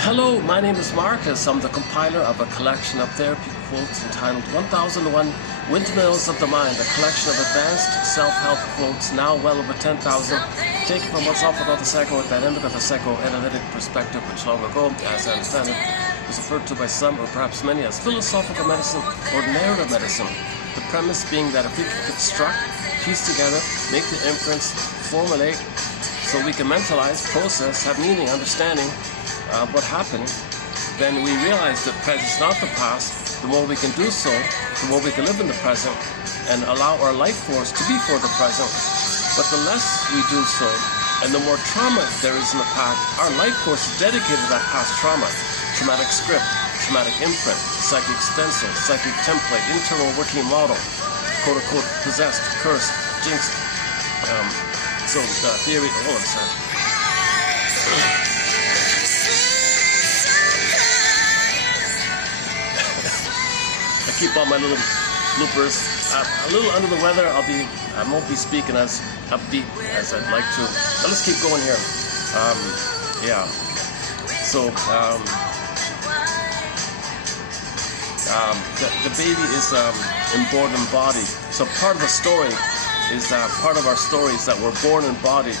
Hello, my name is Marcus. I'm the compiler of a collection of therapy quotes entitled 1001 Windmills of the Mind, a collection of advanced self-help quotes, now well over 10,000, taken from what's often called the psychodynamic or the psychoanalytic perspective, which long ago, as I understand it, was referred to by some or perhaps many as philosophical medicine or narrative medicine. The premise being that if we can construct, piece together, make the inference, formulate, so we can mentalize, process, have meaning, understanding what happened, then we realize that present is not the past. The more we can do so, the more we can live in the present and allow our life force to be for the present. But the less we do so, and the more trauma there is in the past, our life force is dedicated to that past trauma. Traumatic script, traumatic imprint, psychic stencil, psychic template, internal working model, quote-unquote possessed, cursed, jinxed. So the theory, hold on a second. I keep all my little bloopers. A little under the weather. I won't be speaking as upbeat as I'd like to. But let's keep going here. Yeah. So the baby is born embodied. So part of the story is that part of our story is that we're born embodied,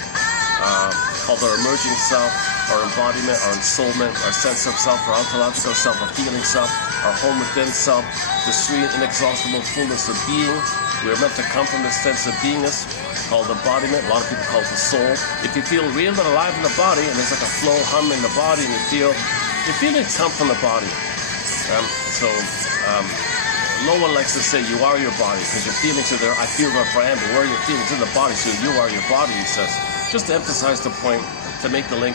called our emerging self, our embodiment, our ensoulment, our sense of self, our ontological self, our feeling self, our home within self, the serene, inexhaustible fullness of being. We are meant to come from this sense of beingness called embodiment. A lot of people call it the soul. If you feel real and alive in the body, and there's like a flow, hum in the body, and your feelings come from the body. No one likes to say you are your body because your feelings are there. I feel wherever I am, but where are your feelings? In the body, so you are your body, he says. Just to emphasize the point, to make the link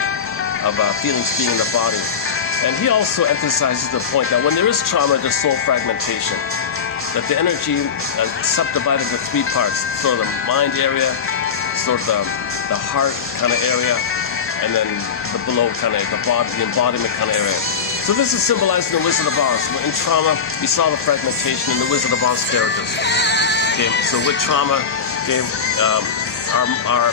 of feelings being in the body. And he also emphasizes the point that when there is trauma, there's soul fragmentation. That the energy is subdivided into three parts. Sort of the mind area, sort of the heart kind of area, and then the below kind of, the body, the embodiment kind of area. So this is symbolized in the Wizard of Oz. In trauma, we saw the fragmentation in the Wizard of Oz characters. Okay, so with trauma, okay, our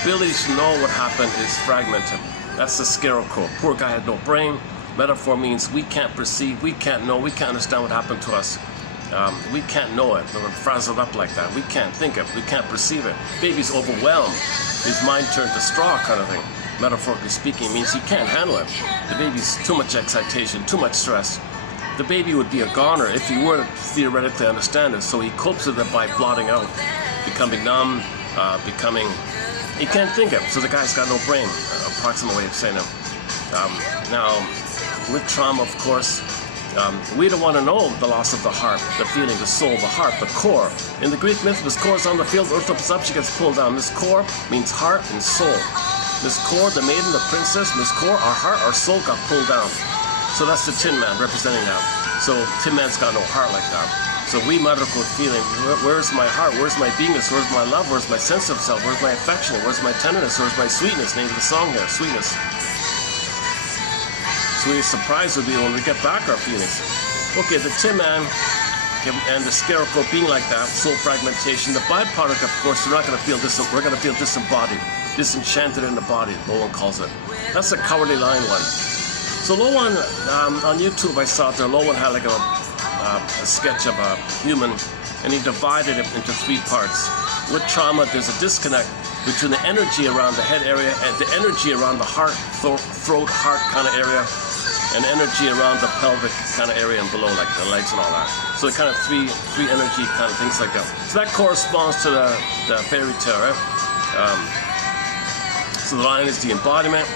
ability to know what happened is fragmented. That's the scarecrow. Poor guy had no brain. Metaphor means we can't perceive, we can't know, we can't understand what happened to us. We can't know it. We're frazzled up like that. We can't think it. We can't perceive it. Baby's overwhelmed. His mind turned to straw kind of thing. Metaphorically speaking, means he can't handle it. The baby's too much excitation, too much stress. The baby would be a goner if he were to theoretically understand it, so he copes with it by blotting out, becoming numb, he can't think it, so the guy's got no brain, approximate way of saying it. Now, with trauma, of course, we don't want to know the loss of the heart, the feeling, the soul, the heart, the core. In the Greek myth, this core is on the field, earth opens up, she gets pulled down. This core means heart and soul. This core, the maiden, the princess, and this core, our heart, our soul got pulled down. So that's the Tin Man representing that. So Tin Man's got no heart like that. So we medical feeling, where's my heart, where's my beingness, where's my love, where's my sense of self, where's my affection, where's my tenderness, where's my sweetness, name of the song here, sweetness. Sweetest surprise would be when we get back our feelings. Okay, the Tin Man and the scarecrow being like that, soul fragmentation, the byproduct, of course, we're going to feel disembodied. Disenchanted in the body, Lowen calls it. That's a cowardly lion one. So Lowen, on YouTube I saw there, Lowen had like a sketch of a human, and he divided it into three parts. With trauma, there's a disconnect between the energy around the head area and the energy around the heart, throat, heart kind of area, and energy around the pelvic kind of area and below, like the legs and all that. So kind of three energy kind of things like that. So that corresponds to the fairy tale, right? So the lion is the embodiment,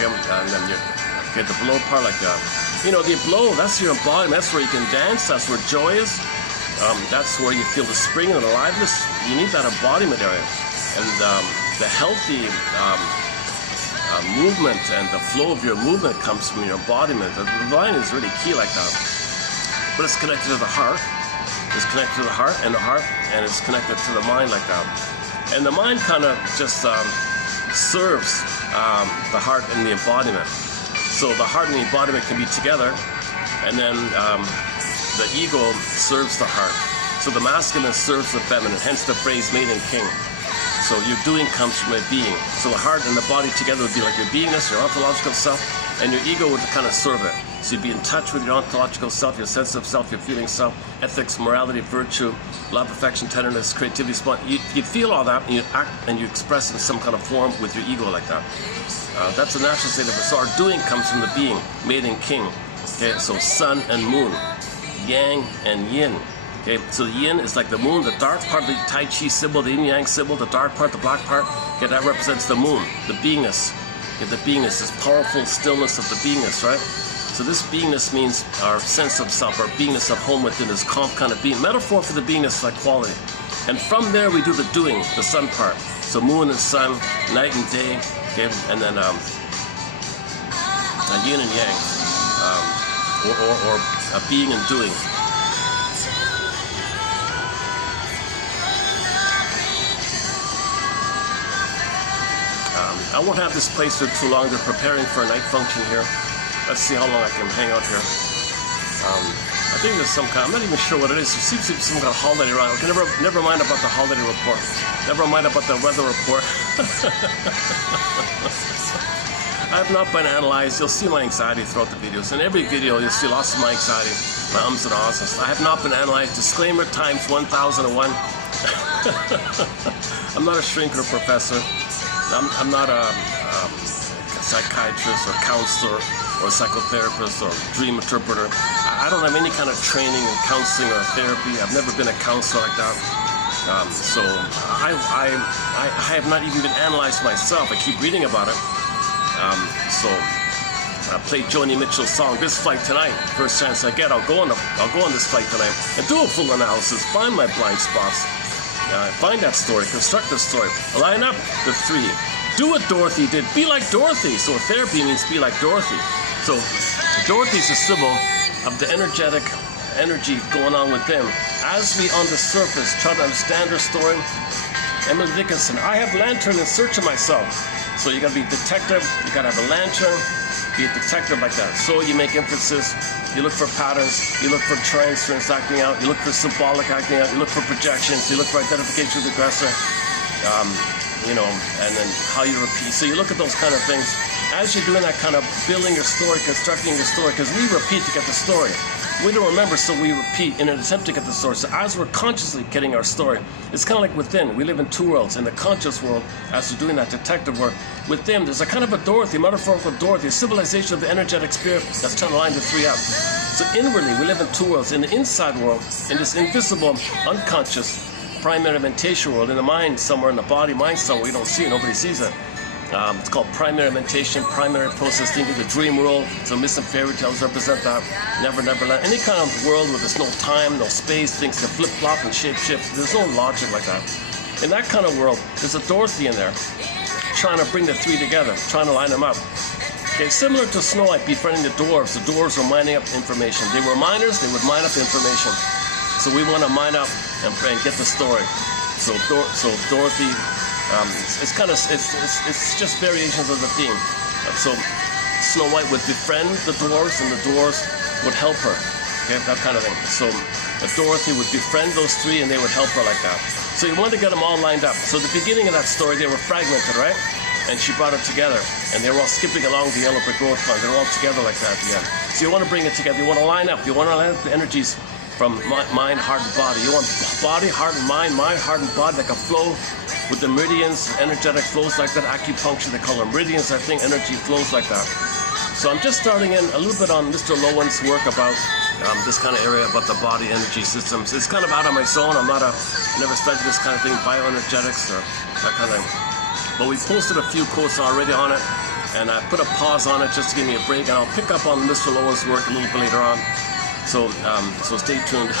and then you get the below part like that. You know, the below, that's your embodiment. That's where you can dance. That's where joy is. That's where you feel the spring and aliveness. You need that embodiment area. And the healthy movement and the flow of your movement comes from your embodiment. The lion is really key like that. But it's connected to the heart. It's connected to the heart, and it's connected to the mind like that. And the mind kind of just serves the heart and the embodiment. So the heart and the embodiment can be together, and then the ego serves the heart. So the masculine serves the feminine, hence the phrase made in king. So your doing comes from a being. So the heart and the body together would be like your beingness, your ontological self, and your ego would kind of serve it. So you'd be in touch with your ontological self, your sense of self, your feeling self, ethics, morality, virtue, love, affection, tenderness, creativity, you'd feel all that, and you'd act and you express in some kind of form with your ego like that. That's a natural state of it. So our doing comes from the being, made in king. Okay, so sun and moon, yang and yin. Okay, so the yin is like the moon, the dark part of the Tai Chi symbol, the yin yang symbol, the dark part, the black part. Okay, that represents the moon, the beingness. Okay, the beingness, this powerful stillness of the beingness, right? So this beingness means our sense of self, our beingness of home within, this calm kind of being. Metaphor for the beingness like quality. And from there we do the doing, the sun part. So moon and sun, night and day, okay, and then yin and yang, or being and doing. I won't have this place for too long. They're preparing for a night function here. Let's see how long I can hang out here. I think there's some kind, I'm not even sure what it is. There seems to be some kind of holiday around. Okay, never mind about the holiday report. Never mind about the weather report. I have not been analyzed. You'll see my anxiety throughout the videos. In every video, you'll see lots of my anxiety, my ums and ahs. I have not been analyzed. Disclaimer times 1001. I'm not a shrinker professor. I'm not a psychiatrist or counselor or psychotherapist or dream interpreter. I don't have any kind of training in counseling or therapy. I've never been a counselor like that. So I have not even been analyzed myself. I keep reading about it. So I played Joni Mitchell's song, This Flight Tonight. First chance I get, I'll go on this flight tonight and do a full analysis, find my blind spots. Find that story, construct the story, line up the three. Do what Dorothy did, be like Dorothy. So therapy means be like Dorothy. So Dorothy's a symbol of the energetic energy going on with them. As we on the surface try to understand her story, Emily Dickinson, I have lantern in search of myself. So you gotta be a detective, you gotta have a lantern, be a detective like that. So you make inferences, you look for patterns, you look for transference acting out, you look for symbolic acting out, you look for projections, you look for identification with the aggressor, and then how you repeat. So you look at those kind of things. As you're doing that kind of building your story, constructing your story, because we repeat to get the story. We don't remember, so we repeat in an attempt to get the story. So as we're consciously getting our story, it's kind of like within. We live in two worlds. In the conscious world, as we're doing that detective work, with them, there's a kind of a Dorothy, metaphorical Dorothy, a civilization of the energetic spirit that's trying to line the three up. So inwardly, we live in two worlds. In the inside world, in this invisible, unconscious, primary mentation world, in the mind somewhere, in the body, mind somewhere, we don't see it, nobody sees it. It's called primary mentation, primary process thinking, the dream world. So myths and fairy tales represent that. Never, never land. Any kind of world where there's no time, no space, things can flip-flop and shape-shift. There's no logic like that. In that kind of world, there's a Dorothy in there trying to bring the three together, trying to line them up. Okay, similar to Snow White befriending the dwarves. The dwarves were mining up information. They were miners, they would mine up information. So we want to mine up and get the story. So Dorothy, it's just variations of the theme. So Snow White would befriend the dwarves, and the dwarves would help her. Okay, that kind of thing. So Dorothy would befriend those three, and they would help her like that. So you want to get them all lined up. So the beginning of that story, they were fragmented, right? And she brought it together, and they were all skipping along the yellow brick road fund. They were all together like that at the end. So you want to bring it together. You want to line up. You want to line up the energies from mind, heart, and body. You want body, heart, and mind, heart, and body that can flow with the meridians, energetic flows like that. Acupuncture, they call them meridians, I think. Energy flows like that. So I'm just starting in a little bit on Mr. Lowen's work about this kind of area about the body energy systems. It's kind of out of my zone. I never studied this kind of thing, bioenergetics or that kind of thing. But we posted a few quotes already on it, and I put a pause on it just to give me a break, and I'll pick up on Mr. Lowen's work a little bit later on. So stay tuned.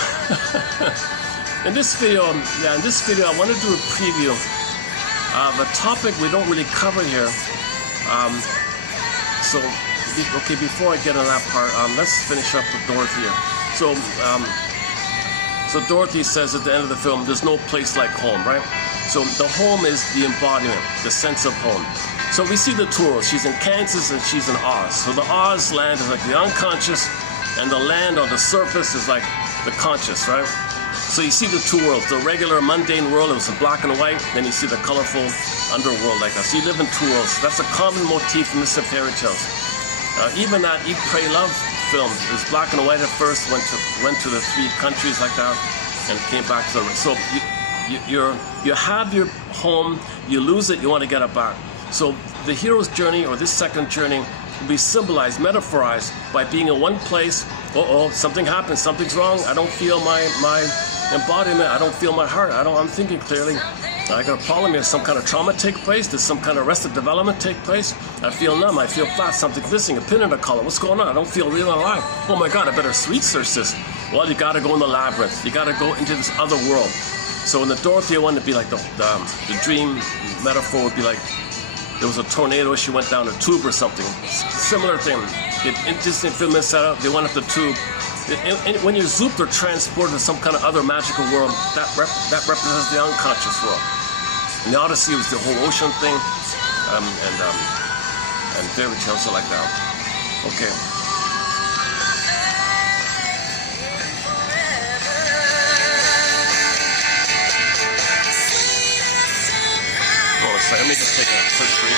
In this video, I want to do a preview of a topic we don't really cover here. Before I get on that part, let's finish up with Dorothy here. So Dorothy says at the end of the film, there's no place like home, right? So the home is the embodiment, the sense of home. So we see the two worlds. She's in Kansas and she's in Oz. So the Oz land is like the unconscious, and the land on the surface is like the conscious, right? So you see the two worlds, the regular mundane world, it was in black and white, then you see the colorful underworld like that. So you live in two worlds. That's a common motif in the fairy tales. Even that Eat, Pray, Love film is black and white at first, went to the 3 countries like that, and came back to the... So you have your home, you lose it, you want to get it back. So the hero's journey, or this second journey, will be symbolized, metaphorized by being in one place. Something happened, something's wrong, I don't feel my embodiment, I don't feel my heart, I'm thinking clearly. I got a problem here, some kind of trauma take place, did some kind of arrested development take place? I feel numb, I feel flat, something's missing, a pin in the collar, what's going on? I don't feel real alive. Oh my God, I better research this. Well, you gotta go in the labyrinth, you gotta go into this other world. So in the Dorothea one, it'd be like the dream metaphor would be like, there was a tornado, she went down a tube or something. Similar thing. Interesting film is set up, they went up the tube. When you're zooped or transported to some kind of other magical world, that represents the unconscious world. In the Odyssey, it was the whole ocean thing, and fairy tales are like that. Okay. Let me just take a quick break.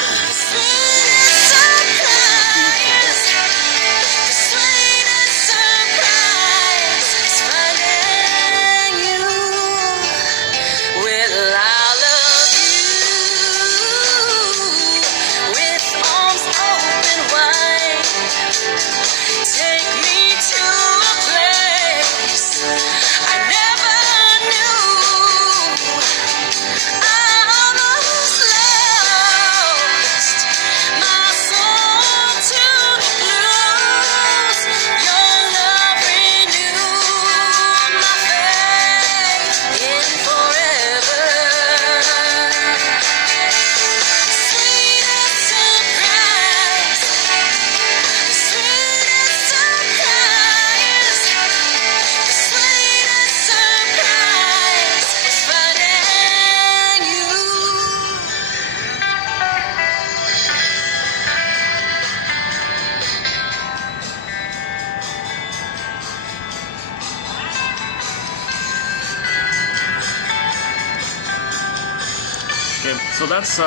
So that's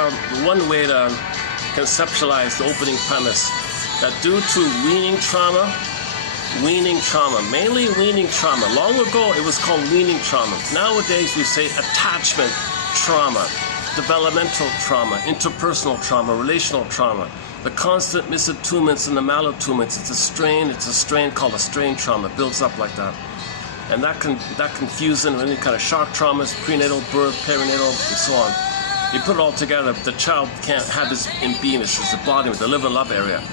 one way to conceptualize the opening premise, that due to weaning trauma, mainly weaning trauma. Long ago, it was called weaning trauma. Nowadays, we say attachment trauma, developmental trauma, interpersonal trauma, relational trauma. The constant misattunements and the malattunements, it's a strain called a strain trauma. It builds up like that. And that confusion, any kind of shock traumas, prenatal, birth, perinatal, and so on. You put it all together, the child can't have his beingness, his embodiment, the live and love area.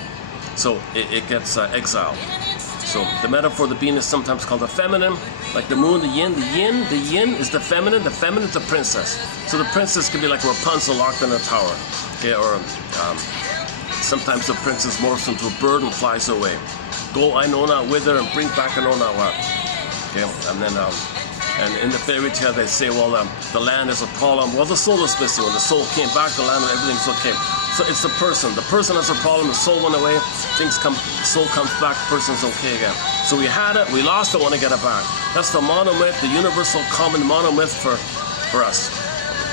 So it gets exiled. So the metaphor of the being is sometimes called the feminine, like the moon, the yin. The yin is the feminine is the princess. So the princess could be like Rapunzel locked in a tower. Okay, or sometimes the princess morphs into a bird and flies away. Go I know not whither and bring back I know not what. Okay, and then and in the fairy tale they say, well, the land is a problem. Well, the soul is missing. When the soul came back, the land, everything's okay. So it's the person. The person has a problem. The soul went away. The soul comes back. The person's okay again. So we had it. We lost it. Want to get it back. That's the monomyth, the universal common monomyth for us.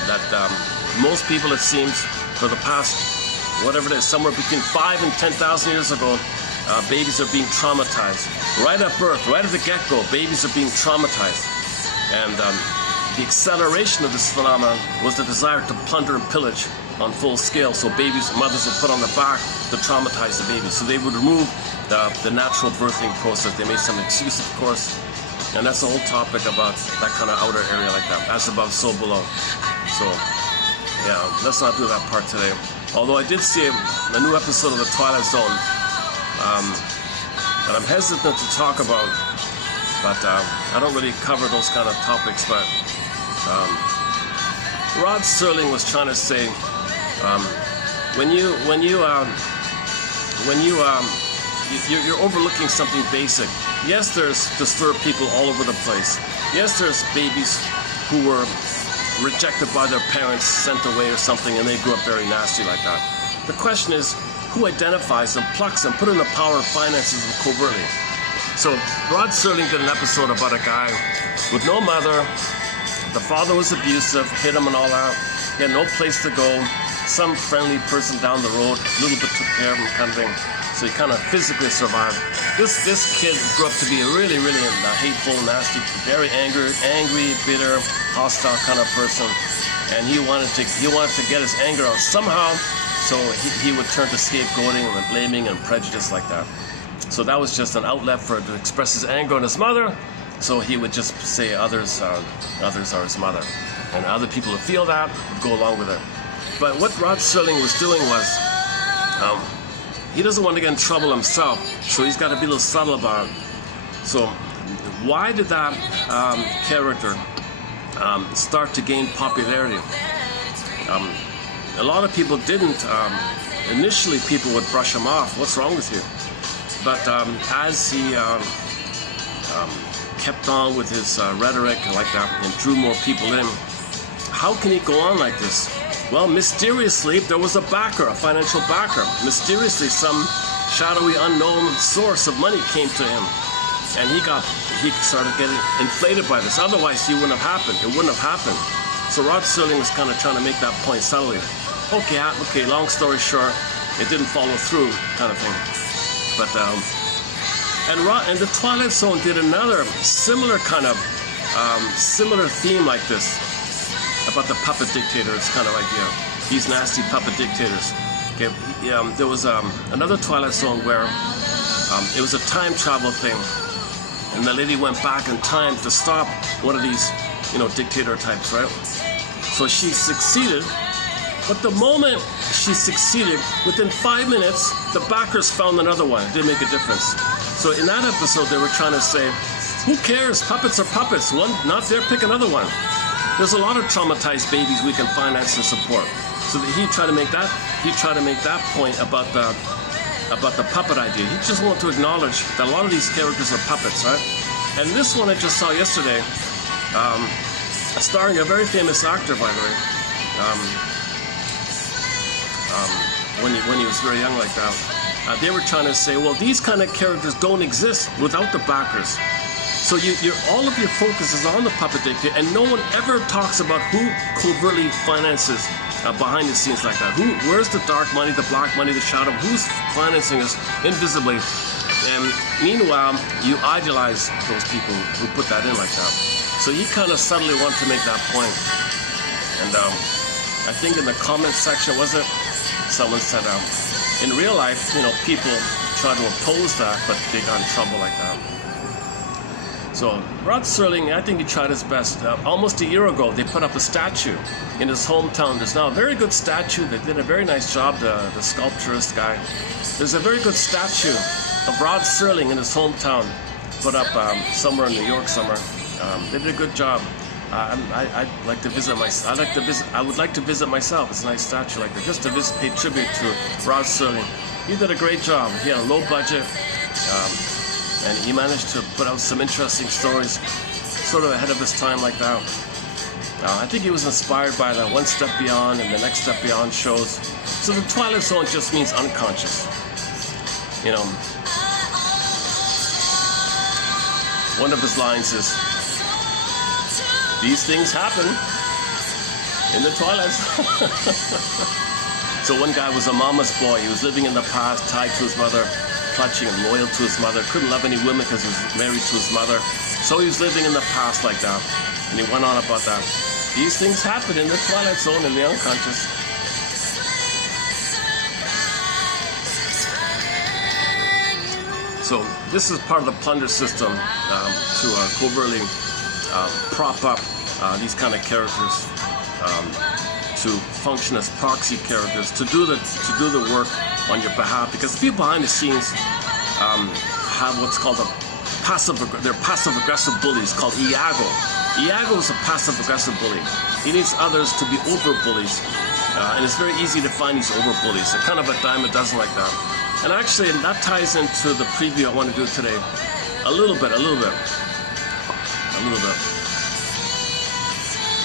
That most people, it seems, for the past, whatever it is, somewhere between 5,000 and 10,000 years ago, babies are being traumatized. Right at birth, right at the get-go, babies are being traumatized. And the acceleration of this phenomenon was the desire to plunder and pillage on full scale. So mothers would put on their back to traumatize the baby. So they would remove the natural birthing process. They made some excuse, of course. And that's the whole topic about that kind of outer area like that. As above, so below. So, yeah, let's not do that part today. Although I did see a new episode of The Twilight Zone that I'm hesitant to talk about. But I don't really cover those kind of topics. But Rod Serling was trying to say, you're overlooking something basic. Yes, there's disturbed people all over the place. Yes, there's babies who were rejected by their parents, sent away or something, and they grew up very nasty like that. The question is, who identifies them, plucks them, put in the power and finances them covertly? So Rod Serling did an episode about a guy with no mother. The father was abusive, hit him and all that. He had no place to go. Some friendly person down the road, a little bit took care of him, kind of thing. So he kind of physically survived. This kid grew up to be a really, really hateful, nasty, very angry, bitter, hostile kind of person. And he wanted to get his anger out somehow. So he would turn to scapegoating and blaming and prejudice like that. So that was just an outlet to express his anger on his mother. So he would just say others are his mother. And other people who feel that would go along with it. But what Rod Serling was doing was, he doesn't want to get in trouble himself, so he's got to be a little subtle about it. So why did that character start to gain popularity? A lot of people didn't. Initially, people would brush him off. What's wrong with you? But as he kept on with his rhetoric like that and drew more people in, how can he go on like this? Well, mysteriously, there was a backer, a financial backer. Mysteriously, some shadowy, unknown source of money came to him. And he started getting inflated by this. Otherwise, it wouldn't have happened. It wouldn't have happened. So Rod Serling was kind of trying to make that point subtly. Okay, long story short, it didn't follow through, kind of thing. But, and the Twilight Zone did another similar kind of, similar theme like this. About the puppet dictators kind of idea, these nasty puppet dictators. Okay, there was another Twilight Zone where it was a time travel thing, and the lady went back in time to stop one of these, dictator types, right? So she succeeded, but the moment she succeeded, within 5 minutes, the backers found another one. It didn't make a difference. So in that episode, they were trying to say, who cares? Puppets are puppets. One not there, pick another one. There's a lot of traumatized babies we can finance and support. So he tried to make that point about the puppet idea. He just wanted to acknowledge that a lot of these characters are puppets, right? And this one I just saw yesterday, starring a very famous actor, by the way, when he was very young like that. They were trying to say, well, these kind of characters don't exist without the backers. So all of your focus is on the puppet dictator, and no one ever talks about who covertly finances behind the scenes like that. Where's the dark money, the black money, the shadow? Who's financing us invisibly? And meanwhile, you idolize those people who put that in like that. So he kind of subtly wanted to make that point. And I think in the comment section, someone said, in real life, people try to oppose that, but they got in trouble like that. So Rod Serling, I think he tried his best. Almost a year ago, they put up a statue in his hometown. There's now a very good statue. They did a very nice job, the sculpturist guy. There's a very good statue of Rod Serling in his hometown, put up somewhere in New York somewhere. They did a good job. I'd like to visit I would like to visit myself. It's a nice statue like that, just to pay tribute to Rod Serling. He did a great job. He had a low budget. And he managed to put out some interesting stories, sort of ahead of his time like that. I think he was inspired by the One Step Beyond and the Next Step Beyond shows. So the Twilight Zone just means unconscious. One of his lines is, these things happen in the Twilight Zone. So one guy was a mama's boy. He was living in the past, tied to his mother, clutching and loyal to his mother, couldn't love any women because he was married to his mother. So he was living in the past like that. And he went on about that. These things happen in the Twilight Zone, in the unconscious. So this is part of the plunder system to covertly prop up these kind of characters, to function as proxy characters, to do the work on your behalf, because the people behind the scenes have what's called they're passive-aggressive bullies called Iago. Iago is a passive-aggressive bully. He needs others to be over-bullies, and it's very easy to find these over-bullies. They're kind of a dime a dozen like that. And actually, that ties into the preview I want to do today a little bit.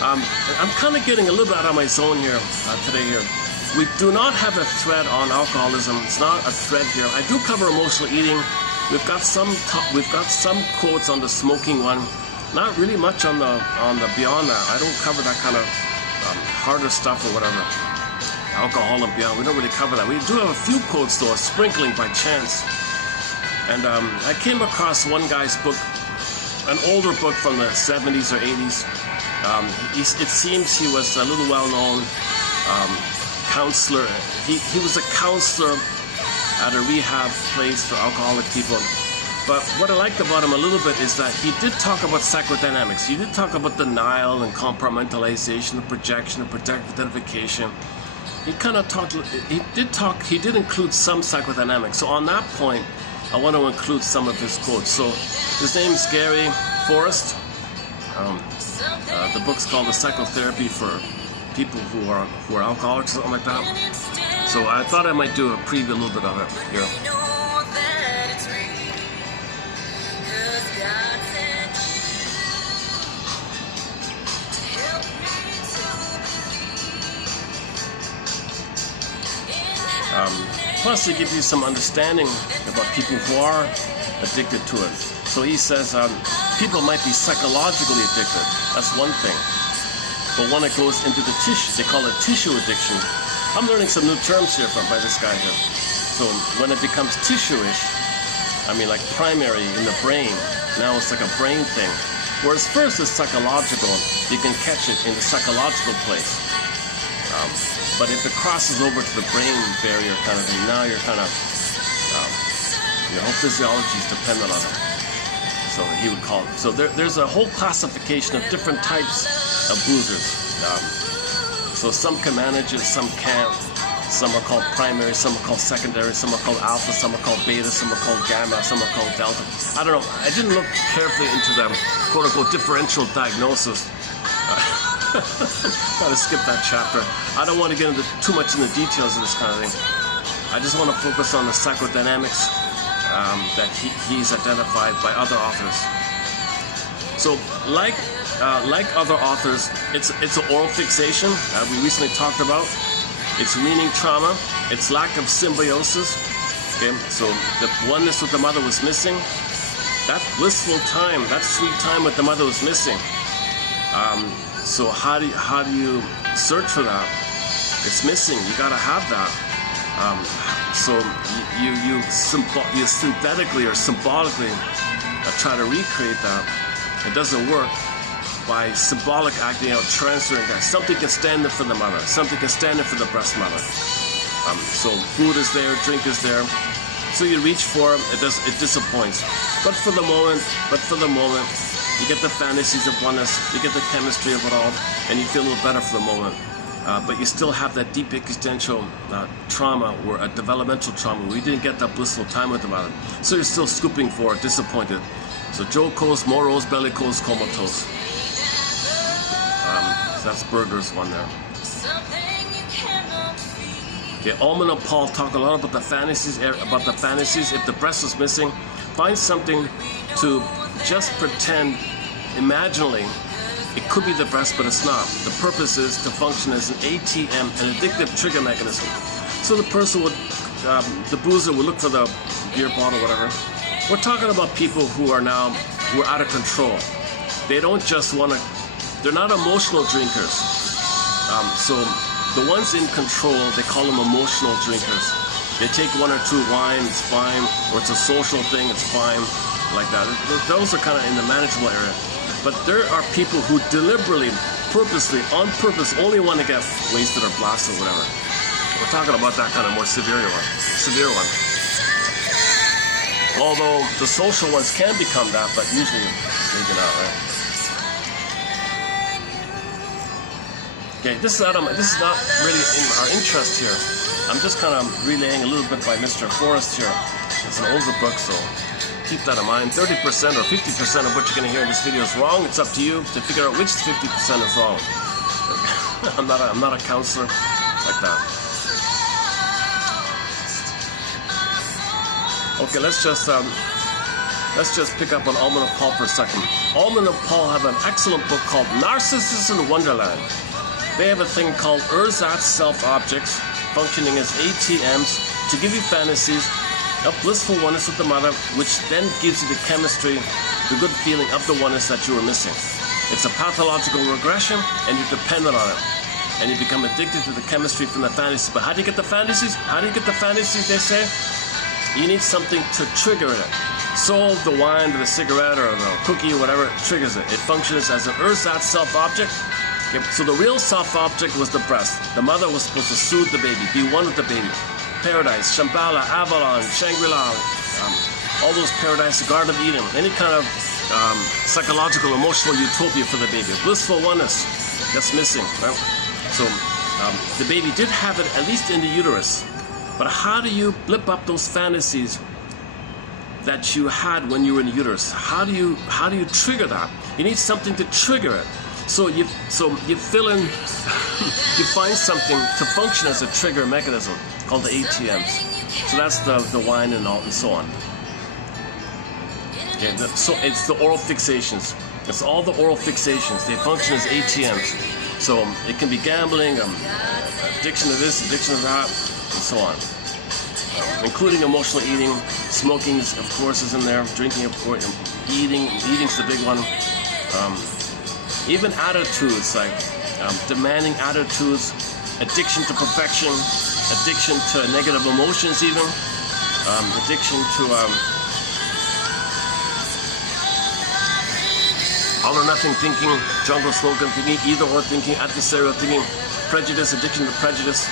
I'm kind of getting a little bit out of my zone here today here. We do not have a thread on alcoholism. It's not a thread here. I do cover emotional eating. We've got some quotes on the smoking one. not really much on the beyond that. I don't cover that kind of harder stuff or whatever. Alcohol and beyond. We don't really cover that. We do have a few quotes though, a sprinkling by chance. And I came across one guy's book, an older book from the 70s or 80s. It seems he was a little well-known counselor. He was a counselor at a rehab place for alcoholic people. But what I liked about him a little bit is that he did talk about psychodynamics. He did talk about denial and compartmentalization, and projection and projective identification. He kind of talked, he did include some psychodynamics. So on that point, I want to include some of his quotes. So his name's Gary Forrest. The book's called The Psychotherapy for People who are Alcoholics, or something like that. So I thought I might do a preview a little bit of it here. Plus, it gives you some understanding about people who are addicted to it. So he says people might be psychologically addicted. That's one thing. But when it goes into the tissue, they call it tissue addiction. I'm learning some new terms here by this guy here. So when it becomes tissue-ish, I mean like primary in the brain, now it's like a brain thing. Whereas first it's psychological, you can catch it in the psychological place. But if it crosses over to the brain barrier kind of thing, now you're kind of, your whole physiology is dependent on it. So he would call it. So there's a whole classification of different types of boozers. So some can manage it, some can't. Some are called primary, some are called secondary, some are called alpha, some are called beta, some are called gamma, some are called delta. I don't know. I didn't look carefully into the quote-unquote differential diagnosis. Gotta skip that chapter. I don't want to get into too much in the details of this kind of thing. I just want to focus on the psychodynamics that he's identified by other authors. So, like other authors, it's an oral fixation we recently talked about. It's weaning trauma. It's lack of symbiosis. Okay, so the oneness with the mother was missing. That blissful time, that sweet time with the mother was missing. So how do you search for that? It's missing. You gotta have that. So you synthetically or symbolically try to recreate that. It doesn't work by symbolic acting out, transferring that. Something can stand in for the mother. Something can stand in for the breast mother. So food is there, drink is there. So you reach for it. It disappoints. But for the moment. You get the fantasies of oneness, you get the chemistry of it all, and you feel a little better for the moment. But you still have that deep existential trauma, or a developmental trauma, where you didn't get that blissful time with the mother. So you're still scooping for it, disappointed. So jocose, morose, bellicose, comatose. So that's Berger's one there. Okay, Ullman and Paul talk a lot about the fantasies. If the breast is missing, find something to just pretend, imaginally, it could be the breast, but it's not. The purpose is to function as an ATM, an addictive trigger mechanism. So the person would, the boozer would look for the beer bottle, whatever. We're talking about people who are out of control. They don't just want to, they're not emotional drinkers. So the ones in control, they call them emotional drinkers. They take one or two wine, it's fine, or it's a social thing, it's fine. Like that. Those are kind of in the manageable area. But there are people who deliberately, purposely, on purpose, only want to get wasted or blasted or whatever. We're talking about that kind of more severe one. Although the social ones can become that, but usually maybe not, right? Okay, this is not really in our interest here. I'm just kind of relaying a little bit by Mr. Forrest here. It's an older book, so keep that in mind. 30% or 50% of what you're going to hear in this video is wrong. It's up to you to figure out which 50% is wrong. I'm not a counselor like that. Okay, let's just pick up on Ullman and Paul for a second. Ullman and Paul have an excellent book called Narcissus in Wonderland. They have a thing called ersatz self-objects, functioning as ATMs to give you fantasies of blissful oneness with the mother, which then gives you the chemistry the good feeling of the oneness that you were missing. It's a pathological regression, and you're dependent on it. And you become addicted to the chemistry from the fantasies. But how do you get the fantasies? How do you get the fantasies, they say? You need something to trigger it. So the wine, or the cigarette, or the cookie, or whatever, triggers it. It functions as an ersatz self-object. So the real self-object was the breast. The mother was supposed to soothe the baby, be one with the baby. Paradise, Shambhala, Avalon, Shangri-La, all those paradise, the Garden of Eden, any kind of psychological, emotional utopia for the baby. Blissful oneness, that's missing, right? So the baby did have it, at least in the uterus. But how do you blip up those fantasies that you had when you were in the uterus? How do you trigger that? You need something to trigger it. So you fill in, you find something to function as a trigger mechanism called the ATMs. So that's the wine and all and so on. Okay, so it's the oral fixations. It's all the oral fixations. They function as ATMs. So it can be gambling, addiction to this, addiction to that, and so on. Including emotional eating, smoking, of course, is in there. Drinking, of course, eating's the big one. Even attitudes like demanding attitudes, addiction to perfection, addiction to negative emotions, even addiction to all or nothing thinking, jungle slogan thinking, either or thinking, adversarial thinking, prejudice, addiction to prejudice.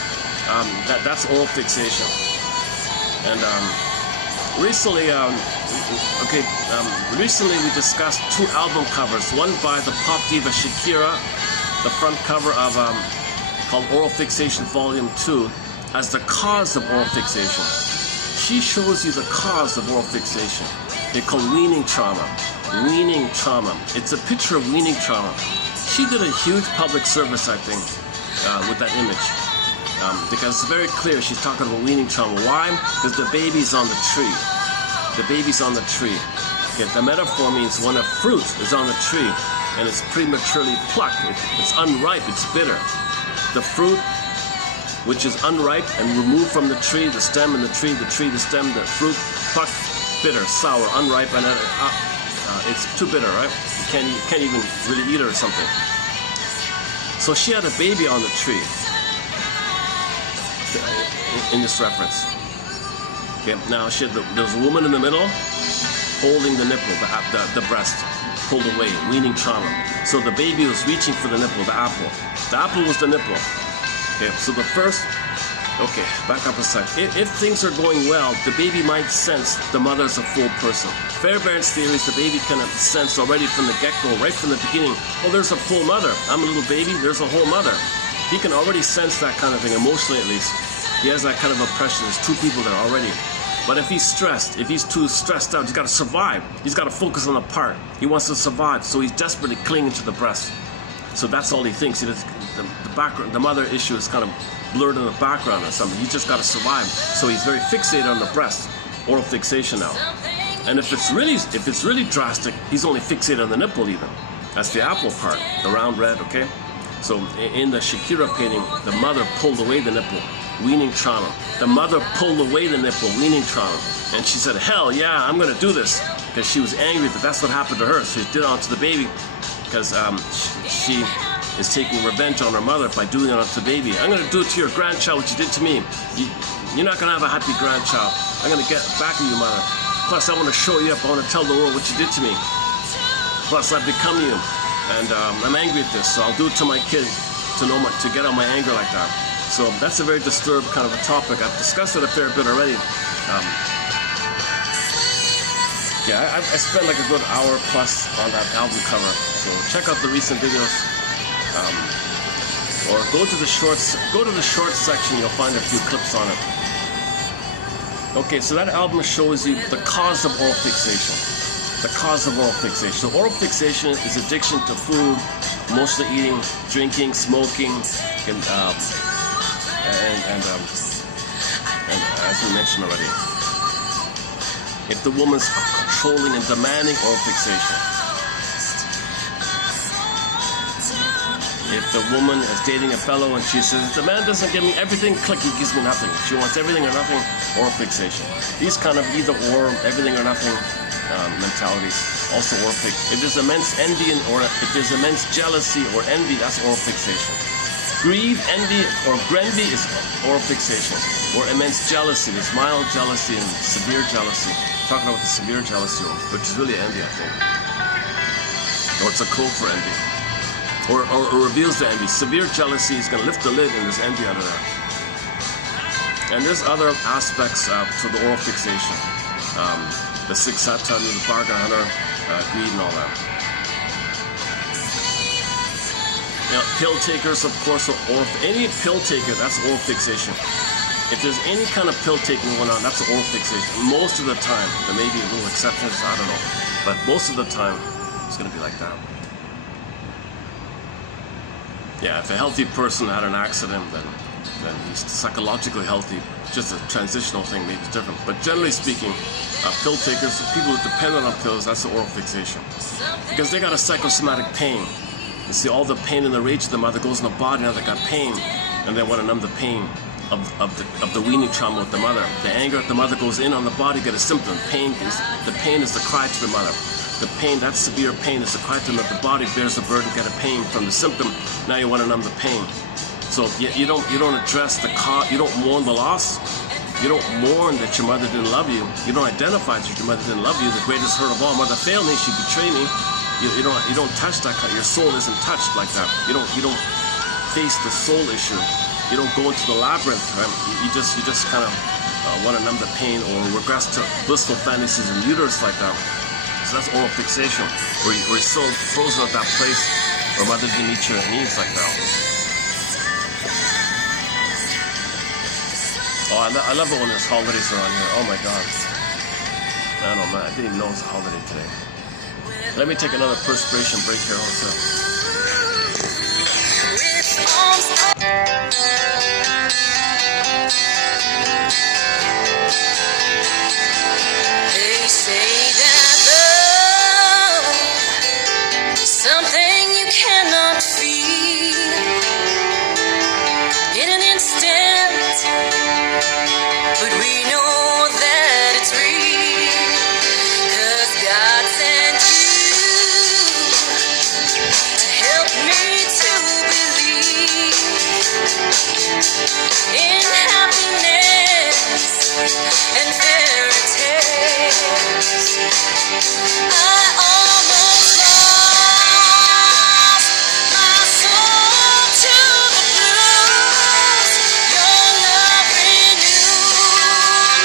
That's oral fixation. And recently we discussed two album covers. One by the pop diva Shakira, the front cover of called Oral Fixation Volume 2, as the cause of oral fixation. She shows you the cause of oral fixation. They call weaning trauma. Weaning trauma. It's a picture of weaning trauma. She did a huge public service, I think, with that image. Because it's very clear she's talking about weaning trauma. Why? Because the baby's on the tree. The baby's on the tree. Okay, the metaphor means when a fruit is on the tree and it's prematurely plucked, it's unripe, it's bitter. The fruit, which is unripe and removed from the tree, the stem and the tree, the stem, the fruit, plucked, bitter, sour, unripe, and it's too bitter, right? You can't even really eat it or something. So she had a baby on the tree in this reference. Okay, now there was a woman in the middle holding the nipple, the breast, pulled away, weaning trauma. So the baby was reaching for the nipple, the apple. The apple was the nipple. Okay, so the first, okay, back up a sec. If things are going well, the baby might sense the mother's a full person. Fairbairn's theory is the baby can sense already from the get-go, right from the beginning, oh, there's a full mother. I'm a little baby, there's a whole mother. He can already sense that kind of thing, emotionally at least. He has that kind of impression. There's two people there already. But if he's stressed, if he's too stressed out, he's got to survive. He's got to focus on the part. He wants to survive, so he's desperately clinging to the breast. So that's all he thinks. The mother issue is kind of blurred in the background or something. He's just got to survive. So he's very fixated on the breast. Oral fixation now. And if it's really drastic, he's only fixated on the nipple even. That's the apple part, the round red, okay? So in the Shakira painting, the mother pulled away the nipple, weaning trauma. The mother pulled away the nipple, weaning trauma. And she said, hell yeah, I'm gonna do this. Because she was angry that that's what happened to her. So she did it onto the baby because she is taking revenge on her mother by doing it onto the baby. I'm gonna do it to your grandchild what you did to me. You're not gonna have a happy grandchild. I'm gonna get back at you, mother. Plus I wanna show you up, I wanna tell the world what you did to me. Plus I've become you. And I'm angry at this, so I'll do it to my kid to get out my anger like that. So that's a very disturbed kind of a topic. I've discussed it a fair bit already. I spent like a good hour plus on that album cover. So check out the recent videos, or go to the shorts. Go to the shorts section. You'll find a few clips on it. Okay, so that album shows you the cause of oral fixation. The cause of oral fixation. So oral fixation is addiction to food, emotional eating, drinking, smoking, and as we mentioned already. If the woman's controlling and demanding oral fixation. If the woman is dating a fellow and she says, the man doesn't give me everything, click, he gives me nothing. She wants everything or nothing, oral fixation. These kind of either or, everything or nothing, mentality, also oral fix. If there's immense envy or if there's immense jealousy or envy, that's oral fixation. Greed, envy, or grenvy is oral fixation. Or immense jealousy, there's mild jealousy and severe jealousy. Talking about the severe jealousy, which is really envy, I think. Or it's a code for envy. Or reveals the envy. Severe jealousy is going to lift the lid and there's envy under there. And there's other aspects to the oral fixation. The six satan, the bargain hunter, greed and all that. Now, pill takers, of course, any pill taker, that's oral fixation. If there's any kind of pill taking going on, that's oral fixation. Most of the time, there may be little exceptions, I don't know. But most of the time, it's going to be like that. Yeah, if a healthy person had an accident, then he's psychologically healthy. Just a transitional thing, maybe it's different. But generally speaking, pill takers, people who depend on pills, that's the oral fixation. Because they got a psychosomatic pain. You see, all the pain and the rage of the mother goes in the body, now they got pain, and they want to numb the pain of the weaning trauma with the mother. The anger at the mother goes in on the body, get a symptom. The pain is the cry to the mother. The pain, that severe pain, is the cry to the mother. The body bears the burden, get a pain from the symptom. Now you want to numb the pain. So you don't address the cause. You don't mourn the loss. You don't mourn that your mother didn't love you. You don't identify that your mother didn't love you. The greatest hurt of all, mother failed me. She betrayed me. You don't touch that. Your soul isn't touched like that. You don't face the soul issue. You don't go into the labyrinth. Right? You just kind of want to numb the pain or regress to blissful fantasies and uterus like that. So that's oral fixation, where you're so frozen at that place where mother didn't meet your needs like that. Oh, I love it when there's holidays around here. Oh my God. Man, oh man, I didn't even know it was a holiday today. Let me take another perspiration break here also. They say that love is something you cannot feel in an instant, but we know that it's real, 'cause God sent you to help me to believe in happiness and fairy tales. I almost lost my soul to the blues. Your love renewed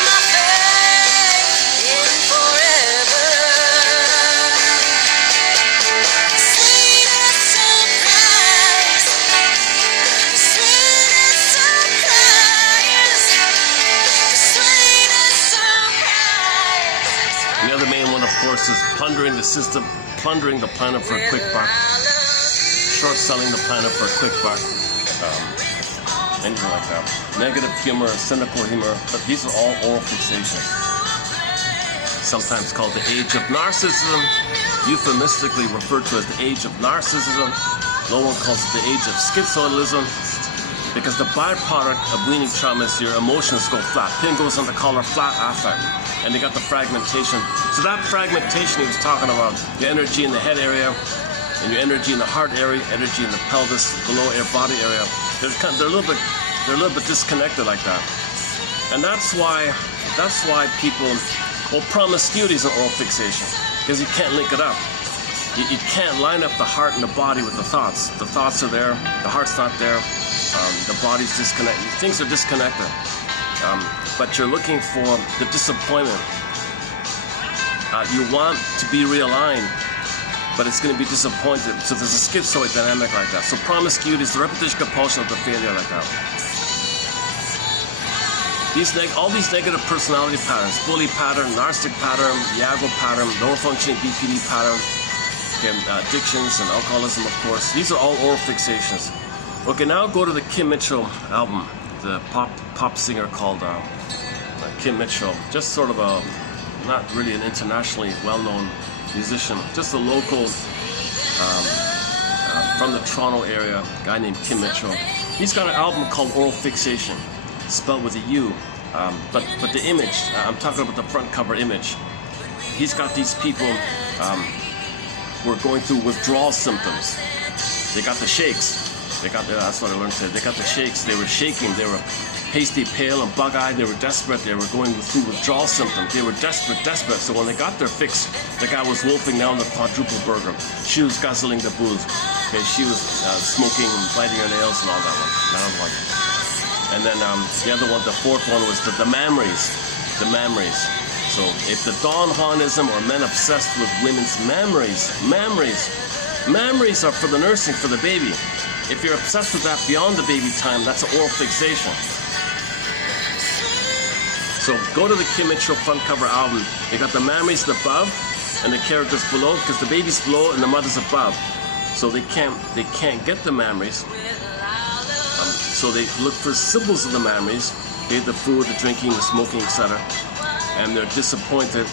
my faith in forever. Sweetest surprise, the sweetest surprise, the sweetest surprise. And the other main one, of course, is plundering the system, plundering the planet for a quick buck, short selling the planet for a quick buck, anything like that. Negative humor, cynical humor, but these are all oral fixations. Sometimes called the age of narcissism, euphemistically referred to as the age of narcissism. No one calls it the age of schizoidalism, because the byproduct of weaning trauma is your emotions go flat. Pin goes on the collar, flat affect, and they got the fragmentation. So that fragmentation he was talking about, your energy in the head area, and your energy in the heart area, energy in the pelvis, below air body area, they're a little bit disconnected like that. And that's why people, promiscuity is an oral fixation, because you can't link it up. You can't line up the heart and the body with the thoughts. The thoughts are there, the heart's not there, the body's disconnected. Things are disconnected. But you're looking for the disappointment. You want to be realigned, but it's going to be disappointed. So there's a schizoid dynamic like that. So promiscuity is the repetition compulsion of the failure like that. All these negative personality patterns, bully pattern, narcissistic pattern, Iago pattern, lower functioning BPD pattern, addictions and alcoholism, of course. These are all oral fixations. Okay, now go to the Kim Mitchell album, the pop singer called Kim Mitchell. Just sort of not really an internationally well-known musician, just a local from the Toronto area, guy named Kim Mitchell. He's got an album called Oral Fixation, spelled with a U, but the image, I'm talking about the front cover image. he's got these people who are going through withdrawal symptoms. They got the shakes. That's what I learned today. They got the shakes. They were shaking. They were pasty pale and bug-eyed. They were desperate. They were going through withdrawal symptoms. They were desperate. So when they got their fix, the guy was wolfing down the quadruple burger. She was guzzling the booze. Okay, she was smoking and biting her nails and all that one. That was one. And then the other one, the fourth one, was the memories. The memories. So if the Don Juanism or men obsessed with women's memories are for the nursing, for the baby. If you're obsessed with that beyond the baby time, that's an oral fixation. So go to the Kim Mitchell front cover album. They got the memories above and the characters below, because the baby's below and the mother's above. So they can't get the memories. So they look for symbols of the memories. Okay, the food, the drinking, the smoking, etc. And they're disappointed.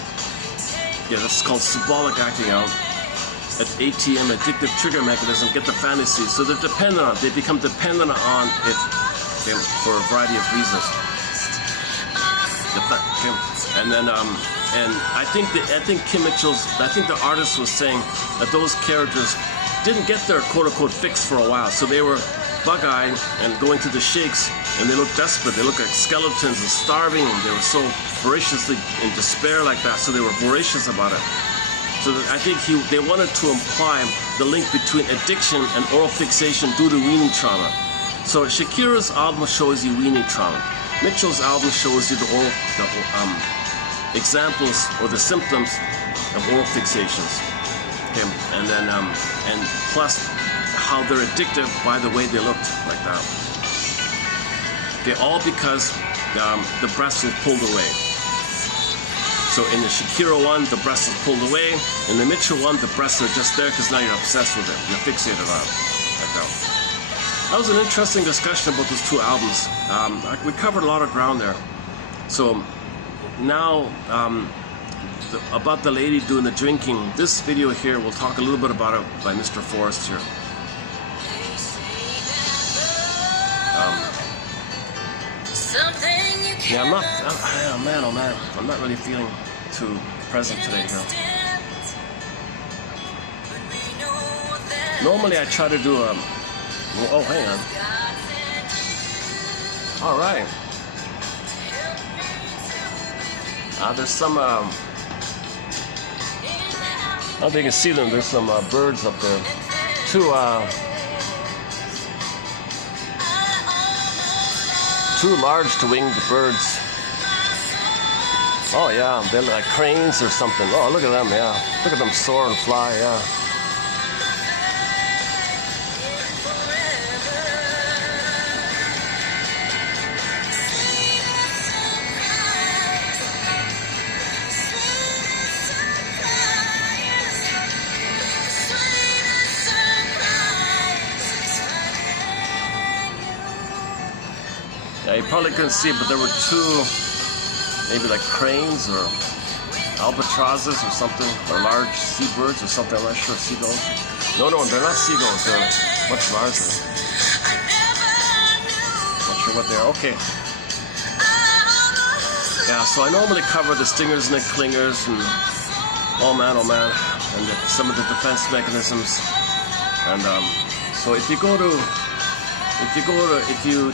Yeah, that's called symbolic acting out. At ATM, addictive trigger mechanism, get the fantasy. So they're dependent on it. They become dependent on it, okay, for a variety of reasons. Okay. And then, and I think Kim Mitchell's, I think the artist was saying that those characters didn't get their quote-unquote fix for a while. So they were bug-eyed and going through the shakes, and they looked desperate. They looked like skeletons and starving, and they were so voraciously in despair like that. So they were voracious about it. So I think they wanted to imply the link between addiction and oral fixation due to weaning trauma. So Shakira's album shows you weaning trauma. Mitchell's album shows you the examples or the symptoms of oral fixations. Okay, and then and plus how they're addictive by the way they looked like that. Okay, all because the breast was pulled away. So in the Shakira one, the breast is pulled away. In the Mitchell one, the breasts are just there because now you're obsessed with it. You're fixated on it. Like that. That was an interesting discussion about those two albums. We covered a lot of ground there. So now, about the lady doing the drinking, this video here, we'll talk a little bit about it by Mr. Forrest here. Yeah, oh man, I'm not really feeling too present today here. Normally I try to do a, oh, hang on. All right. There's some, I don't know if you can see them, there's some birds up there. Two large to winged birds. Oh yeah, they're like cranes or something. Oh, look at them, yeah. Look at them soar and fly, yeah. Yeah, you probably couldn't see it, but there were two, maybe like cranes or albatrosses or something, or large seabirds or something. I'm not sure. Seagulls? No, they're not seagulls. They're much larger. Not sure what they are. Okay. Yeah, so I normally cover the stingers and the clingers and oh man, and some of the defense mechanisms. And so if you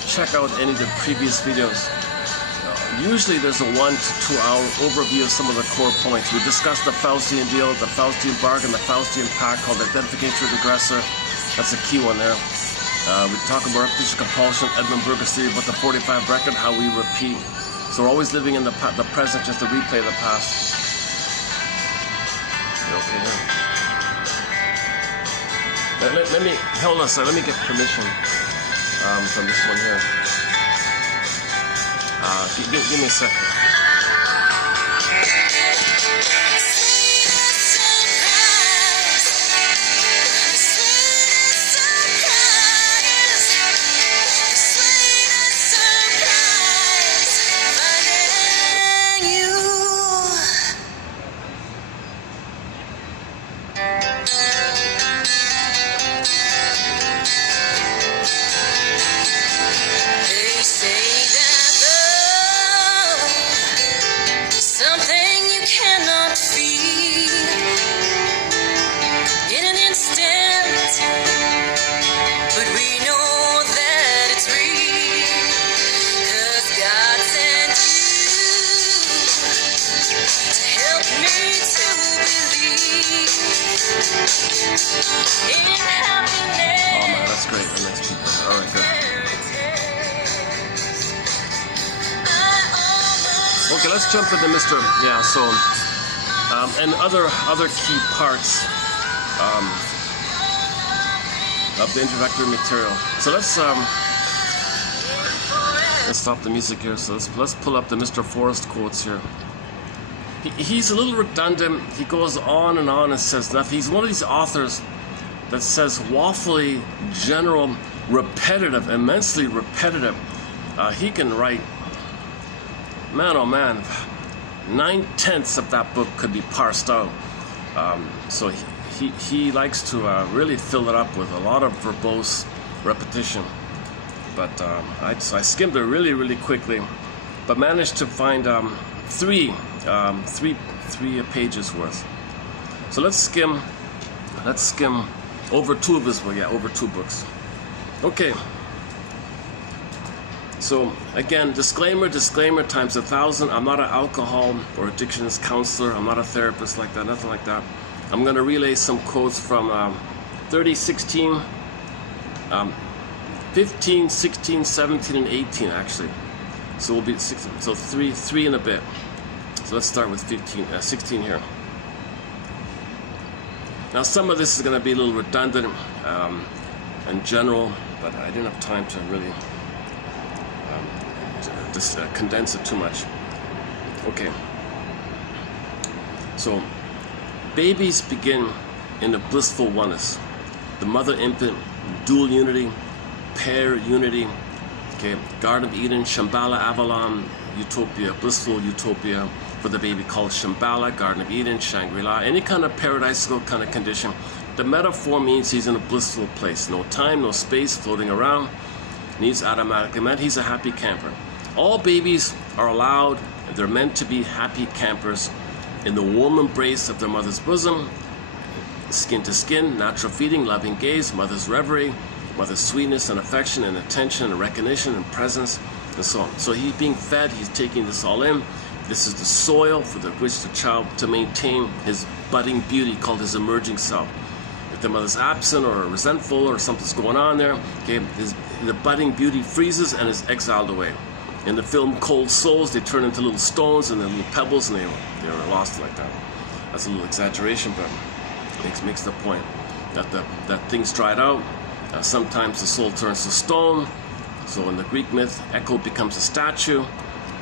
check out any of the previous videos, usually there's a 1 to 2 hour overview of some of the core points. We discussed the Faustian deal, the Faustian bargain, the Faustian pact called identification with aggressor. That's a key one there. We talk about repetition compulsion, Edmund Burke's theory about the 45 record, how we repeat. So we're always living in the present, just to replay the past. You okay here? Let me, hold on a second, let me get permission. From this one here. Give me a second. Okay, let's jump into Mr. Yeah, so, and other key parts of the introductory material. So let's stop the music here. So let's pull up the Mr. Forrest quotes here. He's a little redundant. He goes on and says nothing. He's one of these authors that says waffly, general, repetitive, immensely repetitive. He can write, man oh man, 9/10 of that book could be parsed out. So he likes to really fill it up with a lot of verbose repetition. But I skimmed it really quickly, but managed to find three pages worth. So let's skim over two of his books. Yeah, over 2 books. Okay. So again, disclaimer times 1,000. I'm not an alcohol or addictions counselor. I'm not a therapist like that, nothing like that. I'm going to relay some quotes from 16, 15, 16, 17, and 18 actually. So we'll be 16, so three and a bit. So let's start with 16 here. Now some of this is going to be a little redundant and general, but I didn't have time to really just condense it too much. Okay. So babies begin in a blissful oneness. The mother-infant dual unity, pair unity. Okay, Garden of Eden, Shambhala, Avalon, utopia, blissful utopia for the baby called Shambhala, Garden of Eden, Shangri-La, any kind of paradisical kind of condition. The metaphor means he's in a blissful place. No time, no space, floating around. Needs automatically met. He's a happy camper. All babies are allowed, they're meant to be happy campers in the warm embrace of their mother's bosom, skin to skin, natural feeding, loving gaze, mother's reverie, mother's sweetness and affection and attention and recognition and presence, and so on. So he's being fed, he's taking this all in. This is the soil for which the child to maintain his budding beauty called his emerging self. If the mother's absent or resentful or something's going on there, okay, the budding beauty freezes and is exiled away. In the film Cold Souls, they turn into little stones and then little pebbles and they're lost like that. That's a little exaggeration, but makes the point that things dried out. Sometimes the soul turns to stone. So in the Greek myth, Echo becomes a statue.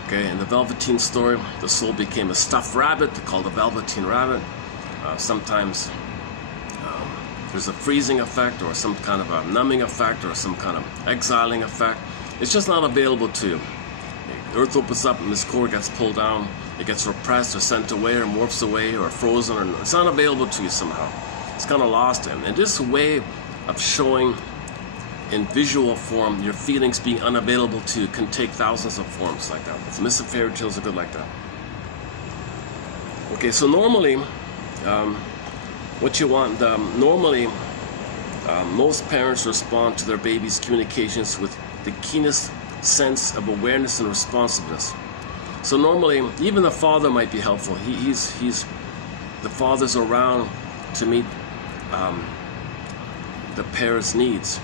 Okay, in the Velveteen story, the soul became a stuffed rabbit. They called the Velveteen rabbit. Sometimes there's a freezing effect or some kind of a numbing effect or some kind of exiling effect. It's just not available to you. The earth opens up and this core gets pulled down. It gets repressed or sent away or morphs away or frozen, or it's not available to you somehow. It's kind of lost in. And this way of showing in visual form your feelings being unavailable to you can take thousands of forms like that. It's Myths and Fairy Tales are good like that. Okay, so normally, what you want, most parents respond to their baby's communications with the keenest sense of awareness and responsiveness. So normally, even the father might be helpful. The father's around to meet the parent's needs.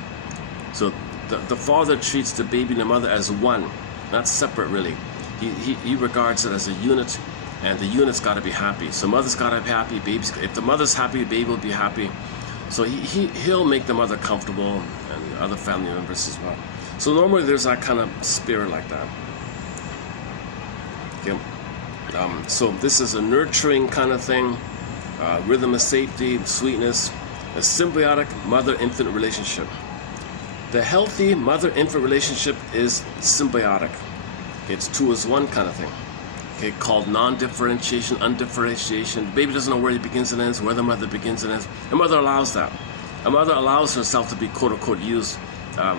So the father treats the baby and the mother as one, not separate really. He regards it as a unit, and the unit's got to be happy. So mother's got to be happy. If the mother's happy, the baby will be happy. So he'll make the mother comfortable and other family members as well. So normally there's that kind of spirit like that. Okay. So this is a nurturing kind of thing, rhythm of safety, sweetness, a symbiotic mother-infant relationship. The healthy mother-infant relationship is symbiotic. Okay, it's 2 as 1 kind of thing. Okay, called non-differentiation, undifferentiation. The baby doesn't know where he begins and ends, where the mother begins and ends. The mother allows that. A mother allows herself to be quote-unquote used,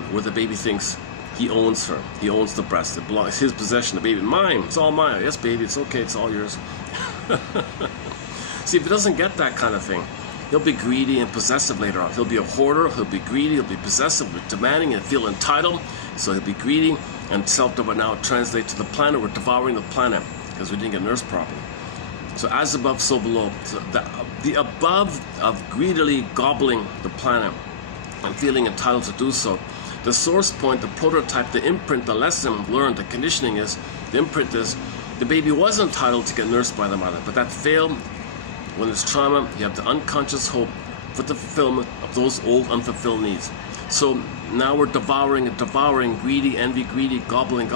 where the baby thinks he owns her. He owns the breast. It belongs, it's his possession. The baby, mine. It's all mine. Yes, baby, it's okay. It's all yours. See, if he doesn't get that kind of thing, he'll be greedy and possessive later on. He'll be a hoarder. He'll be greedy. He'll be possessive, demanding, and feel entitled. So he'll be greedy and self-doubt. Now translate to the planet. We're devouring the planet because we didn't get nursed properly. So as above, so below. So the above of greedily gobbling the planet and feeling entitled to do so. The source point, the prototype, the imprint, the lesson learned, the conditioning is, the imprint is the baby was entitled to get nursed by the mother, but that failed. When there's trauma, you have the unconscious hope for the fulfillment of those old unfulfilled needs. So now we're devouring, greedy, envy, greedy, gobbling,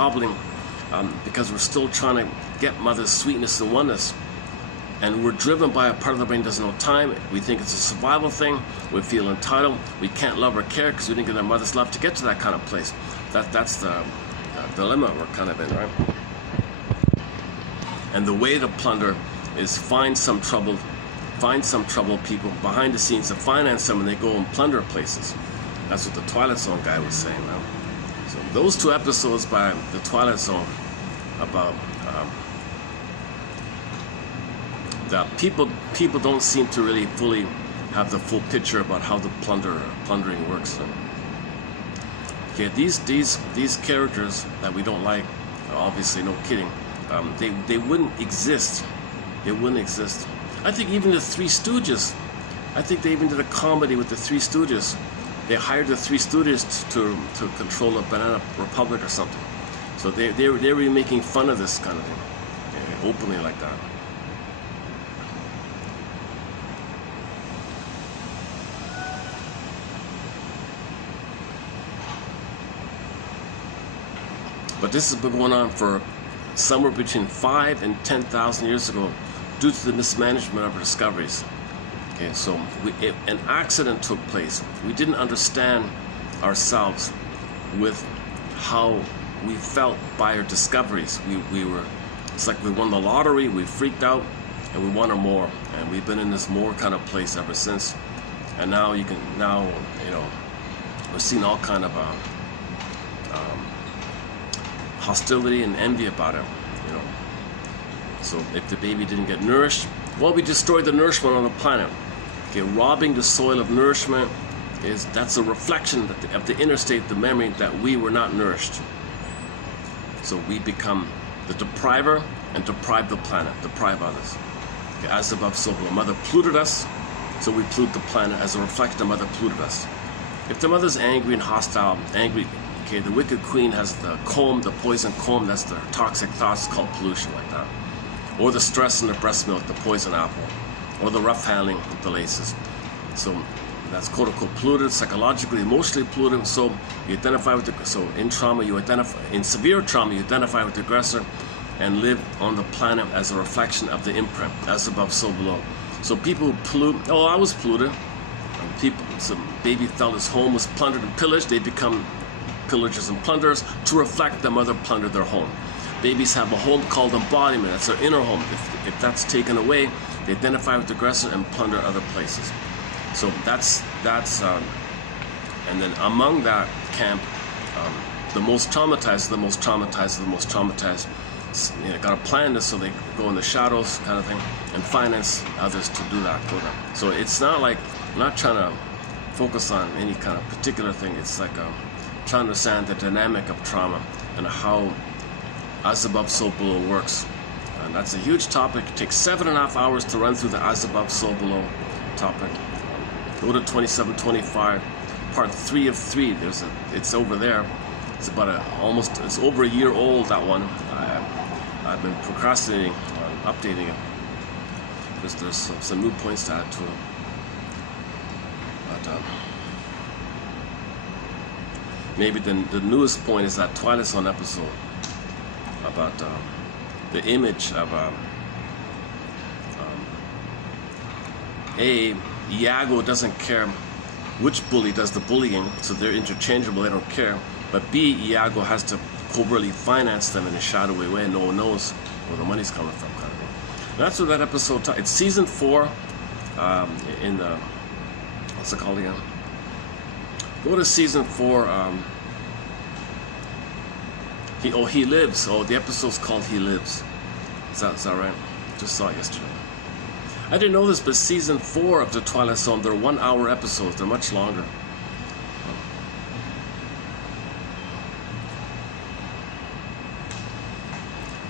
because we're still trying to get mother's sweetness and oneness. And we're driven by a part of the brain that doesn't know time. We think it's a survival thing. We feel entitled. We can't love or care because we didn't get our mother's love to get to that kind of place. That's the dilemma we're kind of in, right? And the way to plunder is find some troubled people behind the scenes to finance them, and they go and plunder places. That's what the Twilight Zone guy was saying. Now, so those 2 episodes by the Twilight Zone about that people don't seem to really fully have the full picture about how the plundering works. Okay, these characters that we don't like, obviously, no kidding, they wouldn't exist. They wouldn't exist. I think even the Three Stooges, I think they even did a comedy with the Three Stooges. They hired the Three Stooges to control a banana republic or something. So they were making fun of this kind of thing, openly like that. But this has been going on for somewhere between 5,000 and 10,000 years ago due to the mismanagement of our discoveries. Okay, so an accident took place. We didn't understand ourselves with how we felt by our discoveries. It's like we won the lottery, we freaked out, and we wanted more. And we've been in this more kind of place ever since. And now we're seeing all kind of hostility and envy about it, So if the baby didn't get nourished, well, we destroyed the nourishment on the planet. Okay, robbing the soil of nourishment that's a reflection of the inner state, the memory that we were not nourished. So we become the depriver and deprive the planet, deprive others. Okay, as above, so below. Mother polluted us, so we pollute the planet as a reflection of mother polluted us. If the mother's angry and hostile, okay, the wicked queen has the comb, the poison comb, that's the toxic thoughts called pollution, like that. Or the stress in the breast milk, the poison apple. Or the rough handling of the laces. So that's quote unquote polluted, psychologically, emotionally polluted. So you identify with in severe trauma, you identify with the aggressor and live on the planet as a reflection of the imprint, as above, so below. So people who pollute, I was polluted. Some baby felt his home was plundered and pillaged, they become pillagers and plunderers to reflect the mother plundered their home. Babies have a home called embodiment. That's their inner home. If that's taken away, they identify with the aggressor and plunder other places. So that's and then among that camp, the most traumatized, got to plan this so they go in the shadows, kind of thing, and finance others to do that. So it's not like I'm not trying to focus on any kind of particular thing. It's like trying to understand the dynamic of trauma and how as above, so below works. And that's a huge topic. It takes 7.5 hours to run through the as above, so below topic. Go to 2725, part 3 of 3. It's over there. It's about it's over a year old, that one. I've been procrastinating on updating it because there's some new points to add to it. But maybe the newest point is that Twilight Zone episode about the image of Iago doesn't care which bully does the bullying, so they're interchangeable, they don't care. But B, Iago has to covertly finance them in a shadowy way, and no one knows where the money's coming from, kind of thing. And that's what that episode it's season 4 in the, what's it called again? Go to season 4. He Lives. The episode's called He Lives. Is that right? Just saw it yesterday. I didn't know this, but season 4 of the Twilight Zone, they're 1-hour episodes. They're much longer.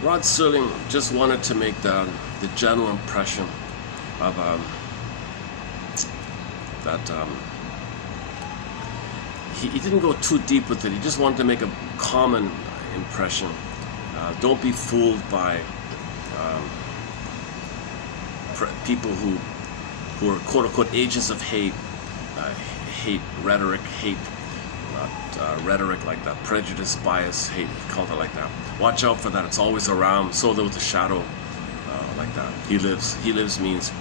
Rod Serling just wanted to make the general impression of that he didn't go too deep with it. He just wanted to make a common impression. Don't be fooled by people who are quote-unquote agents of hate, hate rhetoric, hate, not rhetoric like that, prejudice, bias, hate, call it like that. Watch out for that. It's always around. So though the shadow, like that. He lives. He lives means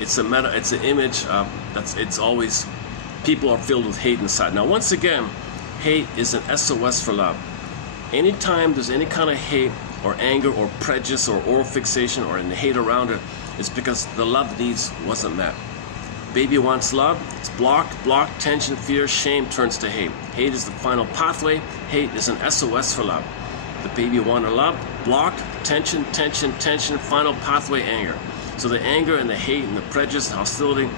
it's an image it's always, people are filled with hate inside. Now once again, hate is an SOS for love. Anytime there's any kind of hate or anger or prejudice or oral fixation or any hate around it, it's because the love needs wasn't met. Baby wants love, it's blocked, tension, fear, shame turns to hate. Hate is the final pathway. Hate is an SOS for love. The baby wanted love, blocked, tension, final pathway, anger. So the anger and the hate and the prejudice and hostility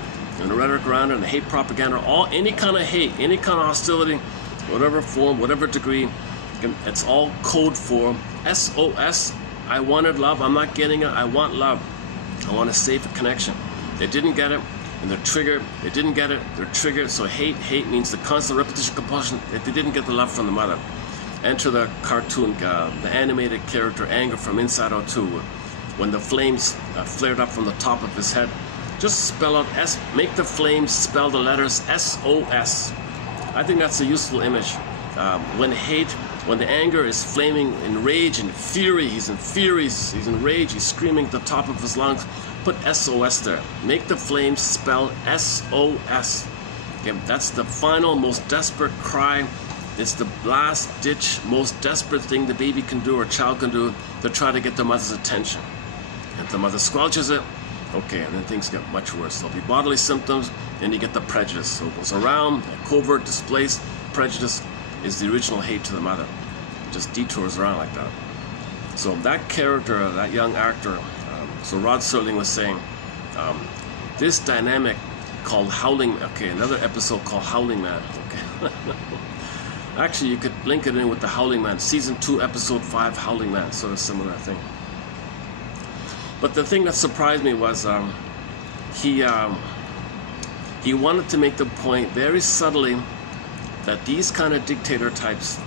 and the rhetoric around it and the hate propaganda, any kind of hate, any kind of hostility, whatever form, whatever degree, it's all code for SOS. I wanted love, I'm not getting it, I want love. I want a safe connection. They didn't get it, and they're triggered. They didn't get it, they're triggered. So hate means the constant repetition, compulsion. If they didn't get the love from the mother. Enter the cartoon, the animated character Anger from Inside Out 2, when the flames flared up from the top of his head. Just spell out S, make the flames spell the letters SOS. I think that's a useful image. When the anger is flaming in rage and fury, he's in rage, he's screaming at the top of his lungs, put SOS there. Make the flames spell SOS. Okay, that's the final, most desperate cry. It's the last ditch, most desperate thing the baby can do or child can do to try to get the mother's attention. If the mother squelches it, okay, and then things get much worse. There'll be bodily symptoms, and you get the prejudice. So it goes around, covert, displaced. Prejudice is the original hate to the mother. It just detours around like that. So that character, that young actor, so Rod Serling was saying, this dynamic called Howling, okay, another episode called Howling Man, okay. Actually, you could link it in with the Howling Man, season 2, episode 5, Howling Man, sort of similar thing. But the thing that surprised me was he wanted to make the point very subtly that these kind of dictator types,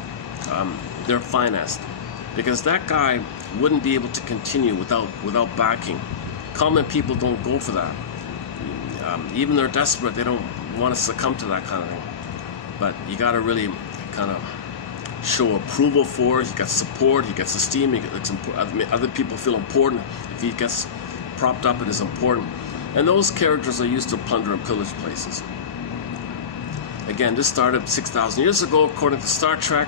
they're financed, because that guy wouldn't be able to continue without backing. Common people don't go for that. Even they're desperate, they don't want to succumb to that kind of thing. But you got to really kind of show approval for it. He gets support, he gets esteem, other people feel important if he gets propped up and is important. And those characters are used to plunder and pillage places. Again, this started 6,000 years ago, according to Star Trek.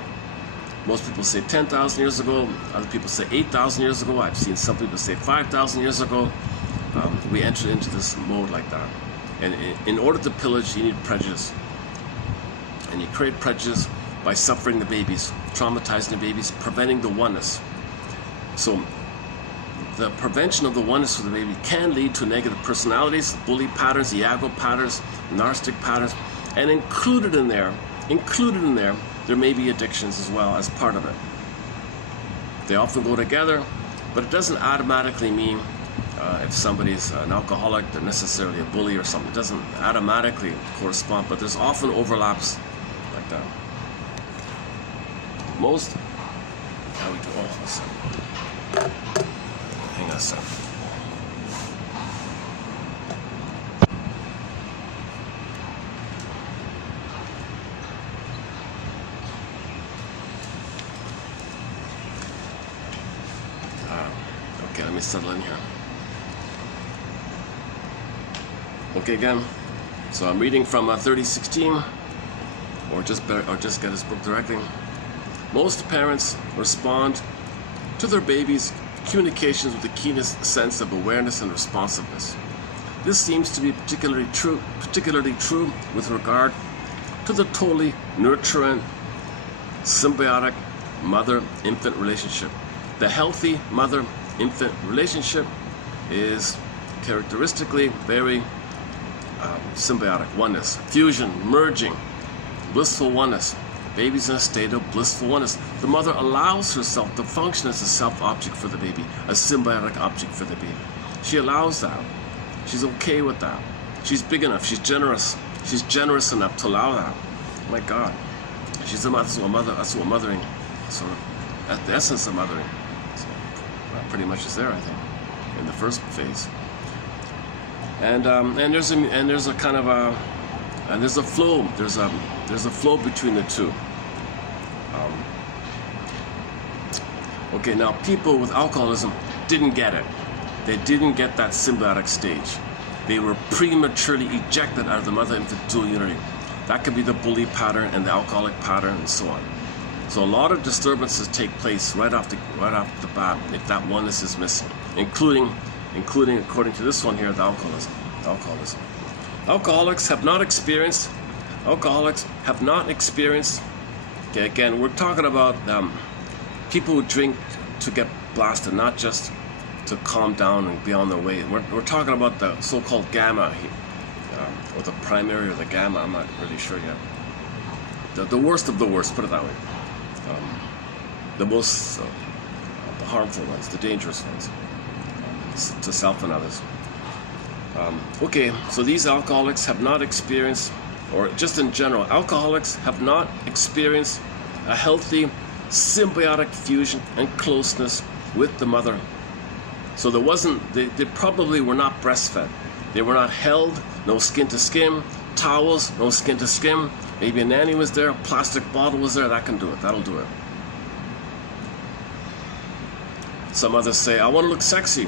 Most people say 10,000 years ago. Other people say 8,000 years ago. I've seen some people say 5,000 years ago. We entered into this mode like that. And in order to pillage, you need prejudice. And you create prejudice by suffering the babies, traumatizing the babies, preventing the oneness. So the prevention of the oneness for the baby can lead to negative personalities, bully patterns, Iago patterns, narcissistic patterns, and included in there, there may be addictions as well as part of it. They often go together, but it doesn't automatically mean if somebody's an alcoholic, they're necessarily a bully or something. It doesn't automatically correspond, but there's often overlaps like that. Most, how we do all this. Hang on a second. Okay, let me settle in here. Okay, again, so I'm reading from 3016, or just get his book directly. Most parents respond to their babies' communications with the keenest sense of awareness and responsiveness. This seems to be particularly true with regard to the totally nurturing, symbiotic mother-infant relationship. The healthy mother-infant relationship is characteristically very symbiotic, oneness, fusion, merging, blissful oneness. Baby's in a state of blissful oneness. The mother allows herself to function as a self-object for the baby, a symbiotic object for the baby. She allows that. She's okay with that. She's big enough. She's generous. She's generous enough to allow that. Oh my God, she's a mother. That's what mothering. So, at the essence of mothering. So, pretty much is there, I think, in the first phase. And there's a kind of a flow. There's a flow between the two. Okay, now people with alcoholism didn't get it. They didn't get that symbiotic stage. They were prematurely ejected out of the mother-infant dual unity. That could be the bully pattern and the alcoholic pattern and so on. So a lot of disturbances take place right off the bat if that oneness is missing, including according to this one here, the alcoholism. Alcoholics have not experienced. Okay, again, we're talking about people who drink to get blasted, not just to calm down and be on their way. We're talking about the so-called gamma, or the primary or the gamma. I'm not really sure yet. The worst of the worst, put it that way. The most the harmful ones, the dangerous ones, to self and others. Okay, so these alcoholics have not experienced, or just in general, alcoholics have not experienced a healthy symbiotic fusion and closeness with the mother. So they probably were not breastfed. They were not held, no skin to skin, towels, no skin to skin. Maybe a nanny was there, a plastic bottle was there, that can do it, that'll do it. Some others say, I want to look sexy.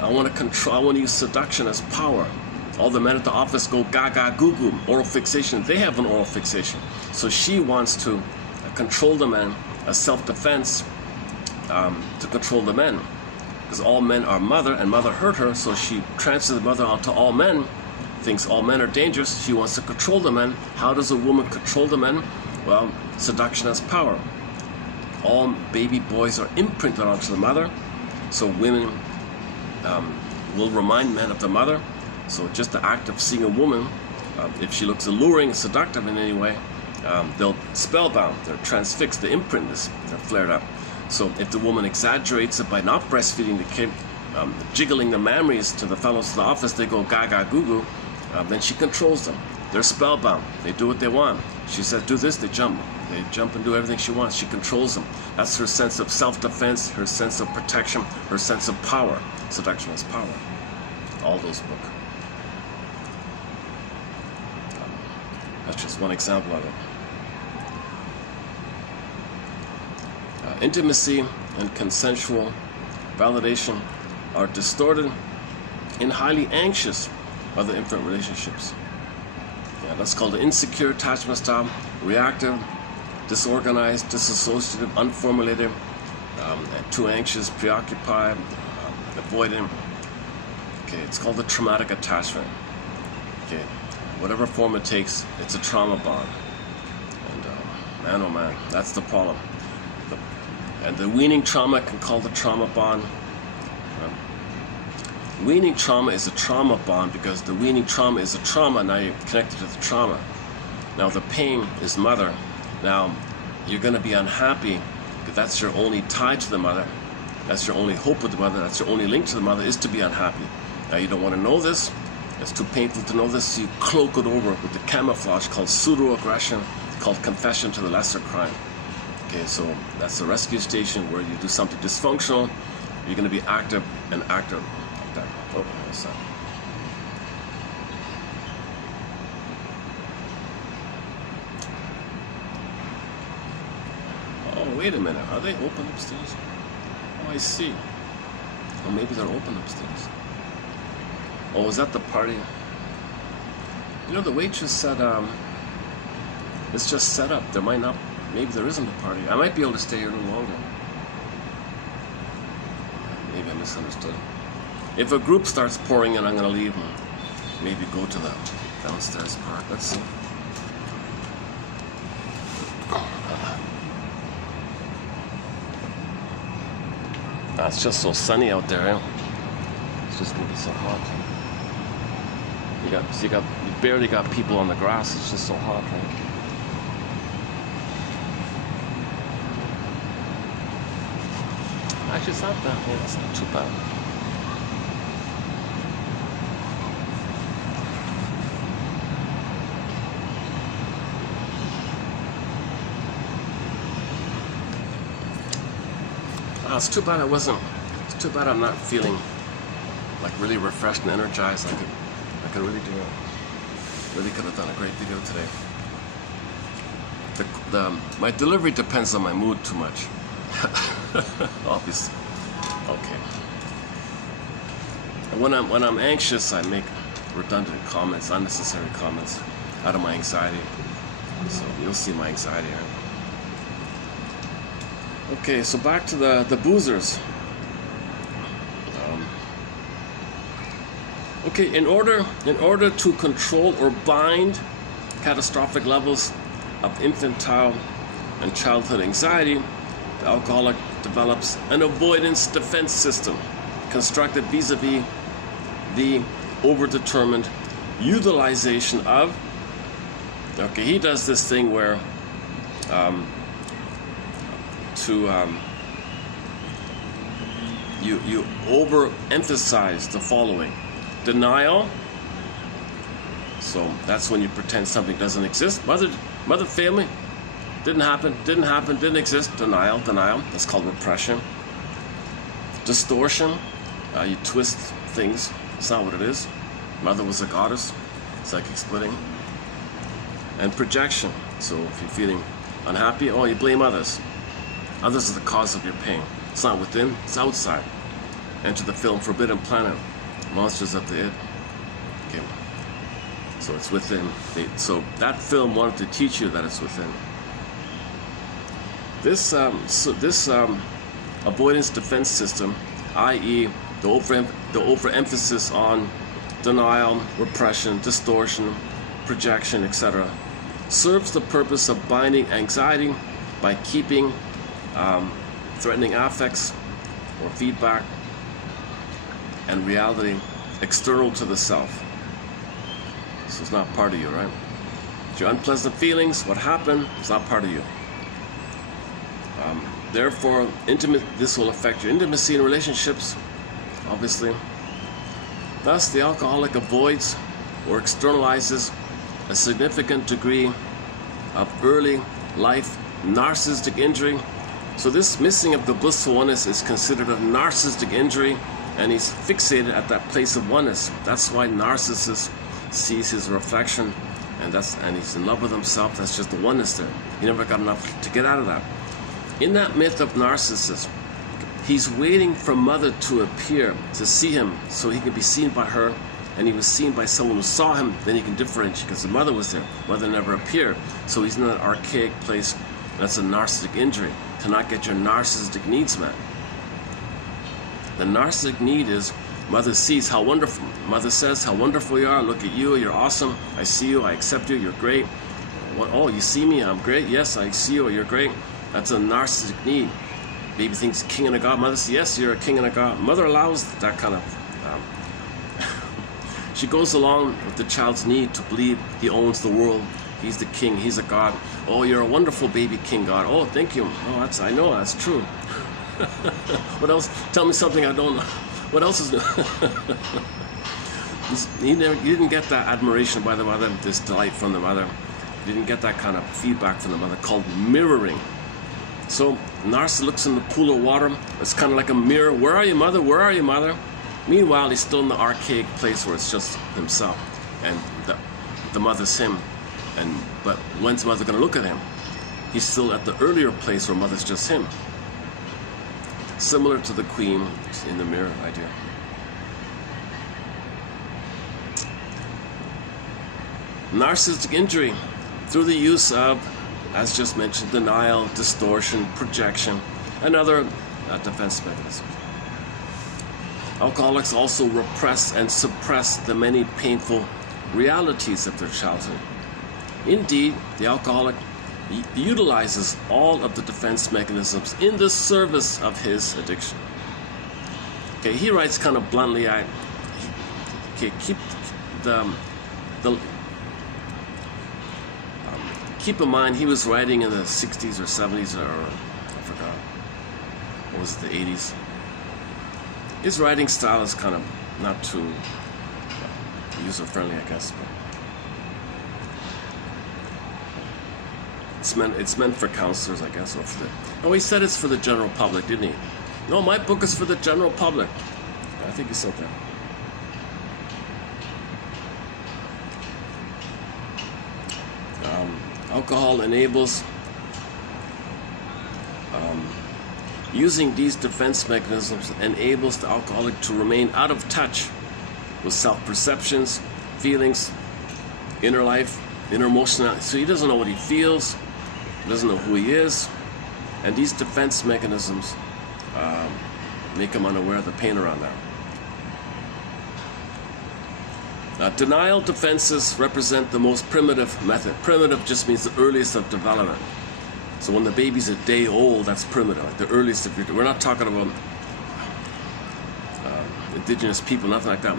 I want to control, I want to use seduction as power. All the men at the office go gaga goo goo, oral fixation. They have an oral fixation. So she wants to control the men as self-defense, to control the men. Because all men are mother, and mother hurt her, so she transfers the mother onto all men, thinks all men are dangerous. She wants to control the men. How does a woman control the men? Well, seduction as power. All baby boys are imprinted onto the mother, so women will remind men of the mother. So just the act of seeing a woman, if she looks alluring and seductive in any way, they'll spellbound, they're transfixed, the imprint is they're flared up. So if the woman exaggerates it by not breastfeeding the kid, jiggling the mammaries to the fellows of the office, they go gaga goo goo, then she controls them. They're spellbound, they do what they want. She says do this, they jump and do everything she wants. She controls them. That's her sense of self-defense, her sense of protection, her sense of power. Seduction is power. All those books. That's just one example of it. Intimacy and consensual validation are distorted in highly anxious other infant relationships. Yeah, that's called the insecure attachment style, reactive, disorganized, disassociative, unformulated, too anxious, preoccupied, avoidant. Okay, it's called the traumatic attachment. Okay, whatever form it takes, it's a trauma bond. And man, oh man, that's the problem. And the weaning trauma can call the trauma bond. Weaning trauma is a trauma bond because the weaning trauma is a trauma. Now you're connected to the trauma. Now the pain is mother. Now you're going to be unhappy because that's your only tie to the mother. That's your only hope with the mother. That's your only link to the mother, is to be unhappy. Now you don't want to know this. It's too painful to know this, so you cloak it over with the camouflage called pseudo-aggression, called confession to the lesser crime. Okay, so that's the rescue station where you do something dysfunctional. You're going to be active and active. Oh, what's that? Oh, wait a minute. Are they open upstairs? Oh, I see. Oh, maybe they're open upstairs. Oh, is that the party? You know, the waitress said, it's just set up. There might not, maybe there isn't a party. I might be able to stay here a little longer. Maybe I misunderstood. If a group starts pouring in, I'm going to leave and maybe go to the downstairs park. Let's see. It's just so sunny out there, eh? It's just going to be so hot. You barely got people on the grass. It's just so hot, right? Actually, it's not bad. Yeah, it's not too bad. It's too bad it's too bad I'm not feeling like really refreshed and energized. I could really could have done a great video today. My delivery depends on my mood too much. Obviously. Okay. And when I'm anxious, I make redundant comments, unnecessary comments out of my anxiety. So you'll see my anxiety here. Okay, so back to the boozers. Okay, in order to control or bind catastrophic levels of infantile and childhood anxiety, the alcoholic develops an avoidance defense system constructed vis-a-vis the overdetermined utilization of. Okay, he does this thing where you overemphasize the following: denial. So that's when you pretend something doesn't exist. Mother failed me. Didn't happen, didn't exist. Denial. That's called repression. Distortion. You twist things. It's not what it is. Mother was a goddess. Psychic splitting. And projection. So if you're feeling unhappy, you blame others. Others are the cause of your pain. It's not within, it's outside. Enter the film Forbidden Planet. Monsters of the Id. Okay. So it's within. So that film wanted to teach you that it's within. This avoidance defense system, i.e., the overemphasis on denial, repression, distortion, projection, etc., serves the purpose of binding anxiety by keeping threatening affects or feedback and reality external to the self. So it's not part of you, right? Your unpleasant feelings, what happened, it's not part of you. Therefore, this will affect your intimacy and relationships, obviously. Thus, the alcoholic avoids or externalizes a significant degree of early life narcissistic injury. So this missing of the blissful oneness is considered a narcissistic injury, and he's fixated at that place of oneness. That's why narcissist sees his reflection, and he's in love with himself. That's just the oneness there. He never got enough to get out of that. In that myth of Narcissus, he's waiting for Mother to appear, to see him, so he can be seen by her, and he was seen by someone who saw him, then he can differentiate, because the Mother was there. Mother never appeared, so he's in that archaic place. That's a narcissistic injury, to not get your narcissistic needs met. The narcissistic need is, Mother sees how wonderful, Mother says how wonderful you are, look at you, you're awesome, I see you, I accept you, you're great. Oh, you see me, I'm great, yes, I see you, you're great. That's a narcissistic need. Baby thinks king and a god. Mother says, yes, you're a king and a god. Mother allows that kind of... she goes along with the child's need to believe he owns the world. He's the king, he's a god. Oh, you're a wonderful baby king god. Oh, thank you. Oh, I know, that's true. What else? Tell me something I don't know. What else is... you didn't get that admiration by the mother, this delight from the mother. You didn't get that kind of feedback from the mother called mirroring. So Narcissus looks in the pool of water. It's kind of like a mirror. Where are you, Mother? Where are you, Mother? Meanwhile, he's still in the archaic place where it's just himself, and the Mother's him. But when's Mother going to look at him? He's still at the earlier place where Mother's just him. Similar to the Queen in the mirror idea. Narcissistic injury through the use of, as just mentioned, denial, distortion, projection, and other defense mechanisms. Alcoholics also repress and suppress the many painful realities of their childhood. Indeed, the alcoholic utilizes all of the defense mechanisms in the service of his addiction. Okay, he writes kind of bluntly, keep in mind, he was writing in the 60s or 70s, or I forgot, or was it the 80s? His writing style is kind of not too user-friendly, I guess. But it's meant for counselors, I guess. Or he said it's for the general public, didn't he? No, my book is for the general public. I think you said that. Alcohol enables using these defense mechanisms enables the alcoholic to remain out of touch with self-perceptions, feelings, inner life, inner emotional. So he doesn't know what he feels, he doesn't know who he is, and these defense mechanisms make him unaware of the pain around that. Denial defenses represent the most primitive method. Primitive just means the earliest of development. So when the baby's a day old, that's primitive, like the earliest of your. We're not talking about indigenous people, nothing like that.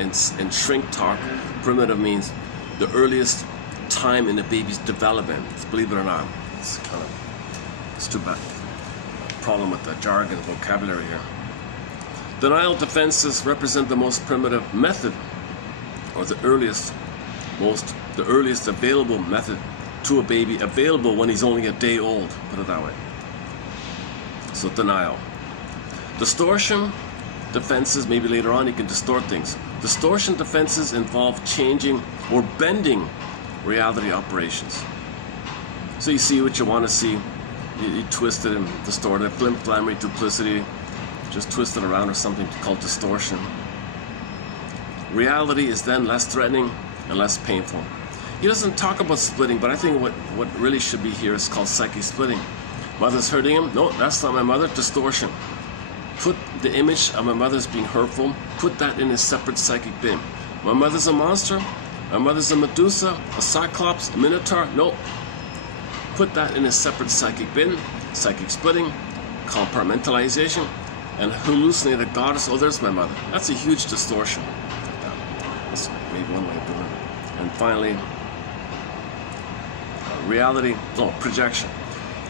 In shrink talk, primitive means the earliest time in the baby's development. Believe it or not, it's too bad. Problem with the jargon, vocabulary here. Denial defenses represent the most primitive method, or the earliest available method to a baby, available when he's only a day old, put it that way. So denial. Distortion defenses, maybe later on you can distort things. Distortion defenses involve changing or bending reality operations. So you see what you want to see, you twist it and distort it, flim flammery, duplicity, just twist it around or something called distortion. Reality is then less threatening and less painful. He doesn't talk about splitting, but I think what really should be here is called psychic splitting. Mother's hurting him? No, that's not my mother. Distortion. Put the image of my mother's being hurtful, put that in a separate psychic bin. My mother's a monster? My mother's a Medusa? A Cyclops? A Minotaur? No. Put that in a separate psychic bin. Psychic splitting, compartmentalization, and hallucinate a goddess. Oh, there's my mother. That's a huge distortion. That's maybe one way of doing it. And finally, reality, projection.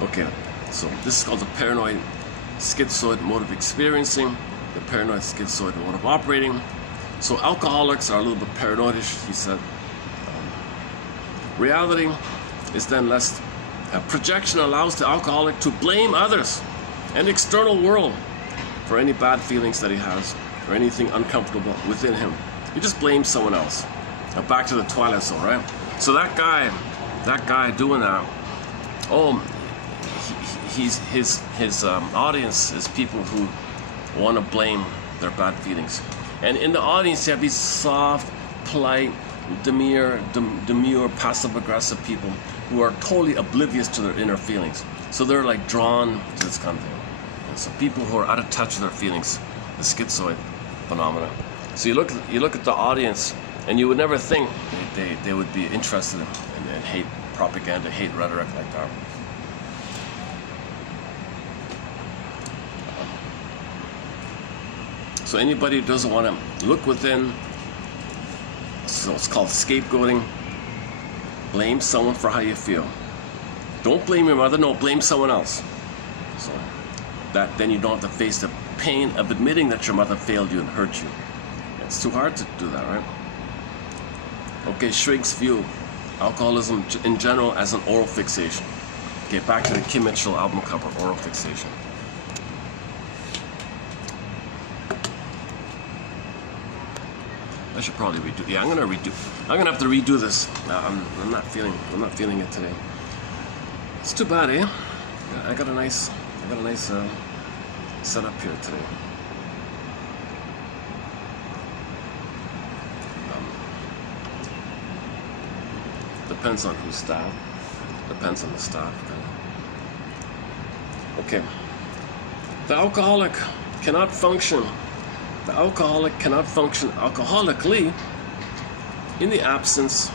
Okay, so this is called the paranoid schizoid mode of experiencing, the paranoid schizoid mode of operating. So alcoholics are a little bit paranoidish, he said. Reality is then less. Projection allows the alcoholic to blame others and the external world for any bad feelings that he has or anything uncomfortable within him. He just blames someone else. Now back to the Twilight Zone, right? So that guy doing that, his audience is people who want to blame their bad feelings. And in the audience, you have these soft, polite, demure, passive-aggressive people who are totally oblivious to their inner feelings. So they're like drawn to this kind of thing. And so people who are out of touch with their feelings, the schizoid phenomena. So you look at the audience, and you would never think they would be interested in hate propaganda, hate rhetoric like that. So anybody who doesn't want to look within, so it's called scapegoating. Blame someone for how you feel. Don't blame your mother, no, blame someone else. So that then you don't have to face the pain of admitting that your mother failed you and hurt you. It's too hard to do that, right? Okay, Shrink's view. Alcoholism in general as an oral fixation. Okay, back to the Kim Mitchell album cover, oral fixation. I should probably redo. Yeah, I'm gonna have to redo this. I'm not feeling it today. It's too bad, eh? I got a nice setup here today. Depends on who's staff. Depends on the staff. Okay. The alcoholic cannot function. The alcoholic cannot function alcoholically in the absence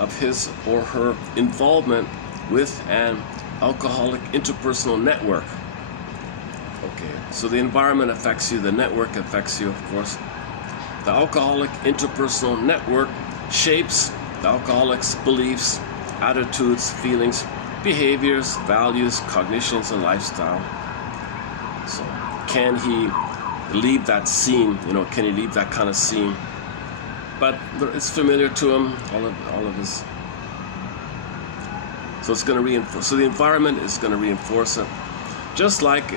of his or her involvement with an alcoholic interpersonal network. Okay, so the environment affects you, the network affects you, of course. The alcoholic interpersonal network shapes the alcoholic's beliefs, attitudes, feelings, behaviors, values, cognitions, and lifestyle. So can he leave that scene? Can he leave that kind of scene? But it's familiar to him, all of his. So it's going to reinforce. So the environment is going to reinforce it, just like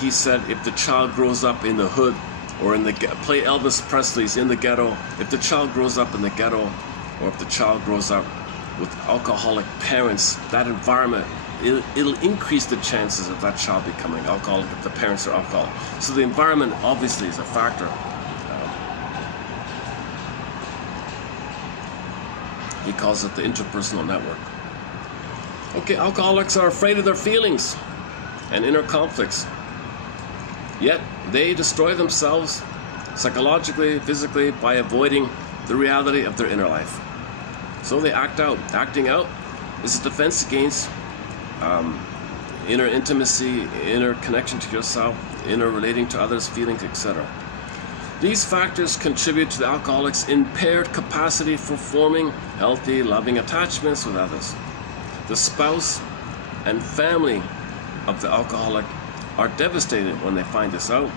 he said if the child grows up in the hood or in the play Elvis Presley's In the Ghetto, if the child grows up in the ghetto or if the child grows up with alcoholic parents, that environment, it'll increase the chances of that child becoming alcoholic if the parents are alcoholic. So the environment obviously is a factor. He calls it the interpersonal network. Okay, alcoholics are afraid of their feelings and inner conflicts. Yet they destroy themselves psychologically, physically, by avoiding the reality of their inner life. So they act out. Acting out is a defense against inner intimacy, inner connection to yourself, inner relating to others, feelings, etc. These factors contribute to the alcoholic's impaired capacity for forming healthy, loving attachments with others. The spouse and family of the alcoholic are devastated when they find this out.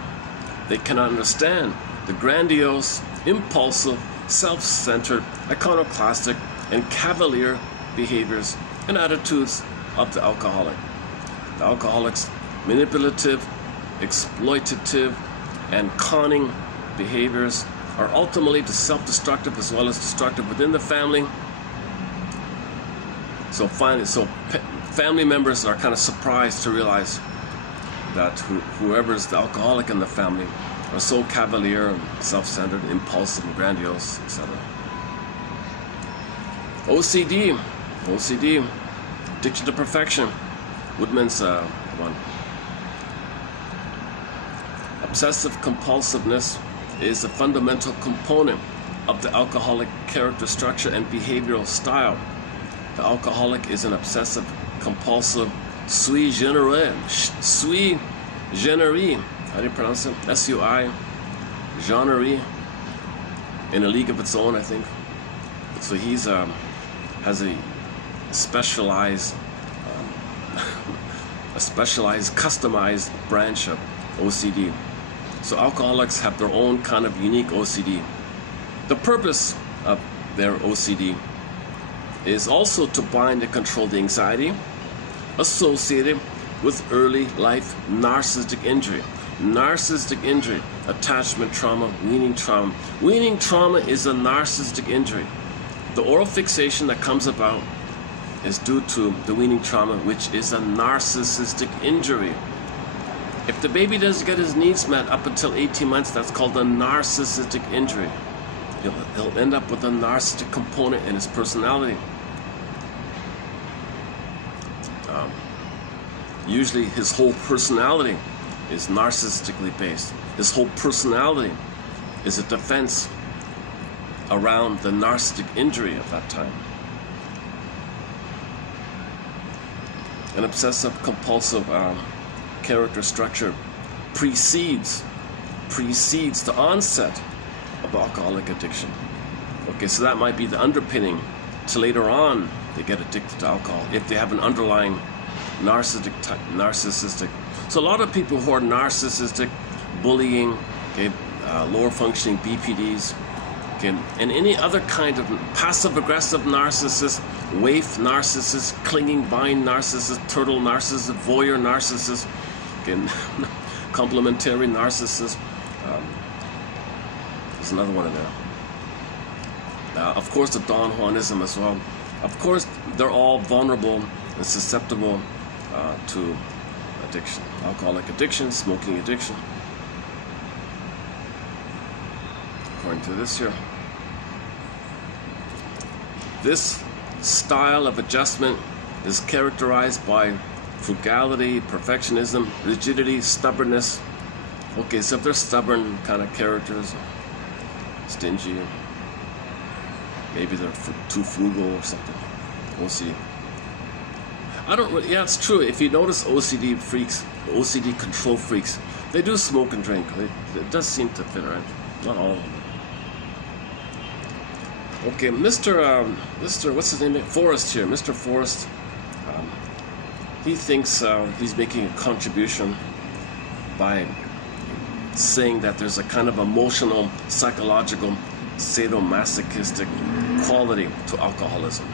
They cannot understand the grandiose, impulsive, self-centered, iconoclastic, and cavalier behaviors and attitudes of the alcoholic. The alcoholic's manipulative, exploitative, and conning behaviors are ultimately self-destructive as well as destructive within the family. So family members are kind of surprised to realize that whoever is the alcoholic in the family are so cavalier and self-centered, impulsive and grandiose, etc. OCD, addiction to perfection, Woodman's one. Obsessive compulsiveness is a fundamental component of the alcoholic character structure and behavioral style. The alcoholic is an obsessive compulsive sui generis, how do you pronounce it? S-U-I, genre, in a league of its own, I think. So he's has a specialized, customized branch of OCD. So alcoholics have their own kind of unique OCD. The purpose of their OCD is also to bind and control the anxiety associated with early life narcissistic injury. Narcissistic injury, attachment trauma, weaning trauma. Weaning trauma is a narcissistic injury. The oral fixation that comes about is due to the weaning trauma, which is a narcissistic injury. If the baby doesn't get his needs met up until 18 months, that's called a narcissistic injury. He'll end up with a narcissistic component in his personality. Usually his whole personality is narcissistically based. His whole personality is a defense around the narcissistic injury of that time. An obsessive compulsive character structure precedes the onset of alcoholic addiction. Okay, so that might be the underpinning to later on they get addicted to alcohol if they have an underlying narcissistic. So a lot of people who are narcissistic, bullying, okay, lower functioning BPDs, okay, and any other kind of passive-aggressive narcissist, waif narcissist, clinging vine narcissist, turtle narcissist, voyeur narcissist, okay, complementary narcissist. There's another one in there. Of course, the Don Juanism as well. Of course, they're all vulnerable and susceptible to addiction, alcoholic addiction, smoking addiction. According to this here. This style of adjustment is characterized by frugality, perfectionism, rigidity, stubbornness. Okay, so if they're stubborn kind of characters, stingy, maybe they're too frugal or something. We'll see. Yeah, it's true. If you notice OCD freaks, OCD control freaks, they do smoke and drink. It does seem to fit, right? Not all of them. Okay, Mr. What's his name? Forrest here. Mr. Forrest, he thinks he's making a contribution by saying that there's a kind of emotional, psychological, sadomasochistic quality to alcoholism.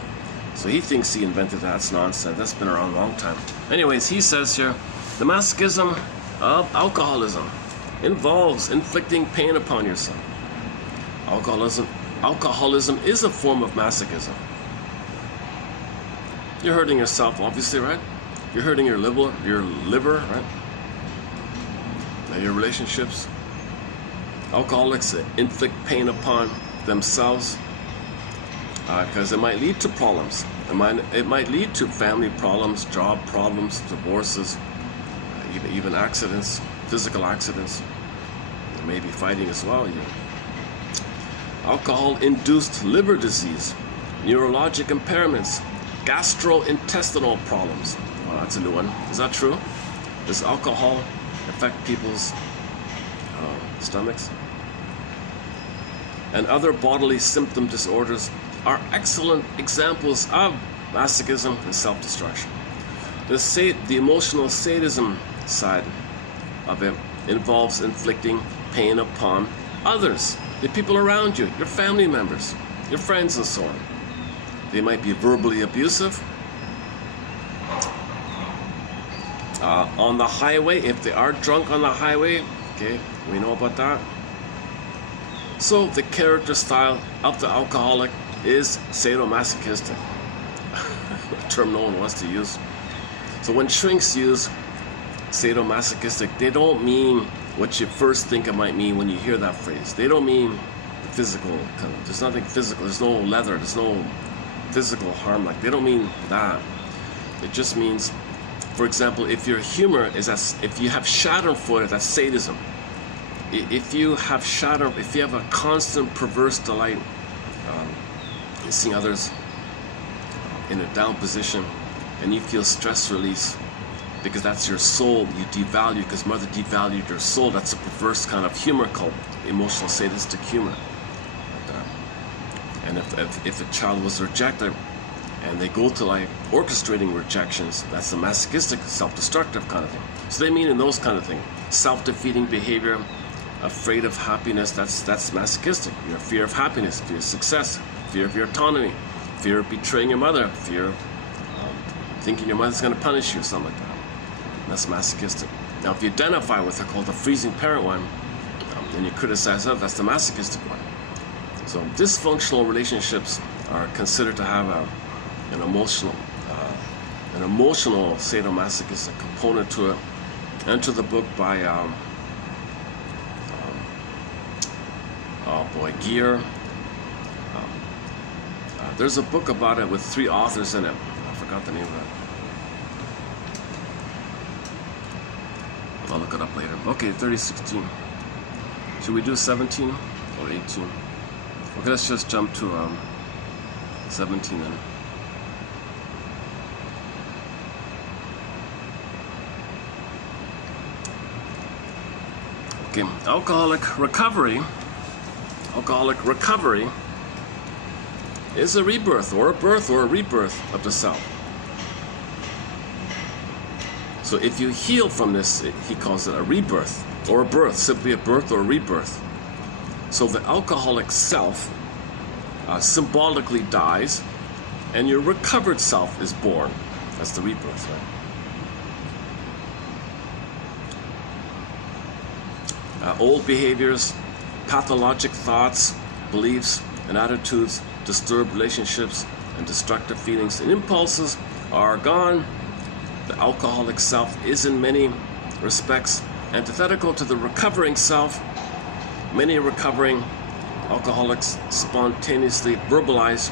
So he thinks he invented that. That's nonsense. That's been around a long time. Anyways, he says here, the masochism of alcoholism involves inflicting pain upon yourself. Alcoholism is a form of masochism. You're hurting yourself, obviously, right? You're hurting your liver, right? And your relationships. Alcoholics inflict pain upon themselves because it might lead to problems. It might lead to family problems, job problems, divorces, even accidents, physical accidents. Maybe fighting as well. Alcohol-induced liver disease, neurologic impairments, gastrointestinal problems. Well, that's a new one. Is that true? Does alcohol affect people's stomachs? And other bodily symptom disorders are excellent examples of masochism and self-destruction. The emotional sadism side of it involves inflicting pain upon others, the people around you, your family members, your friends, and so on. They might be verbally abusive. On the highway, if they are drunk on the highway, okay, we know about that. So the character style of the alcoholic is sadomasochistic, a term no one wants to use. So when shrinks use sadomasochistic, they don't mean what you first think it might mean when you hear that phrase. They don't mean the physical, there's nothing physical, there's no leather, there's no physical harm. Like, they don't mean that. It just means, for example, if your humor is if you have schadenfreude, that's sadism. If you have a constant perverse delight in seeing others in a down position, and you feel stress release because that's your soul, you devalue, because mother devalued your soul. That's a perverse kind of humor called emotional sadistic humor. And if a child was rejected and they go to life orchestrating rejections, that's the masochistic, self-destructive kind of thing. So they mean in those kind of things. Self-defeating behavior, afraid of happiness, that's masochistic. Your fear of happiness, fear of success, fear of your autonomy, fear of betraying your mother, fear of thinking your mother's going to punish you, something like that. That's masochistic. Now, if you identify with it, called the freezing parent one, and you criticize her, that's the masochistic one. So dysfunctional relationships are considered to have an emotional sadomasochistic component to it. Enter the book by Gear. There's a book about it with 3 authors in it. I forgot the name of it. I'll look it up later. Okay, 3016. Should we do 17 or 18? Okay, let's just jump to 17 then. Okay, alcoholic recovery is a rebirth or a birth or a rebirth of the self. So if you heal from this, he calls it a rebirth or a birth, simply a birth or a rebirth. So the alcoholic self symbolically dies, and your recovered self is born. That's the rebirth, right? Old behaviors, pathologic thoughts, beliefs, and attitudes, disturbed relationships, and destructive feelings and impulses are gone. The alcoholic self is in many respects antithetical to the recovering self. Many recovering alcoholics spontaneously verbalize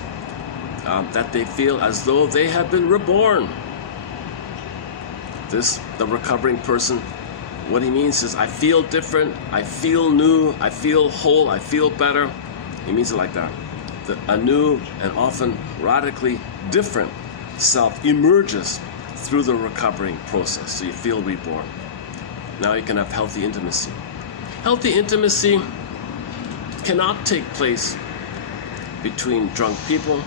that they feel as though they have been reborn. The recovering person, what he means is, I feel different, I feel new, I feel whole, I feel better. He means it like that. A new and often radically different self emerges through the recovering process, so you feel reborn. Now you can have healthy intimacy. Healthy intimacy cannot take place between drunk people.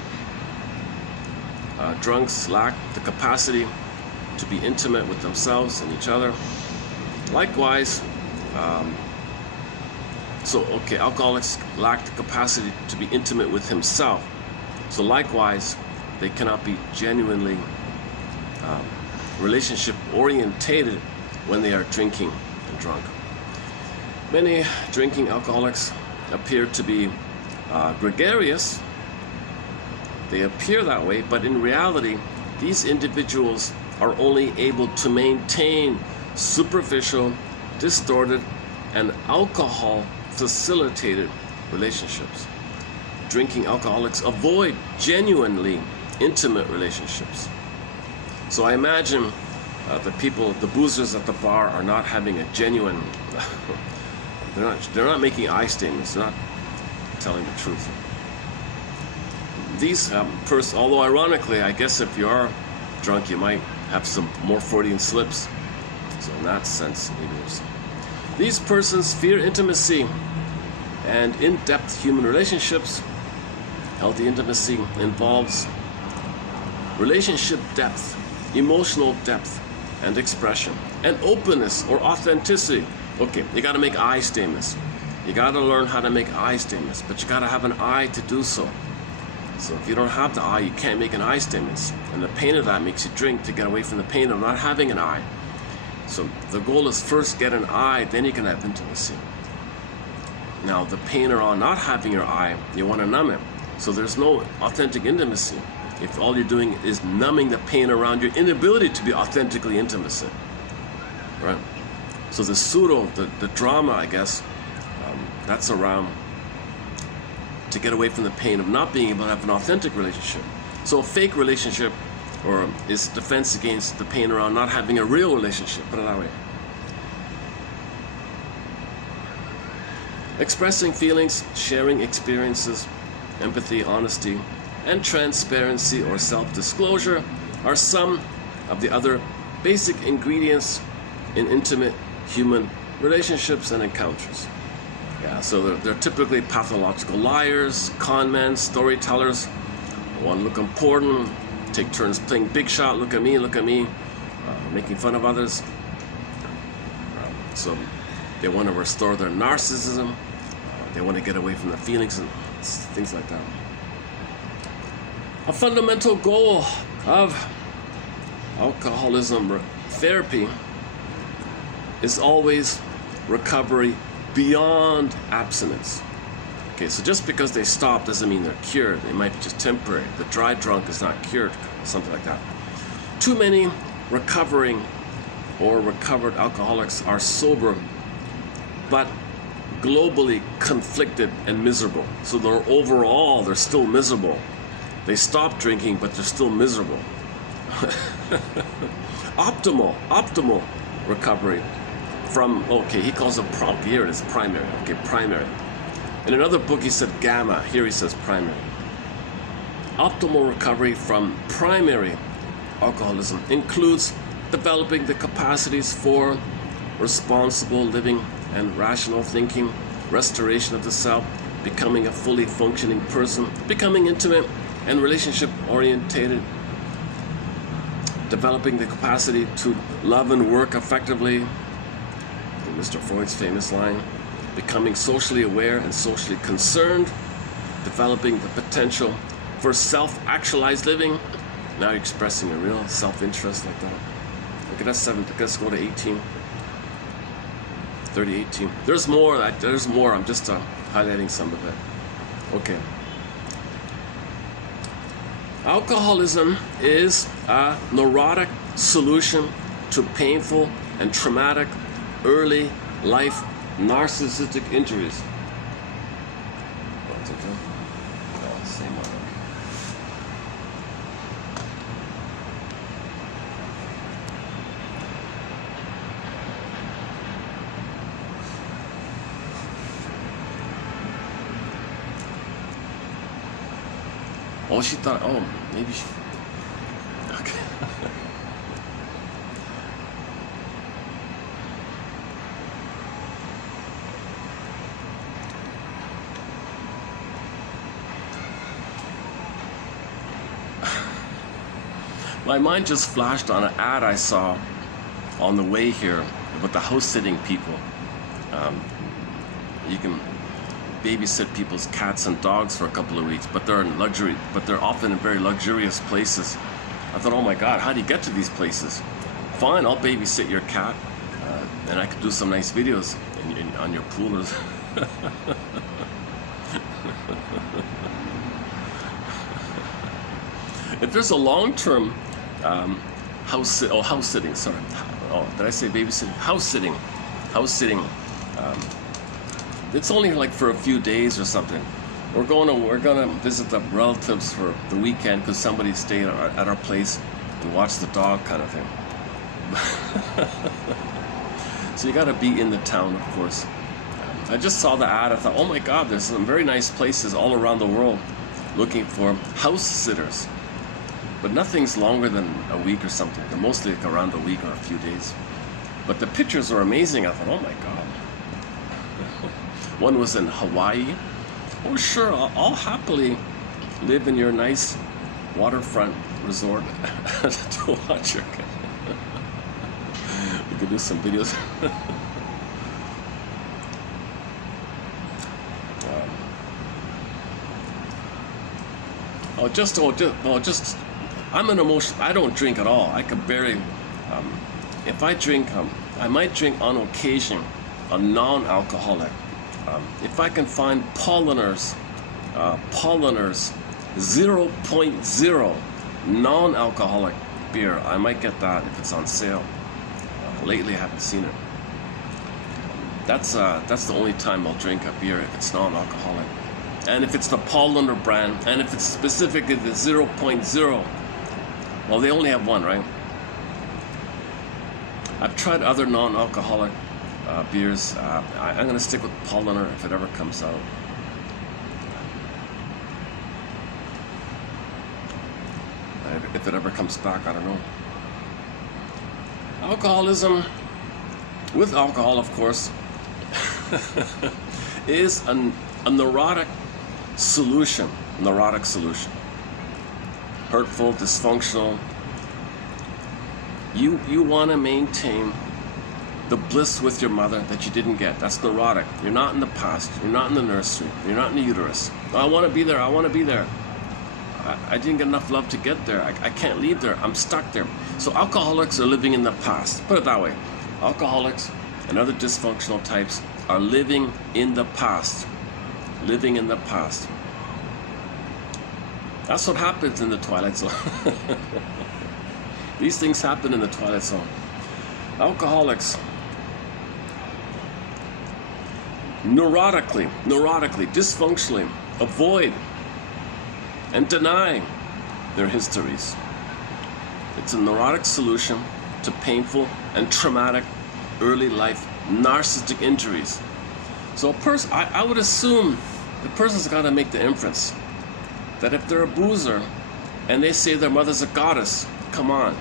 Drunks lack the capacity to be intimate with themselves and each other. Likewise, alcoholics lack the capacity to be intimate with himself. So likewise, they cannot be genuinely relationship orientated when they are drinking drunk. Many drinking alcoholics appear to be gregarious. They appear that way, but in reality, these individuals are only able to maintain superficial, distorted, and alcohol-facilitated relationships. Drinking alcoholics avoid genuinely intimate relationships. So I imagine the boozers at the bar are not having a genuine, they're not making I statements, they're not telling the truth. These although ironically, I guess if you are drunk, you might have some more Freudian slips. So in that sense, maybe these persons fear intimacy and in-depth human relationships. Healthy intimacy involves relationship depth, emotional depth, and expression, and openness or authenticity. Okay, you got to make I statements. You got to learn how to make I statements, but you got to have an I to do so. So if you don't have the I, you can't make an I statements. And the pain of that makes you drink to get away from the pain of not having an I. So the goal is first get an I, then you can have intimacy. Now the pain around not having your I, you want to numb it. So there's no authentic intimacy if all you're doing is numbing the pain around your inability to be authentically intimate. Right? So the the drama, I guess, that's around to get away from the pain of not being able to have an authentic relationship. So a fake relationship is defense against the pain around not having a real relationship, put it that way. Expressing feelings, sharing experiences, empathy, honesty, and transparency or self-disclosure are some of the other basic ingredients in intimate human relationships and encounters. Yeah, so they're typically pathological liars, con men, storytellers, want to look important, take turns playing big shot, look at me, making fun of others. So they want to restore their narcissism, they want to get away from the feelings and things like that. A fundamental goal of alcoholism therapy is always recovery beyond abstinence. Okay, so just because they stop doesn't mean they're cured. They might be just temporary. The dry drunk is not cured, something like that. Too many recovering or recovered alcoholics are sober, but globally conflicted and miserable. So they're still miserable. They stop drinking, but they're still miserable. Optimal recovery from, he calls it here it is primary. Okay, primary. In another book he said gamma, here he says primary. Optimal recovery from primary alcoholism includes developing the capacities for responsible living and rational thinking, restoration of the self, becoming a fully functioning person, becoming intimate and relationship orientated, developing the capacity to love and work effectively, Mr. Freud's famous line, becoming socially aware and socially concerned, developing the potential for self-actualized living. Now you're expressing a real self-interest like that. Okay, that's 7. Let's go to 18. 18. There's more. I'm just highlighting some of it. Okay. Alcoholism is a neurotic solution to painful and traumatic early life narcissistic injuries. Same one. Oh, she thought, maybe she... Okay. My mind just flashed on an ad I saw on the way here about the house-sitting people. You can babysit people's cats and dogs for a couple of weeks, but they're often in very luxurious places. I thought, oh my God, how do you get to these places? Fine, I'll babysit your cat. and I could do some nice videos on your poolers. If there's a long-term house sitting, sorry. Oh, did I say babysitting? House sitting. It's only like for a few days or something. We're gonna visit the relatives for the weekend because somebody stayed at our place to watch the dog, kind of thing. So you got to be in the town, of course. I just saw the ad. I thought, oh my God, there's some very nice places all around the world looking for house sitters. But nothing's longer than a week or something. They're mostly like around a week or a few days. But the pictures are amazing. I thought, oh my God. One was in Hawaii. Oh sure, I'll happily live in your nice waterfront resort to watch your cat. We could do some videos. I'm an emotional. I don't drink at all. I could barely. If I drink, I might drink on occasion, a non-alcoholic. If I can find polliners 0.0 non-alcoholic beer, I might get that if it's on sale. Lately, I haven't seen it. That's the only time I'll drink a beer if it's non-alcoholic. And if it's the Polliner brand, and if it's specifically the 0.0, well, they only have one, right? I've tried other non-alcoholic beers. I'm going to stick with Polliner if it ever comes out. If it ever comes back, I don't know. Alcoholism, with alcohol, of course, is a neurotic solution. Hurtful, dysfunctional. You want to maintain the bliss with your mother that you didn't get. That's neurotic. You're not in the past. You're not in the nursery. You're not in the uterus. Oh, I want to be there. I want to be there. I didn't get enough love to get there. I can't leave there. I'm stuck there. So alcoholics are living in the past. Put it that way. Alcoholics and other dysfunctional types are living in the past. Living in the past. That's what happens in the Twilight Zone. These things happen in the Twilight Zone. Alcoholics neurotically, dysfunctionally avoid and deny their histories. It's a neurotic solution to painful and traumatic early life narcissistic injuries. So I would assume the person's got to make the inference that if they're a boozer and they say their mother's a goddess, come on,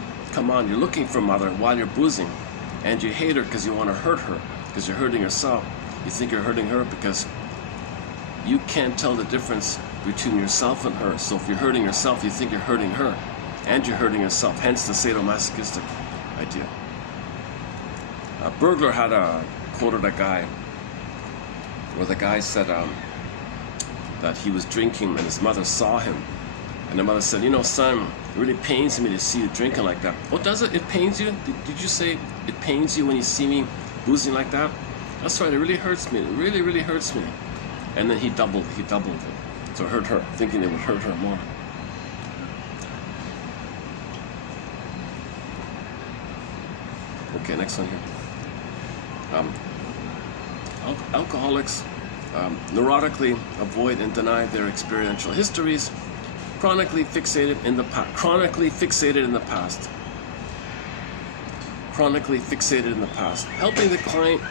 you're looking for mother while you're boozing, and you hate her because you want to hurt her, because you're hurting yourself. You think you're hurting her because you can't tell the difference between yourself and her. So if you're hurting yourself, you think you're hurting her, and you're hurting yourself, hence the sadomasochistic idea. A burglar had quoted a guy where the guy said that he was drinking and his mother saw him, and the mother said, you know, son, it really pains me to see you drinking like that. Oh, does it? It pains you? Did you say it pains you when you see me boozing like that? That's right, it really hurts me. It really, really hurts me. And then he doubled it. So it hurt her, thinking it would hurt her more. Okay, next one here. Alcoholics neurotically avoid and deny their experiential histories, chronically fixated in the past. Helping the client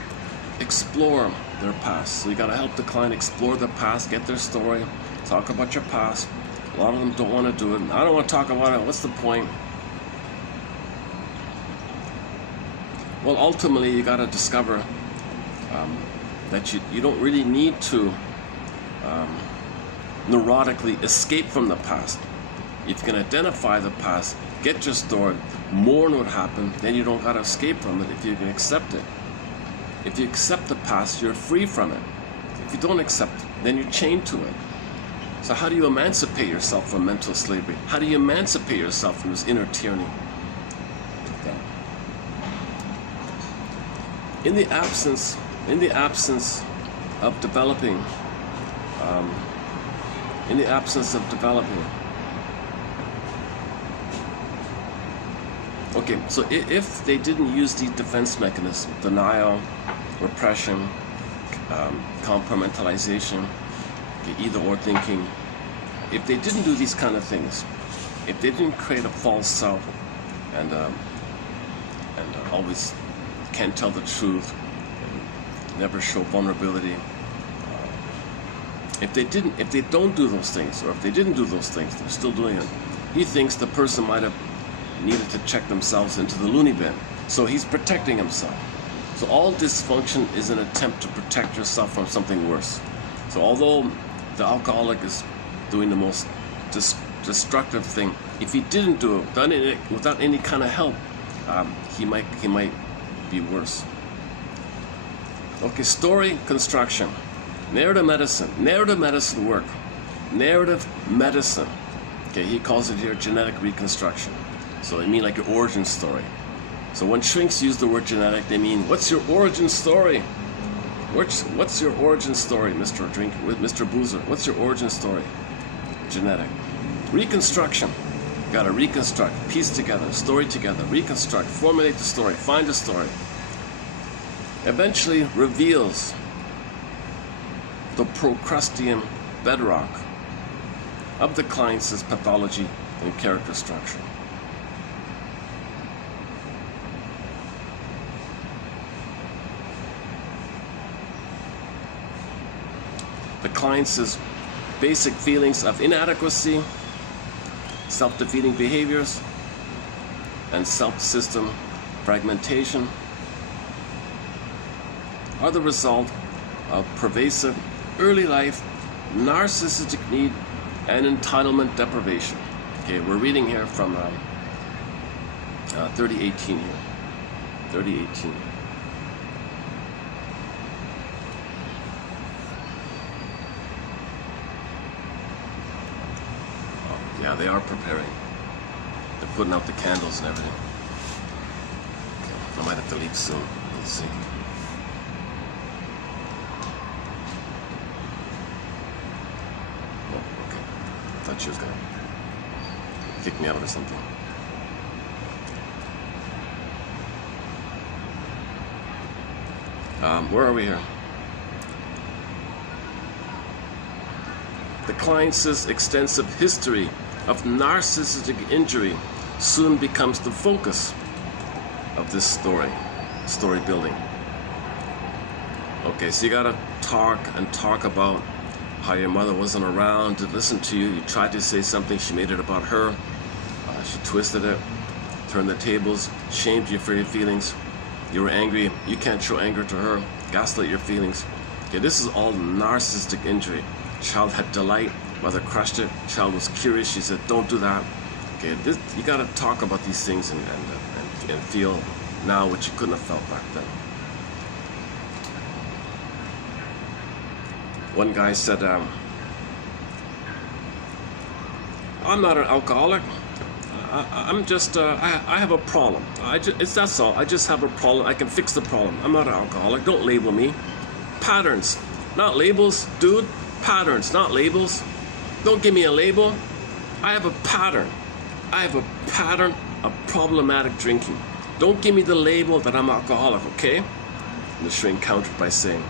explore their past. So you got to help the client explore their past, get their story, talk about your past. A lot of them don't want to do it. I don't want to talk about it. What's the point? Well, ultimately, you got to discover that you don't really need to neurotically escape from the past. If you can identify the past, get your story, mourn what happened, then you don't got to escape from it if you can accept it. If you accept the past, you're free from it. If you don't accept it, then you're chained to it. So how do you emancipate yourself from mental slavery? How do you emancipate yourself from this inner tyranny? in the absence of developing, okay, so if they didn't use these defense mechanisms, denial, repression, compartmentalization, either or thinking, if they didn't do these kind of things, if they didn't create a false self and always can't tell the truth, and never show vulnerability, if they don't do those things, or if they didn't do those things, they're still doing it, he thinks the person might have needed to check themselves into the loony bin. So he's protecting himself. So all dysfunction is an attempt to protect yourself from something worse. So although the alcoholic is doing the most destructive thing, if he didn't do it without any kind of help, he might be worse. Okay, story construction, narrative medicine work, narrative medicine. Okay, he calls it here genetic reconstruction. So they mean like your origin story. So when shrinks use the word genetic, they mean, what's your origin story? What's your origin story, Mr. Boozer? What's your origin story? Genetic. Reconstruction. Gotta reconstruct, piece together, story together, reconstruct, formulate the story, find the story. Eventually reveals the Procrustean bedrock of the client's pathology and character structure. The client's basic feelings of inadequacy, self-defeating behaviors, and self-system fragmentation are the result of pervasive early life narcissistic need and entitlement deprivation. Okay, we're reading here from 3018 here. 3018. Yeah, they are preparing. They're putting out the candles and everything. Okay. I might have to leave soon. Let's see. Oh, okay. I thought she was gonna kick me out or something. Where are we here? The client's extensive history of narcissistic injury soon becomes the focus of this story building. Okay, so you gotta talk about how your mother wasn't around to listen to you. You tried to say something, she made it about her. She twisted it, turned the tables, shamed you for your feelings. You were angry, you can't show anger to her, gaslight your feelings. Okay, this is all narcissistic injury. Child had delight, mother crushed it. Child was curious, she said, don't do that. Okay, you gotta talk about these things and feel now what you couldn't have felt back then. One guy said, I'm not an alcoholic. I'm just, I have a problem. That's all. I just have a problem. I can fix the problem. I'm not an alcoholic. Don't label me. Patterns, not labels, dude. Patterns, not labels. Don't give me a label. I have a pattern. I have a pattern of problematic drinking. Don't give me the label that I'm alcoholic, okay? And the shrink countered by saying,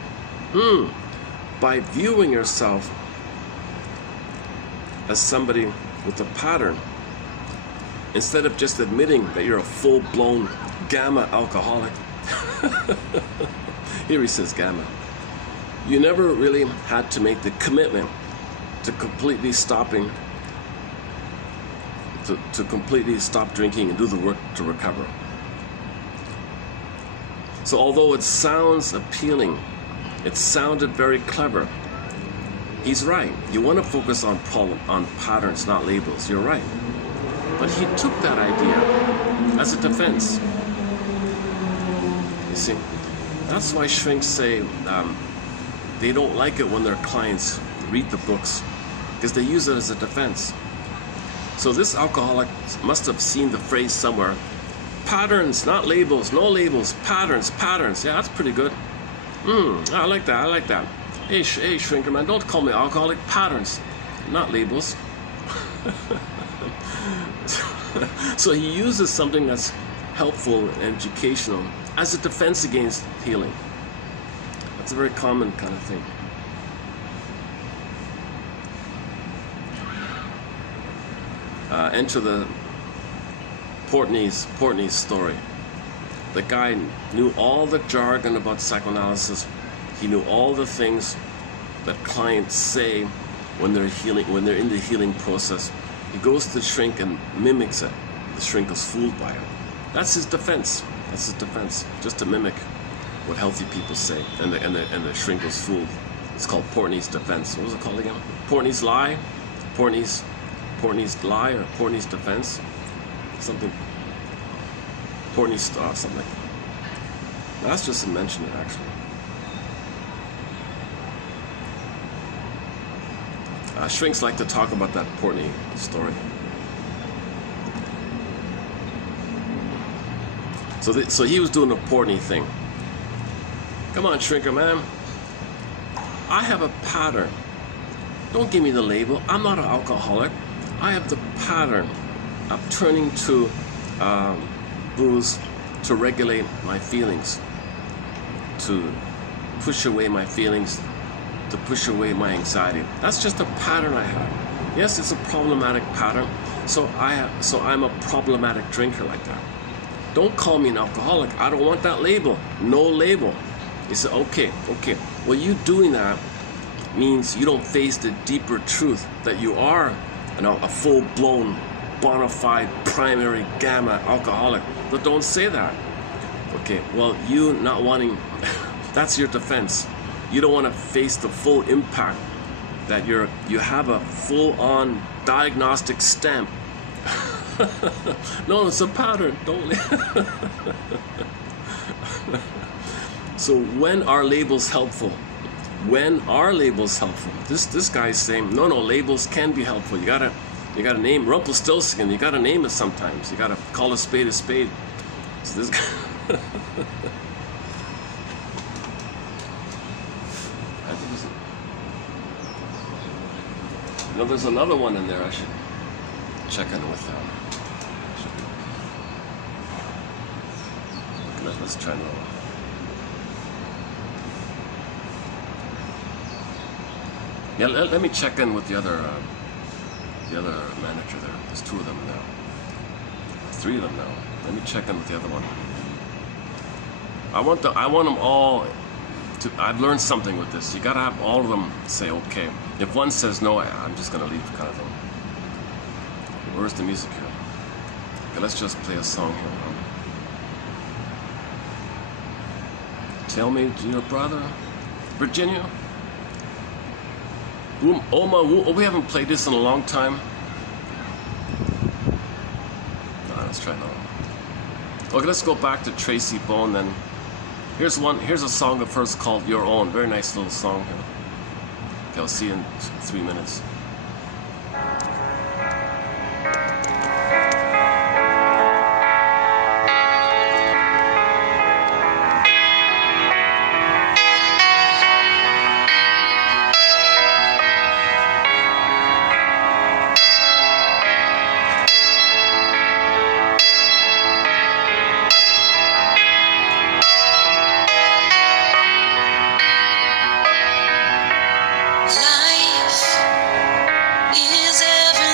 by viewing yourself as somebody with a pattern, instead of just admitting that you're a full-blown gamma alcoholic. Here he says gamma. You never really had to make the commitment to completely stopping, to completely stop drinking and do the work to recover. So although it sounds appealing, it sounded very clever. He's right. You want to focus on patterns, not labels. You're right. But he took that idea as a defense. You see, that's why shrinks say they don't like it when their clients read the books, because they use it as a defense. So this alcoholic must have seen the phrase somewhere, Patterns, not labels. No labels. Patterns. Patterns. Yeah, that's pretty good. I like that. I like that. Hey, shrinker man, don't call me alcoholic. Patterns, not labels. So he uses something that's helpful and educational as a defense against healing. That's a very common kind of thing. Enter the Portney's story. The guy knew all the jargon about psychoanalysis. He knew all the things that clients say when they're healing, when they're in the healing process. He goes to the shrink and mimics it. The shrink is fooled by it. That's his defense. That's his defense, just to mimic what healthy people say. And the shrink was fooled. It's called Portney's defense. What was it called again? Portney's lie, Portney's lie, or Portney's defense, something. Portney's star, something like that. That's just to mention it, actually. Shrinks like to talk about that Portney story. So he was doing a Portney thing. Come on, shrinker man. I have a pattern. Don't give me the label. I'm not an alcoholic. I have the pattern of turning to booze to regulate my feelings, to push away my feelings, to push away my anxiety. That's just a pattern I have. Yes, it's a problematic pattern. So I'm a problematic drinker like that. Don't call me an alcoholic. I don't want that label. No label. He said, okay. Well, you doing that means you don't face the deeper truth that you are, a full-blown, bona fide, primary gamma alcoholic. But don't say that. Okay, well, you not wanting, that's your defense. You don't want to face the full impact that you have a full-on diagnostic stamp. No, it's a pattern. Don't. So when are labels helpful? When are labels helpful? This guy's saying no, labels can be helpful. You gotta name Rumpelstiltskin. You gotta name it sometimes. You gotta call a spade a spade. So this guy. I think there's another one in there. I should check in with them. Let's try another one. Yeah, let me check in with the other manager there. There's two of them now. Three of them now. Let me check in with the other one. I want them all to. I've learned something with this. You gotta have all of them say okay. If one says no, I'm just gonna leave, kind of thing. Where's the music here? Okay, let's just play a song here. Tell me, dear brother, Virginia. We haven't played this in a long time. Let's try another one. Okay, let's go back to Tracy Bone then. Here's a song of hers called Your Own. Very nice little song here. Okay, I'll see you in 3 minutes. Life is every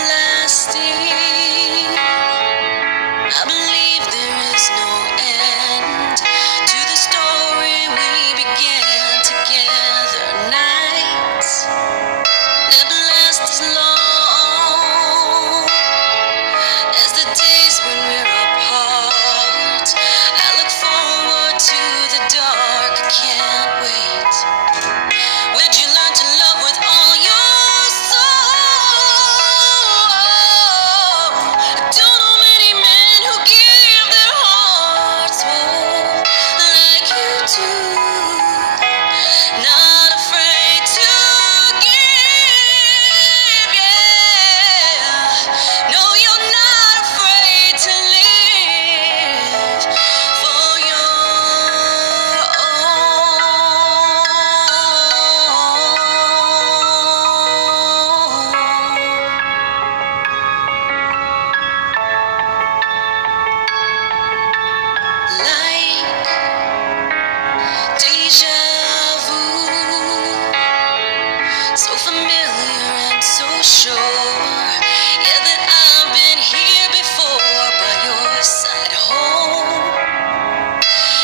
sure, yeah, that I've been here before, but your side home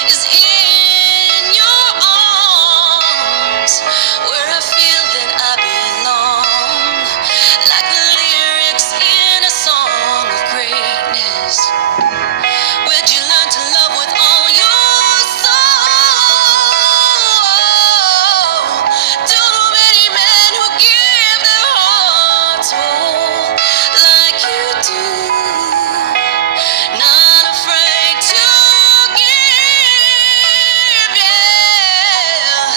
is in your arms, where I feel that I belong, like the lyrics in a song of greatness. Where'd you learn to love with all your soul? Too many men who give their hearts whole, like you do. Not afraid to give, yeah.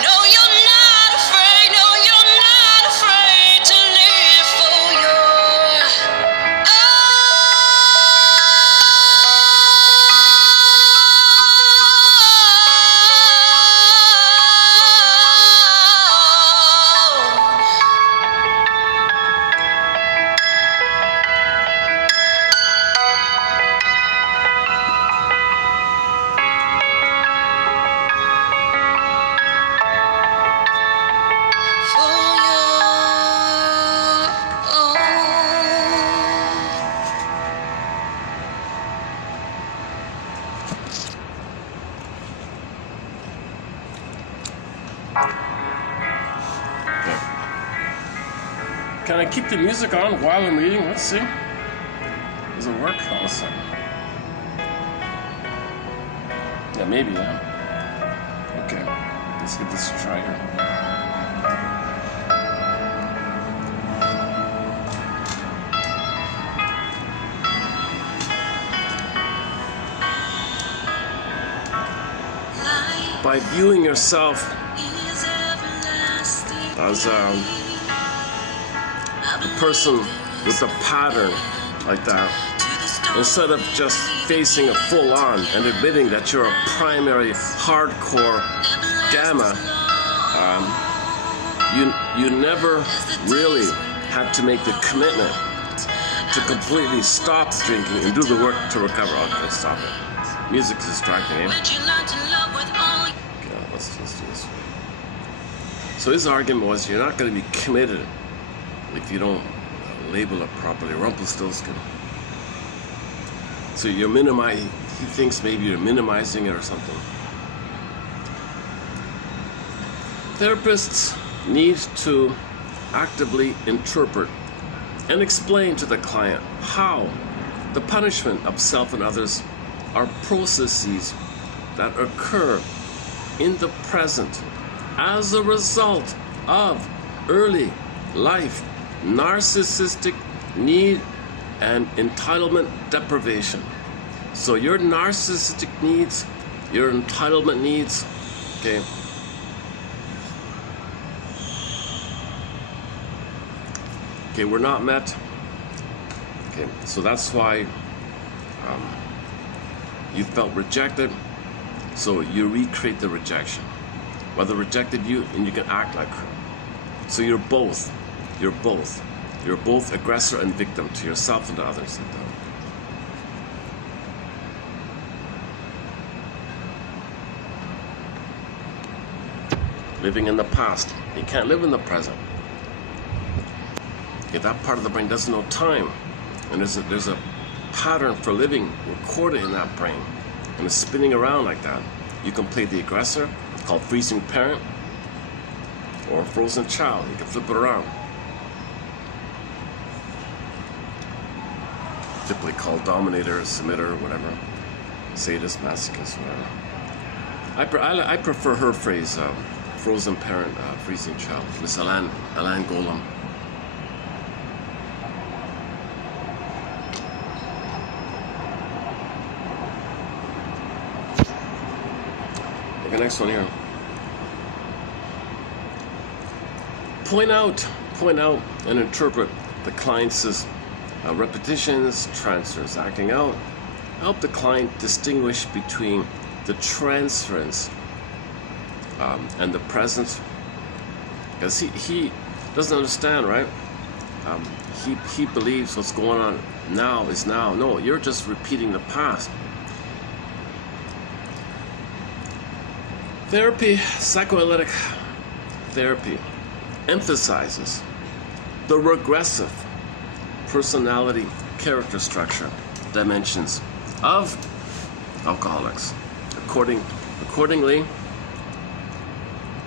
No, you're not afraid. No, you're not afraid to live for your. Can I keep the music on while I'm reading? Let's see. Does it work? Oh, listen. Yeah, maybe, yeah. Okay, let's give this a try here. By viewing yourself as a person with a pattern like that, instead of just facing it full on and admitting that you're a primary hardcore gamma, you never really had to make the commitment to completely stop drinking and do the work to recover. Okay, stop it. Music's distracting, eh? Okay, let's do this. So his argument was you're not going to be committed if you don't label it properly. Rumpelstiltskin. So you're minimizing. He thinks maybe you're minimizing it or something. Therapists need to actively interpret and explain to the client how the punishment of self and others are processes that occur in the present as a result of early life narcissistic need and entitlement deprivation. So your narcissistic needs, your entitlement needs, okay, were not met. Okay, so that's why you felt rejected. So you recreate the rejection. Whether rejected you, and you can act like her. So you're both aggressor and victim to yourself and to others. Living in the past. You can't live in the present. Okay, that part of the brain doesn't know time. And there's a pattern for living recorded in that brain. And it's spinning around like that. You can play the aggressor, called freezing parent, or frozen child. You can flip it around. Typically called dominator, submitter, whatever. Sadist, masochist, whatever. I prefer her phrase, frozen parent, freezing child. Miss Alain Golem. Okay, next one here. Point out and interpret the client's repetitions, transference, acting out. Help the client distinguish between the transference and the present. Because he doesn't understand, right? He believes what's going on now is now. No, you're just repeating the past. Therapy, psychoanalytic therapy, emphasizes the regressive personality character structure dimensions of alcoholics. Accordingly,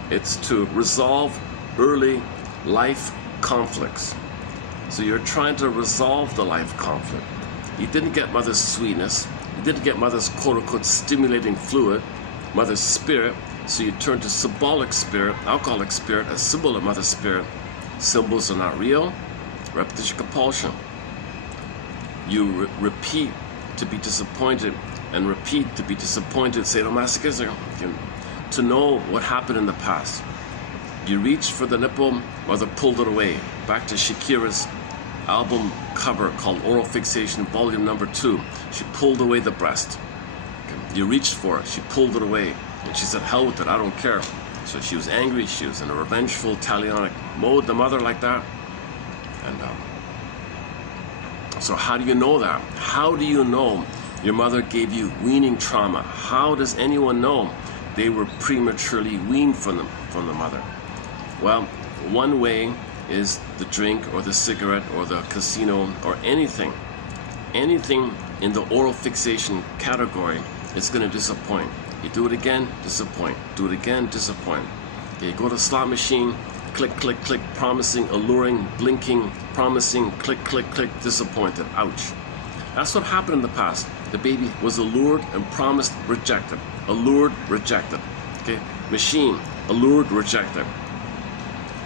it's to resolve early life conflicts. So you're trying to resolve the life conflict. You didn't get mother's sweetness. You didn't get mother's quote-unquote stimulating fluid, mother's spirit. So you turn to symbolic spirit, alcoholic spirit, as symbol of mother's spirit. Symbols are not real. Repetition compulsion. You repeat to be disappointed and repeat to be disappointed. Sadomasochism. To know what happened in the past. You reached for the nipple, mother pulled it away. Back to Shakira's album cover called Oral Fixation, volume number 2. She pulled away the breast. You reached for it, she pulled it away. And she said, hell with it, I don't care. So she was angry, she was in a revengeful, talionic mode, the mother like that. And so how do you know that? How do you know your mother gave you weaning trauma? How does anyone know they were prematurely weaned from the mother? Well, one way is the drink or the cigarette or the casino or anything. Anything in the oral fixation category is going to disappoint. You do it again, disappoint. Do it again, disappoint. You go to the slot machine, click, click, click, promising, alluring, blinking, promising, click, click, click, disappointed. Ouch. That's what happened in the past. The baby was allured and promised, rejected. Allured, rejected. Okay? Machine, allured, rejected.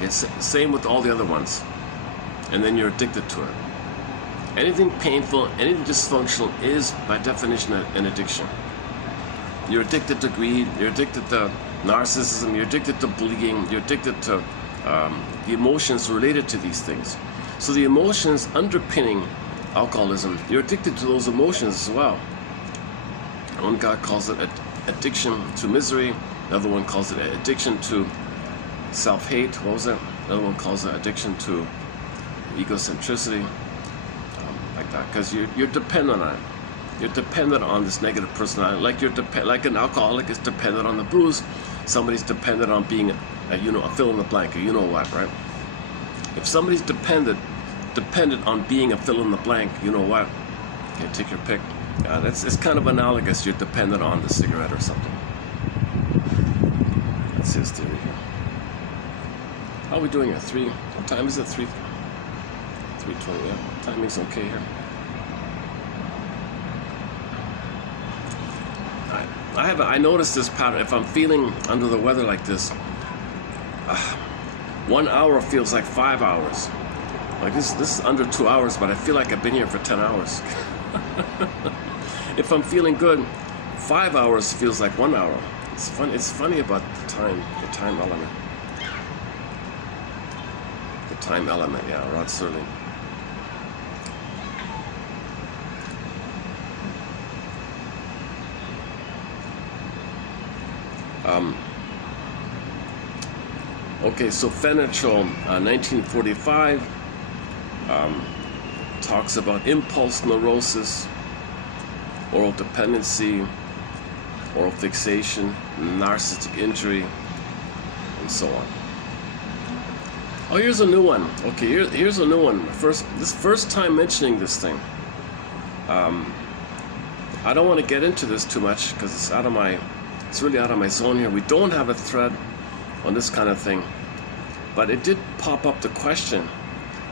It's same with all the other ones. And then you're addicted to it. Anything painful, anything dysfunctional is, by definition, an addiction. You're addicted to greed, you're addicted to narcissism, you're addicted to bullying, you're addicted to the emotions related to these things. So the emotions underpinning alcoholism, you're addicted to those emotions as well. One guy calls it addiction to misery, another one calls it addiction to self-hate. What was it? Another one calls it addiction to egocentricity, like that, because you're dependent on it. You're dependent on this negative personality, like an alcoholic is dependent on the booze. Somebody's dependent on being a fill in the blank, or you know what, right? If somebody's dependent on being a fill in the blank, you know what? Okay, take your pick. It's kind of analogous. You're dependent on the cigarette or something. That's his theory here. How are we doing here? What time is it? 3:20. Yeah, timing's okay here. I noticed this pattern. If I'm feeling under the weather like this, 1 hour feels like 5 hours. Like this is under 2 hours, but I feel like I've been here for 10 hours. If I'm feeling good, 5 hours feels like 1 hour. It's fun. It's funny about the time element. The time element, yeah, Rod Serling. Okay, so Fenichel, 1945, talks about impulse neurosis, oral dependency, oral fixation, narcissistic injury, and so on. Oh, here's a new one. Okay, here's a new one. First time mentioning this thing. I don't want to get into this too much because it's really out of my zone here. We don't have a thread on this kind of thing, but it did pop up the question.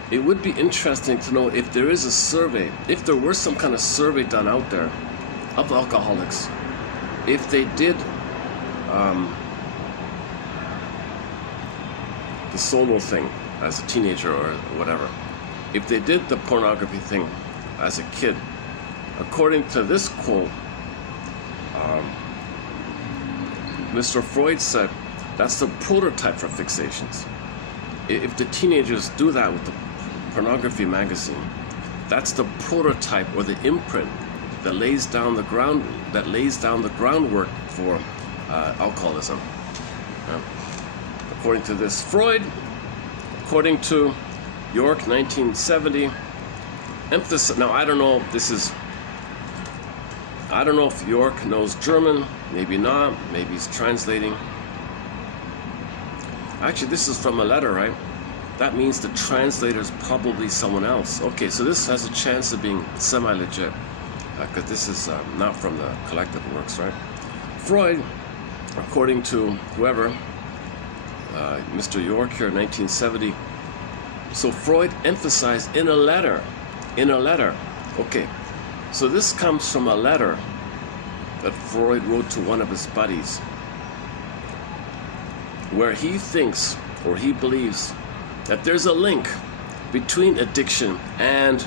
It would be interesting to know if there is a survey, if there were some kind of survey done out there of alcoholics, if they did the solo thing as a teenager or whatever, if they did the pornography thing as a kid. According to this quote, Mr. Freud said that's the prototype for fixations. If the teenagers do that with the pornography magazine, that's the prototype or the imprint that lays down the groundwork for alcoholism. According to this Freud, according to York, 1970, emphasis. Now I don't know if York knows German, maybe not, maybe he's translating. Actually, this is from a letter, right? that means the translator is probably someone else. Okay, so this has a chance of being semi-legit, because this is not from the collective works, right? Freud, according to whoever, Mr. York here, 1970. So Freud emphasized in a letter, okay, so this comes from a letter that Freud wrote to one of his buddies, where he thinks, or he believes, that there's a link between addiction and,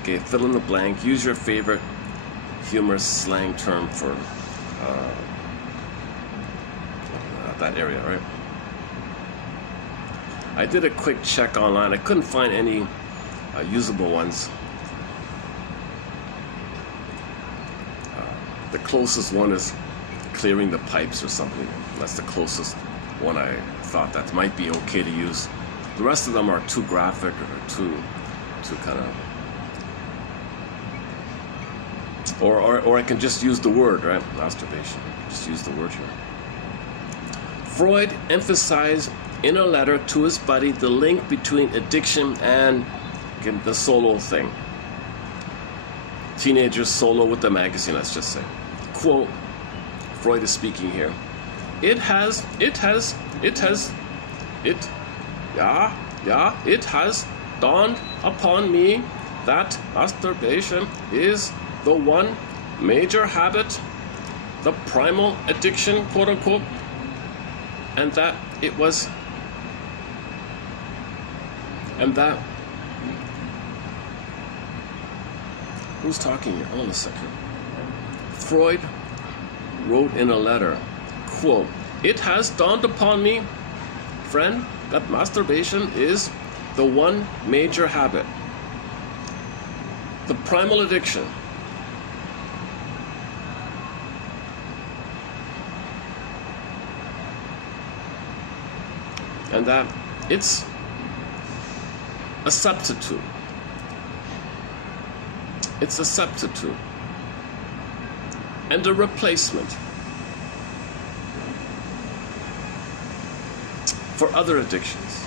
okay, fill in the blank, use your favorite humorous slang term for that area, right? I did a quick check online. I couldn't find any usable ones. The closest one is clearing the pipes or something. That's the closest one I thought that might be okay to use. The rest of them are too graphic or too kind of, or I can just use the word, right? Masturbation. Just use the word here. Freud emphasized in a letter to his buddy the link between addiction and, again, the solo thing. Teenagers solo with the magazine, let's just say. Quote, Freud is speaking here. It has dawned upon me that masturbation is the one major habit, the primal addiction, quote unquote, and that it was, and that, who's talking here? Hold on a second. Freud wrote in a letter, quote, it has dawned upon me, friend, that masturbation is the one major habit, the primal addiction, and that it's a substitute. It's a substitute and a replacement for other addictions,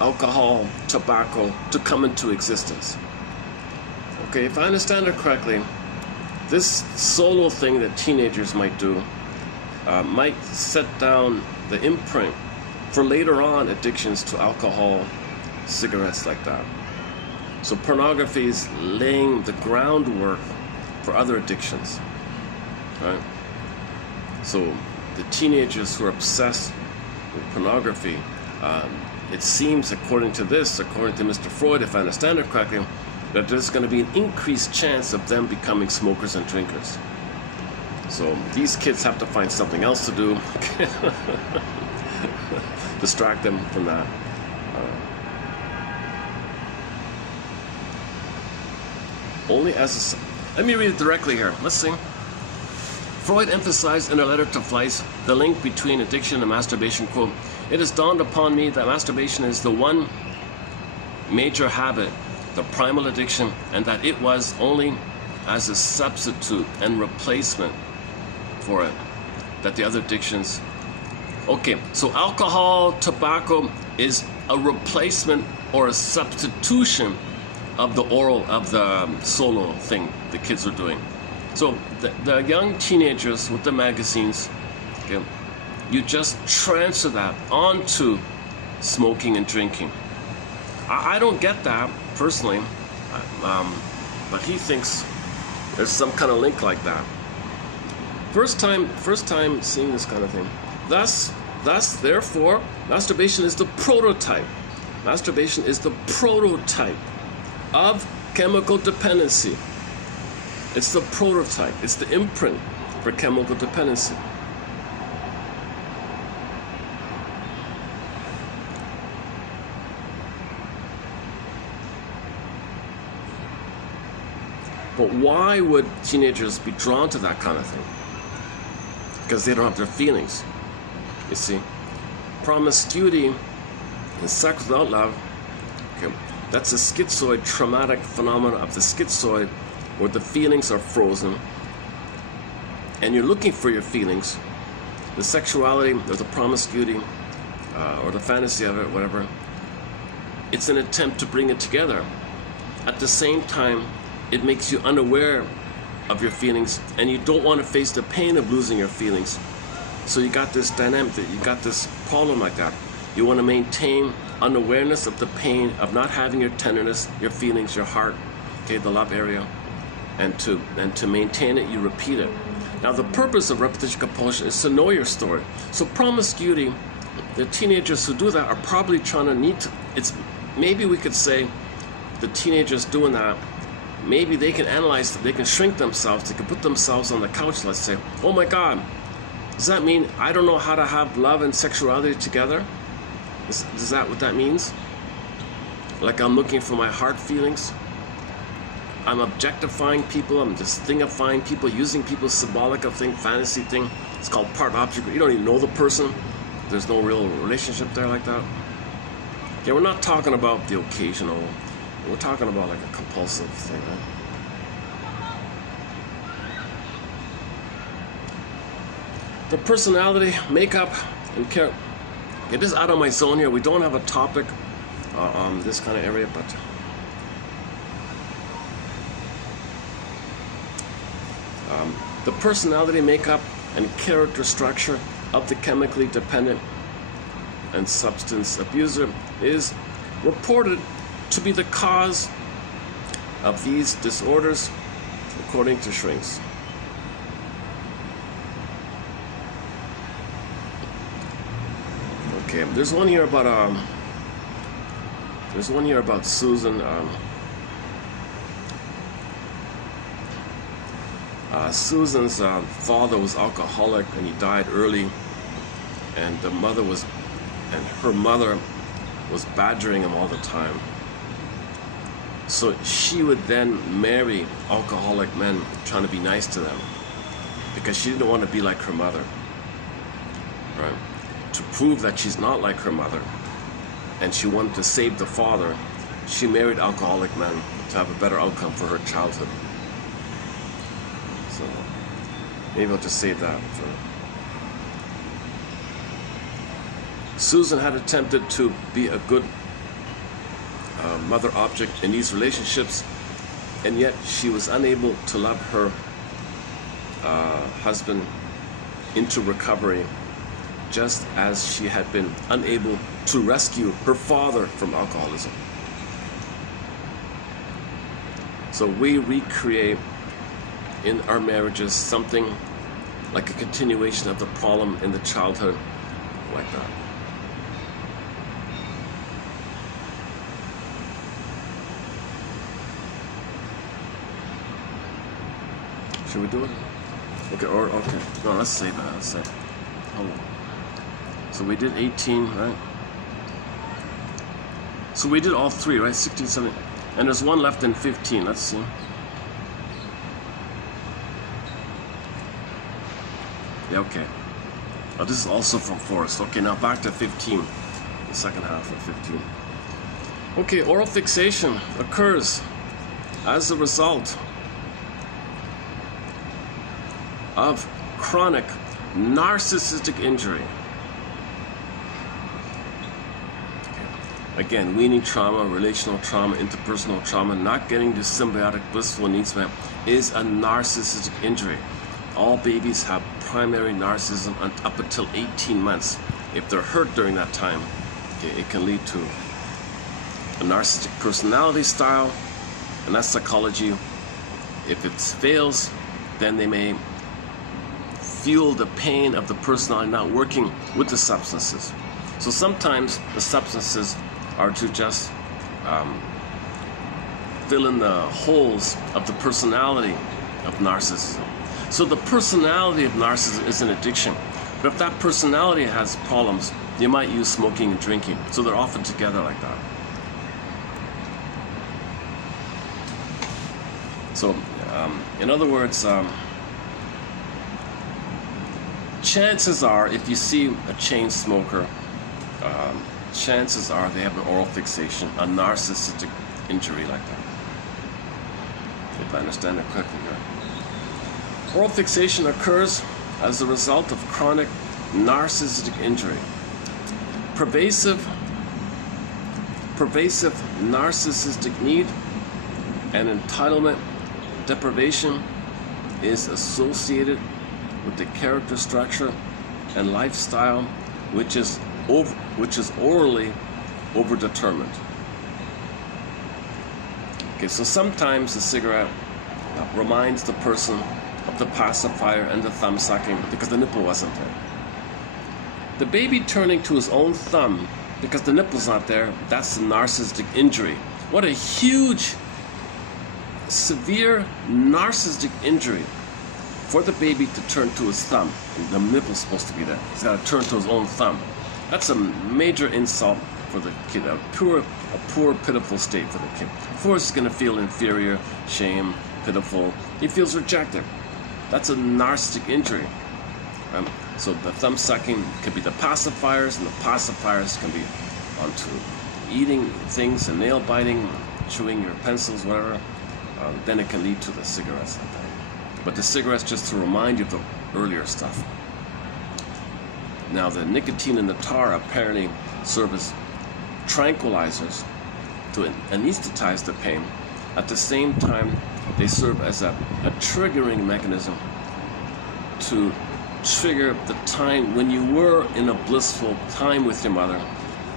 alcohol, tobacco, to come into existence. Okay, if I understand it correctly, this solo thing that teenagers might do might set down the imprint for later on addictions to alcohol, cigarettes, like that. So pornography is laying the groundwork for other addictions, right? So the teenagers who are obsessed with pornography, it seems, according to Mr. Freud, if I understand it correctly, that there's going to be an increased chance of them becoming smokers and drinkers. So these kids have to find something else to do, distract them from that. Let me read it directly here. Let's see. Freud emphasized in a letter to Fleiss the link between addiction and masturbation. Quote, it has dawned upon me that masturbation is the one major habit, the primal addiction, and that it was only as a substitute and replacement for it that the other addictions. Okay, so alcohol, tobacco is a replacement or a substitution of the oral, of the solo thing the kids are doing. So the young teenagers with the magazines, okay, you just transfer that onto smoking and drinking. I don't get that personally, but he thinks there's some kind of link like that. First time seeing this kind of thing. Thus, therefore, masturbation is the prototype. Masturbation is the prototype of chemical dependency. It's the prototype. It's the imprint for chemical dependency. But why would teenagers be drawn to that kind of thing? Because they don't have their feelings. You see, promiscuity and sex without love, okay, that's a schizoid traumatic phenomenon of the schizoid, where the feelings are frozen and you're looking for your feelings. The sexuality or the promiscuity or the fantasy of it, whatever, it's an attempt to bring it together. At the same time, it makes you unaware of your feelings, and you don't want to face the pain of losing your feelings. So you got this dynamic, you got this problem like that. You want to maintain unawareness of the pain of not having your tenderness, your feelings, your heart, okay, the love area, and to maintain it, you repeat it. Now, the purpose of repetition compulsion is to know your story. So promiscuity, the teenagers who do that are probably trying to maybe we could say the teenagers doing that, maybe they can analyze, they can shrink themselves, they can put themselves on the couch, let's say, oh my God, does that mean I don't know how to have love and sexuality together? Is that what that means? Like I'm looking for my heart feelings? I'm objectifying people, I'm just thingifying people, using people's symbolic of thing, fantasy thing. It's called part object. You don't even know the person. There's no real relationship there like that. Okay, we're not talking about the occasional, we're talking about like a compulsive thing, right? The personality, makeup, and character. It is out of my zone here. We don't have a topic on this kind of area, but the personality makeup and character structure of the chemically dependent and substance abuser is reported to be the cause of these disorders, according to shrinks. Okay, there's one here about Susan. Susan's father was alcoholic and he died early, and her mother was badgering him all the time. So she would then marry alcoholic men, trying to be nice to them, because she didn't want to be like her mother, right? To prove that she's not like her mother, and she wanted to save the father, she married alcoholic men to have a better outcome for her childhood. So maybe I'll just save that for. Susan had attempted to be a good mother object in these relationships, and yet she was unable to love her husband into recovery, just as she had been unable to rescue her father from alcoholism. So we recreate in our marriages something like a continuation of the problem in the childhood, like that. Should we do it? Okay, okay. No, let's save that. Let's save. Hold on. So we did 18, right? So we did all three, right? 16, 17. And there's one left in 15. Let's see. Yeah, okay. Oh, this is also from Forrest. Okay, now back to 15. The second half of 15. Okay, oral fixation occurs as a result of chronic narcissistic injury. Again, weaning trauma, relational trauma, interpersonal trauma, not getting the symbiotic blissful needs met is a narcissistic injury. All babies have primary narcissism up until 18 months. If they're hurt during that time, okay, it can lead to a narcissistic personality style, and that's psychology. If it fails, then they may fuel the pain of the personality not working with the substances. So sometimes the substances are to just fill in the holes of the personality of narcissism. So the personality of narcissism is an addiction. But if that personality has problems, you might use smoking and drinking. So they're often together like that. So, in other words, chances are, if you see a chain smoker, chances are they have an oral fixation, a narcissistic injury like that. If I understand it correctly here. Oral fixation occurs as a result of chronic narcissistic injury. Pervasive narcissistic need and entitlement deprivation is associated with the character structure and lifestyle which is orally overdetermined. Okay, so sometimes the cigarette reminds the person of the pacifier and the thumb sucking because the nipple wasn't there. The baby turning to his own thumb because the nipple's not there, that's the narcissistic injury. What a huge, severe narcissistic injury for the baby to turn to his thumb. The nipple's supposed to be there. He's got to turn to his own thumb. That's a major insult for the kid, a poor, pitiful state for the kid. Of course, he's going to feel inferior, shame, pitiful. He feels rejected. That's a narcissistic injury. So the thumb sucking could be the pacifiers, and the pacifiers can be onto eating things and nail biting, chewing your pencils, whatever. Then it can lead to the cigarettes. But the cigarettes just to remind you of the earlier stuff. Now the nicotine and the tar apparently serve as tranquilizers to anesthetize the pain. At the same time, they serve as a triggering mechanism to trigger the time when you were in a blissful time with your mother.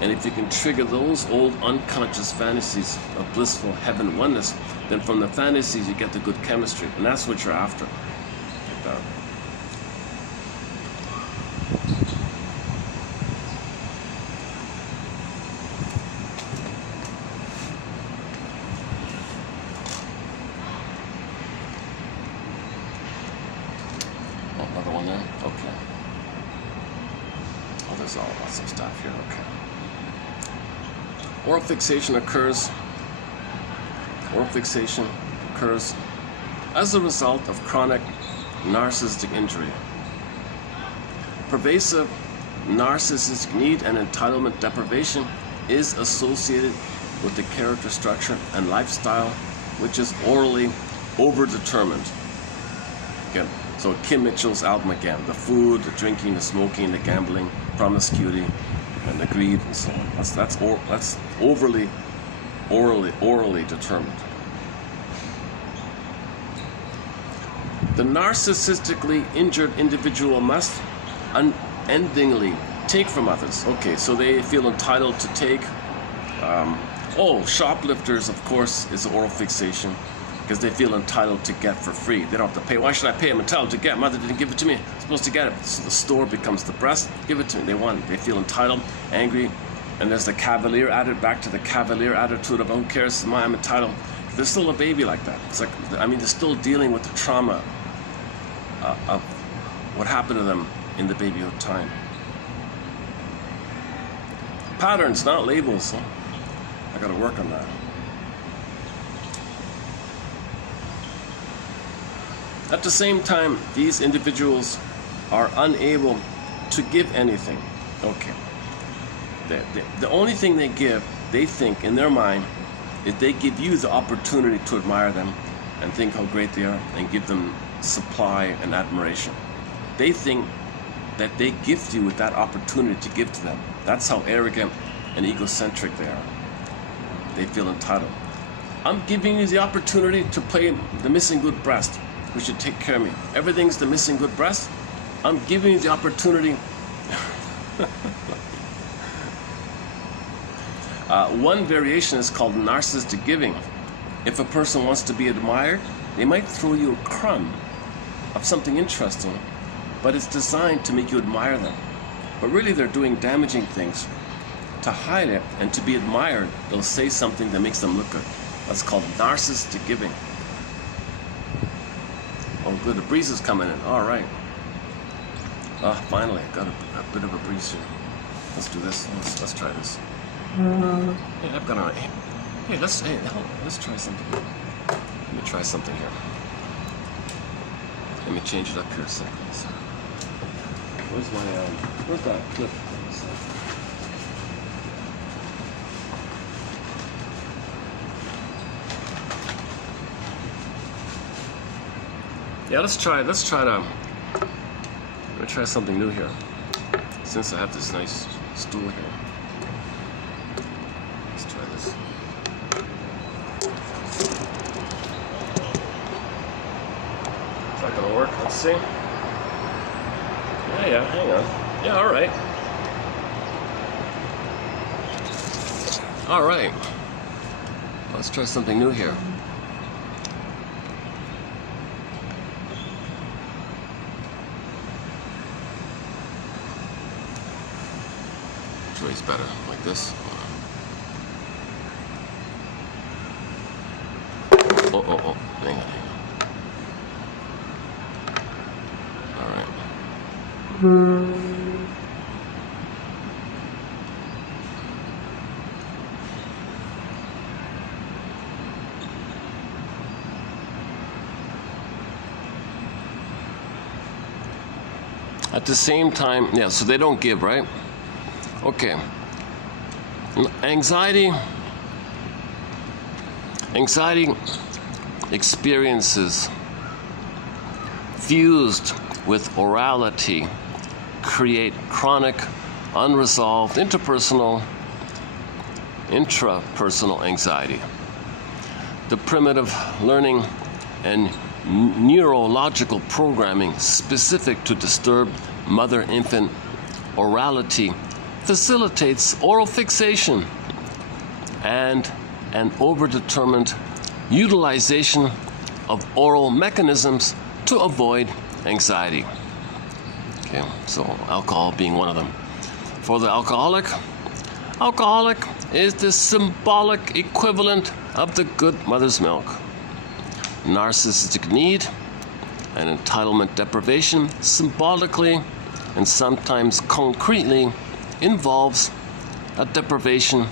And if you can trigger those old unconscious fantasies of blissful heaven oneness, then from the fantasies you get the good chemistry, and that's what you're after. Like that. Oh, another one there? Okay. Oh, there's all lots of stuff here, okay. Oral fixation occurs as a result of chronic narcissistic injury. Pervasive narcissistic need and entitlement deprivation is associated with the character structure and lifestyle which is orally overdetermined. Again, so Kim Mitchell's album again, the food, the drinking, the smoking, the gambling, promiscuity, and the greed, and so on. That's overly, orally determined. The narcissistically injured individual must unendingly take from others. Okay, so they feel entitled to take. Shoplifters, of course, is oral fixation because they feel entitled to get for free. They don't have to pay. Why should I pay? I'm entitled to get. Mother didn't give it to me. I'm supposed to get it. So the store becomes the breast. Give it to me. They want it. They feel entitled, angry, and there's the cavalier added back to the cavalier attitude of who cares? I'm entitled. They're still a baby like that. It's like, they're still dealing with the trauma of what happened to them in the babyhood time. Patterns, not labels. Huh? I got to work on that. At the same time, these individuals are unable to give anything. Okay. The only thing they give, they think in their mind, is they give you the opportunity to admire them and think how great they are and give them supply and admiration. They think that they gift you with that opportunity to give to them. That's how arrogant and egocentric they are. They feel entitled. I'm giving you the opportunity to play the missing good breast. You should take care of me. Everything's the missing good breast. I'm giving you the opportunity. One variation is called narcissistic giving. If a person wants to be admired, they might throw you a crumb of something interesting, but it's designed to make you admire them. But really they're doing damaging things. To hide it and to be admired, they'll say something that makes them look good. That's called narcissistic giving. Oh good, the breeze is coming in. All right. Finally, I got a bit of a breeze here. Let's do this. Let's try this. Hey, I've got a... let's try something. Let me try something here. Let me change it up here a second. Where's that clip? Yeah, let me try something new here. Since I have this nice stool here. see? Yeah, hang on. Yeah, all right. All right. Let's try something new here. Which way's better? Like this? Oh. Hang on. All right. At the same time, yeah, so they don't give, right? Okay. Anxiety experiences fused with orality create chronic, unresolved intrapersonal anxiety. The primitive learning and neurological programming specific to disturbed mother-infant orality facilitates oral fixation and an overdetermined utilization of oral mechanisms to avoid anxiety. Okay, so alcohol being one of them. For the alcoholic is the symbolic equivalent of the good mother's milk. Narcissistic need and entitlement deprivation symbolically and sometimes concretely involves a deprivation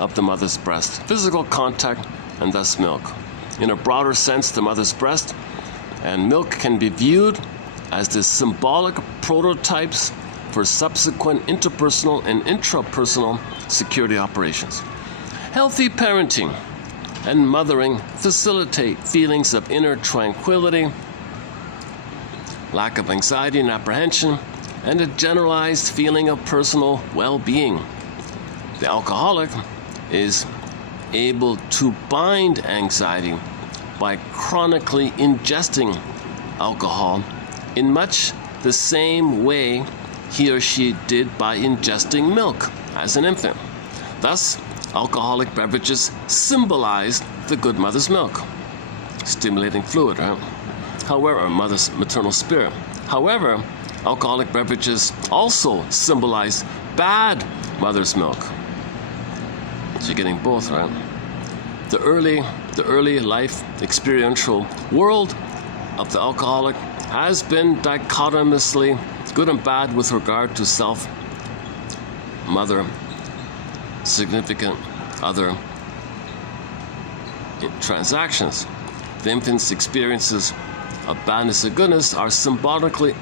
of the mother's breast, physical contact, and thus milk. In a broader sense, the mother's breast and milk can be viewed as the symbolic prototypes for subsequent interpersonal and intrapersonal security operations. Healthy parenting and mothering facilitate feelings of inner tranquility, lack of anxiety and apprehension, and a generalized feeling of personal well-being. The alcoholic is able to bind anxiety by chronically ingesting alcohol in much the same way he or she did by ingesting milk as an infant. Thus, alcoholic beverages symbolize the good mother's milk, stimulating fluid, right? However, mother's maternal spirit. However, alcoholic beverages also symbolize bad mother's milk. So you're getting both, right? The early life experiential world of the alcoholic has been dichotomously good and bad with regard to self, mother, significant other transactions. The infant's experiences of badness and goodness are symbolically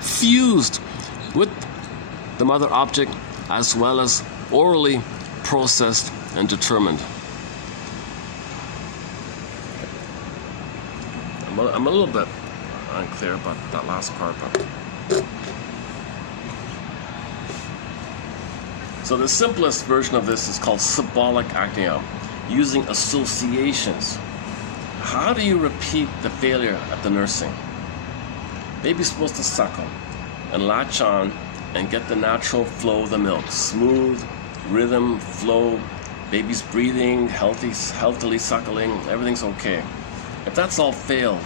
fused with the mother object as well as orally processed and determined. I'm a little bit unclear about that last part, but so the simplest version of this is called symbolic acting out, using associations. How do you repeat the failure at the nursing? Baby's supposed to suckle and latch on and get the natural flow of the milk, smooth rhythm, flow, baby's breathing, healthily suckling, everything's okay. If that's all failed,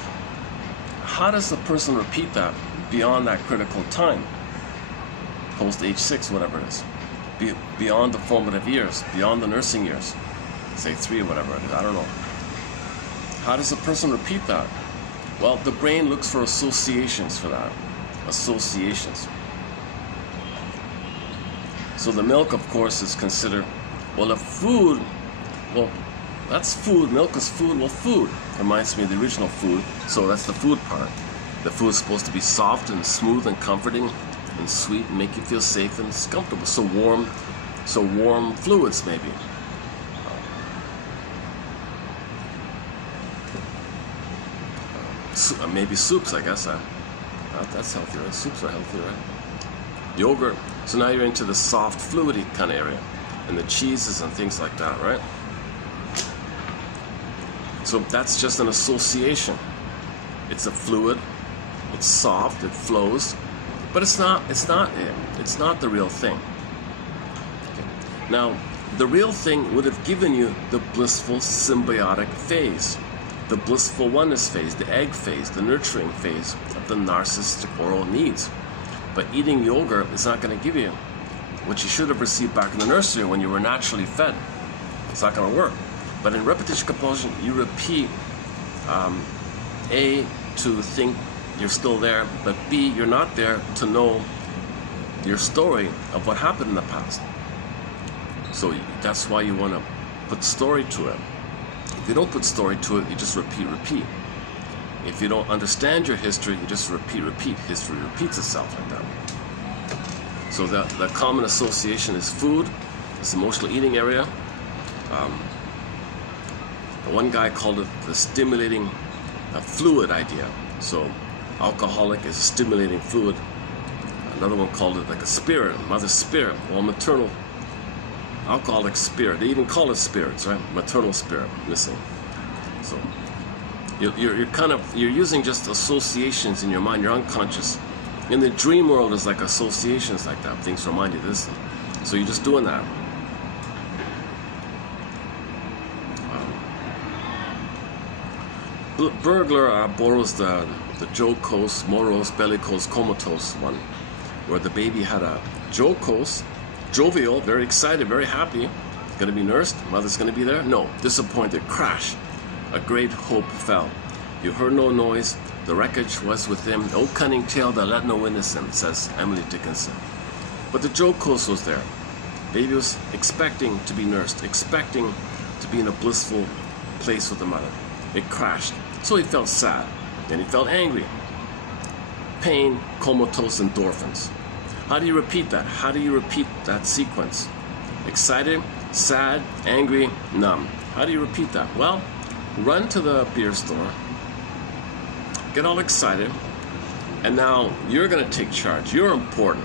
how does the person repeat that beyond that critical time? Post age 6, whatever it is. Beyond the formative years, beyond the nursing years, say 3 or whatever it is, I don't know. How does a person repeat that? Well, the brain looks for associations for that. Associations. So the milk, of course, is considered, well, if food, well, that's food, milk is food, well, food reminds me of the original food, so that's the food part. The food is supposed to be soft and smooth and comforting and sweet and make you feel safe and comfortable. So warm fluids maybe. Maybe soups, I guess. That's healthy, right? Soups are healthy, right? Yogurt. So now you're into the soft, fluidy kind of area. And the cheeses and things like that, right? So that's just an association. It's a fluid. It's soft. It flows, but it's not the real thing. Okay. Now, the real thing would have given you the blissful symbiotic phase, the blissful oneness phase, the egg phase, the nurturing phase of the narcissistic oral needs. But eating yogurt is not going to give you what you should have received back in the nursery when you were naturally fed. It's not going to work. But in repetition compulsion, you repeat A, to think you're still there, but B, you're not there to know your story of what happened in the past. So that's why you want to put story to it. If you don't put story to it, you just repeat. If you don't understand your history, you just repeat. History repeats itself like that. So the common association is food, this emotional eating area. One guy called it the stimulating fluid idea. So alcoholic is a stimulating fluid. Another one called it like a spirit, mother spirit, or maternal alcoholic spirit. They even call it spirits, right? Maternal spirit missing. So you're using just associations in your mind. You're unconscious. In the dream world, is like associations like that. Things remind you of this. So you're just doing that. Burglar borrows the jocose, morose, bellicose, comatose one, where the baby had a jocose, jovial, very excited, very happy, going to be nursed, mother's going to be there. No, disappointed, crash. A great hope fell. You heard no noise, the wreckage was with him. No cunning tale that let no witness him, says Emily Dickinson. But the jocose was there. Baby was expecting to be nursed, expecting to be in a blissful place with the mother. It crashed. So he felt sad, then he felt angry. Pain, comatose, endorphins. How do you repeat that? How do you repeat that sequence? Excited, sad, angry, numb. How do you repeat that? Well, run to the beer store, get all excited, and now you're going to take charge. You're important.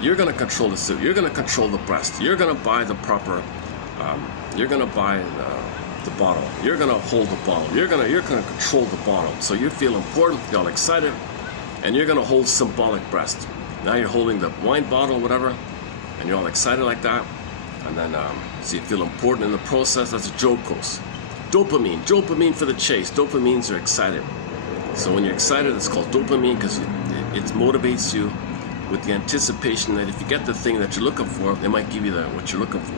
You're going to control the suit. You're going to control the breast. You're going to buy the proper, you're going to buy the bottle. You're going to hold the bottle. You're going to control the bottle. So you feel important, you're all excited, and you're going to hold symbolic breast. Now you're holding the wine bottle, whatever, and you're all excited like that. And then, so you feel important in the process. That's a jocose. Dopamine for the chase. Dopamines are excited. So when you're excited, it's called dopamine because it motivates you with the anticipation that if you get the thing that you're looking for, it might give you what you're looking for.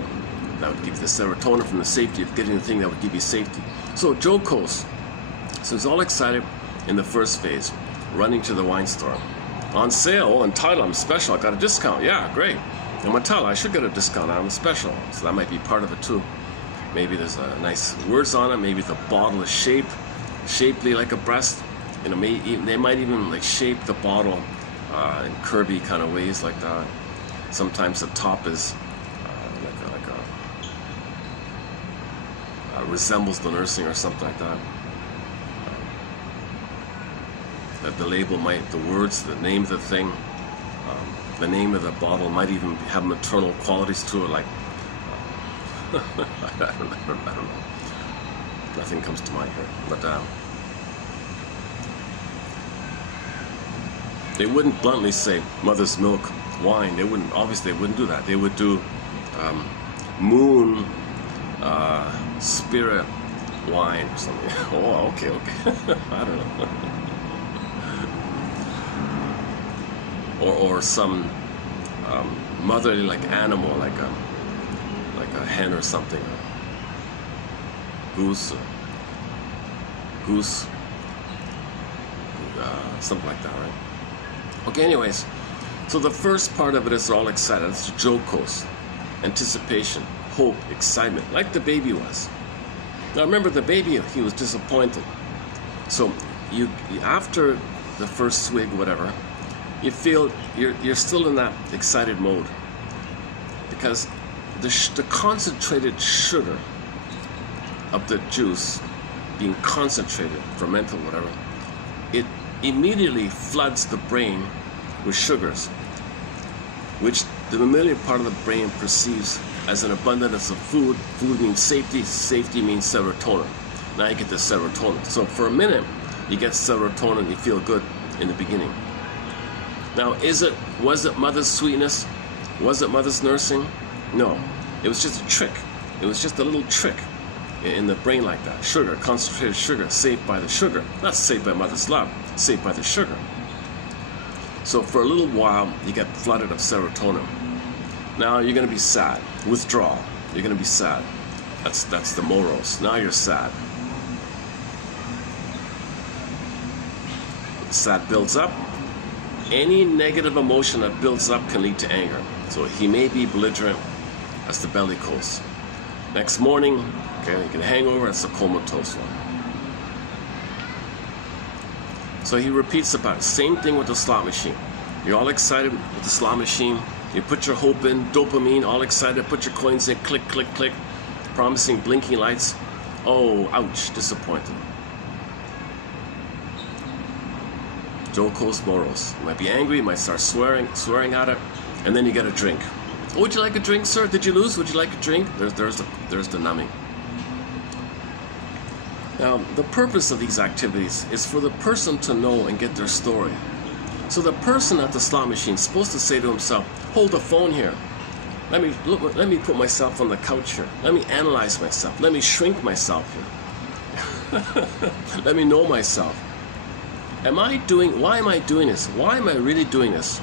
That would give you the serotonin from the safety of getting the thing that would give you safety. So jocose. So he's all excited in the first phase, running to the wine store. On sale, and title, I'm special, I got a discount. Yeah, great. I'm gonna tell, I should get a discount, I'm special. So that might be part of it too. Maybe there's nice words on it. Maybe the bottle is shapely like a breast. You know, they might even like shape the bottle in curvy kind of ways like that. Sometimes the top is resembles the nursing or something like that. That the label might, the words, the name of the thing, the name of the bottle might even have maternal qualities to it, like I don't know. Nothing comes to mind here. But they wouldn't bluntly say mother's milk, wine. They wouldn't. Obviously, they wouldn't do that. They would do moon, spirit, wine, or something. Oh, okay. I don't know. Or some motherly like animal, like a hen or something, goose, something like that, right? Okay, anyways, so the first part of it is all excited. It's jocose, anticipation, hope, excitement, like the baby was. Now remember, the baby, he was disappointed. So you after the first swig, whatever, you feel you're still in that excited mode because the concentrated sugar of the juice being concentrated, fermented, whatever, it immediately floods the brain with sugars, which the mammalian part of the brain perceives as an abundance of food. Food means safety. Safety means serotonin. Now you get the serotonin. So for a minute, You get serotonin, you feel good in the beginning. Now, was it mother's sweetness? Was it mother's nursing? No, it was just a trick. It was just a little trick in the brain like that. Sugar, concentrated sugar, saved by the sugar. Not saved by mother's love, saved by the sugar. So for a little while, you get flooded of serotonin. Now you're going to be sad. Withdrawal. You're going to be sad. That's the morals. Now you're sad. Sad builds up. Any negative emotion that builds up can lead to anger. So he may be belligerent. That's the bellicose. Next morning, okay, you get a hangover. That's the comatose one. So he repeats about it. Same thing with the slot machine. You're all excited with the slot machine. You put your hope in, dopamine, all excited, put your coins in, click, click, click, promising blinking lights. Oh, ouch, disappointed. Jocose morals. You might be angry, you might start swearing at it, and then you get a drink. Oh, would you like a drink, sir? Did you lose? Would you like a drink? There's the numbing. Now, the purpose of these activities is for the person to know and get their story. So the person at the slot machine is supposed to say to himself, hold the phone here. Let me put myself on the couch here. Let me analyze myself. Let me shrink myself here. Let me know myself. Why am I doing this? Why am I really doing this?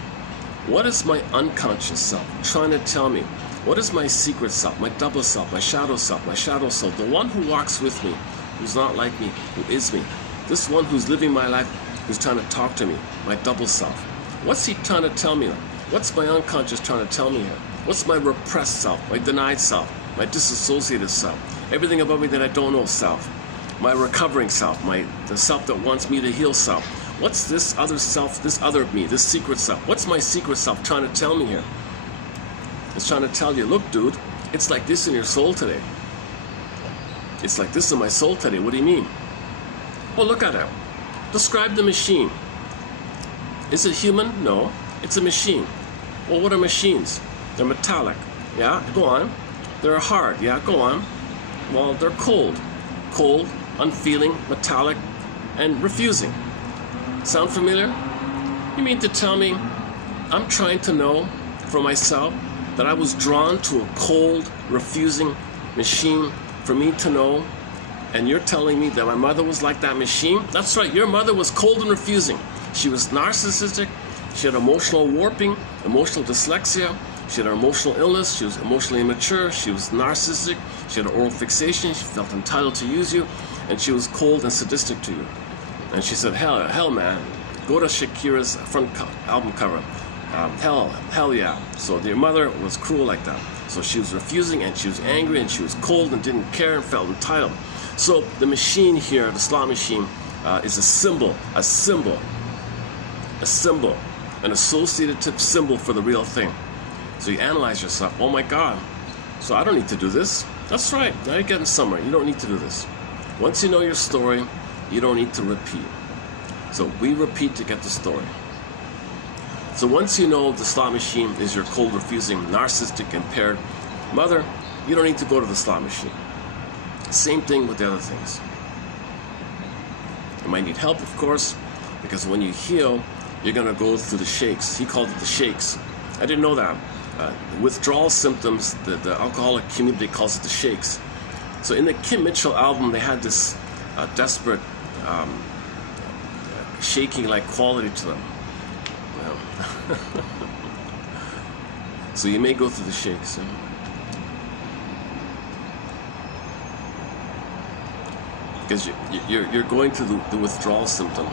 What is my unconscious self trying to tell me? What is my secret self, my double self, my shadow self, the one who walks with me, who's not like me, who is me? This one who's living my life, who's trying to talk to me, my double self. What's he trying to tell me? What's my unconscious trying to tell me here? What's my repressed self, my denied self, my disassociated self, everything about me that I don't know self, my recovering self, the self that wants me to heal self? What's this other self, this other me, this secret self? What's my secret self trying to tell me here? It's trying to tell you, look, dude, it's like this in your soul today. It's like this in my soul today. What do you mean? Well, look at it. Describe the machine. Is it human? No, it's a machine. Well, what are machines? They're metallic. Yeah, go on. They're hard. Yeah, go on. Well, they're cold. Cold, unfeeling, metallic, and refusing. Sound familiar? You mean to tell me I'm trying to know for myself that I was drawn to a cold, refusing machine for me to know, and you're telling me that my mother was like that machine? That's right, your mother was cold and refusing. She was narcissistic, she had emotional warping, emotional dyslexia, she had an emotional illness, she was emotionally immature, she was narcissistic, she had an oral fixation, she felt entitled to use you, and she was cold and sadistic to you. And she said, hell man, go to Shakira's front album cover. Hell yeah. So your mother was cruel like that. So she was refusing, and she was angry, and she was cold and didn't care and felt entitled. So the machine here, the slot machine, is a symbol, an associative symbol for the real thing. So you analyze yourself. Oh my God, so I don't need to do this. That's right, now you're getting somewhere. You don't need to do this. Once you know your story, you don't need to repeat. So we repeat to get the story. So once you know the slot machine is your cold, refusing, narcissistic, impaired mother, you don't need to go to the slot machine. Same thing with the other things. You might need help, of course, because when you heal, you're going to go through the shakes. He called it the shakes. I didn't know that. Withdrawal symptoms, the alcoholic community calls it the shakes. So in the Kim Mitchell album, they had this desperate, shaking-like quality to them. So you may go through the shakes. Because you're going through the withdrawal symptom.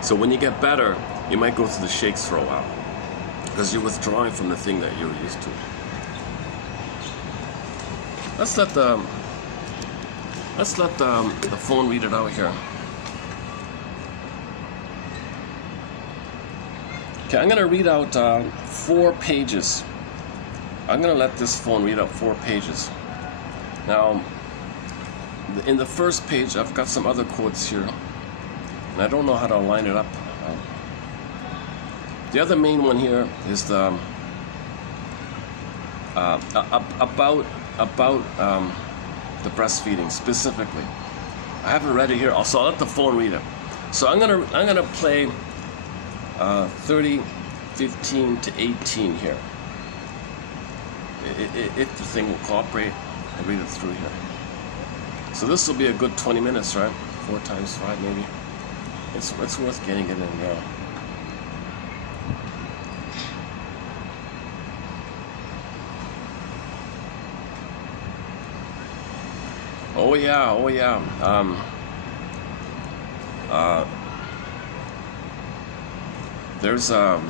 So when you get better, you might go through the shakes for a while, because you're withdrawing from the thing that you're used to. Let's let the phone read it out here. Okay, I'm going to read out 4 pages. I'm going to let this phone read out 4 pages. Now, in the first page, I've got some other quotes here, and I don't know how to line it up. The other main one here is the about the breastfeeding specifically. I haven't read it here. Also, I'll let the phone read it. So I'm gonna play 30, 15 to 18 here. If the thing will cooperate, I'll read it through here. So this will be a good 20 minutes, right? 4 times 5 maybe. It's worth getting it in now. Oh yeah, oh yeah. There's in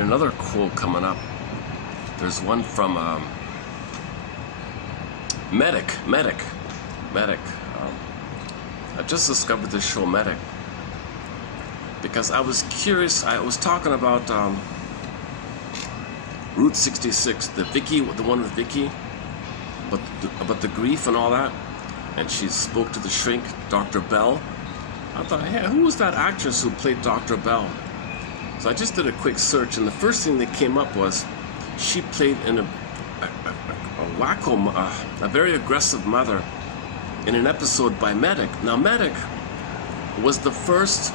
another quote coming up. There's one from Medic. I just discovered this show, Medic, because I was curious. I was talking about Route 66, the one with Vicky, about the grief and all that, and she spoke to the shrink, Dr. Bell. I thought, hey, who was that actress who played Dr. Bell? So I just did a quick search, and the first thing that came up was she played in a very aggressive mother in an episode by Medic. Now, Medic was the first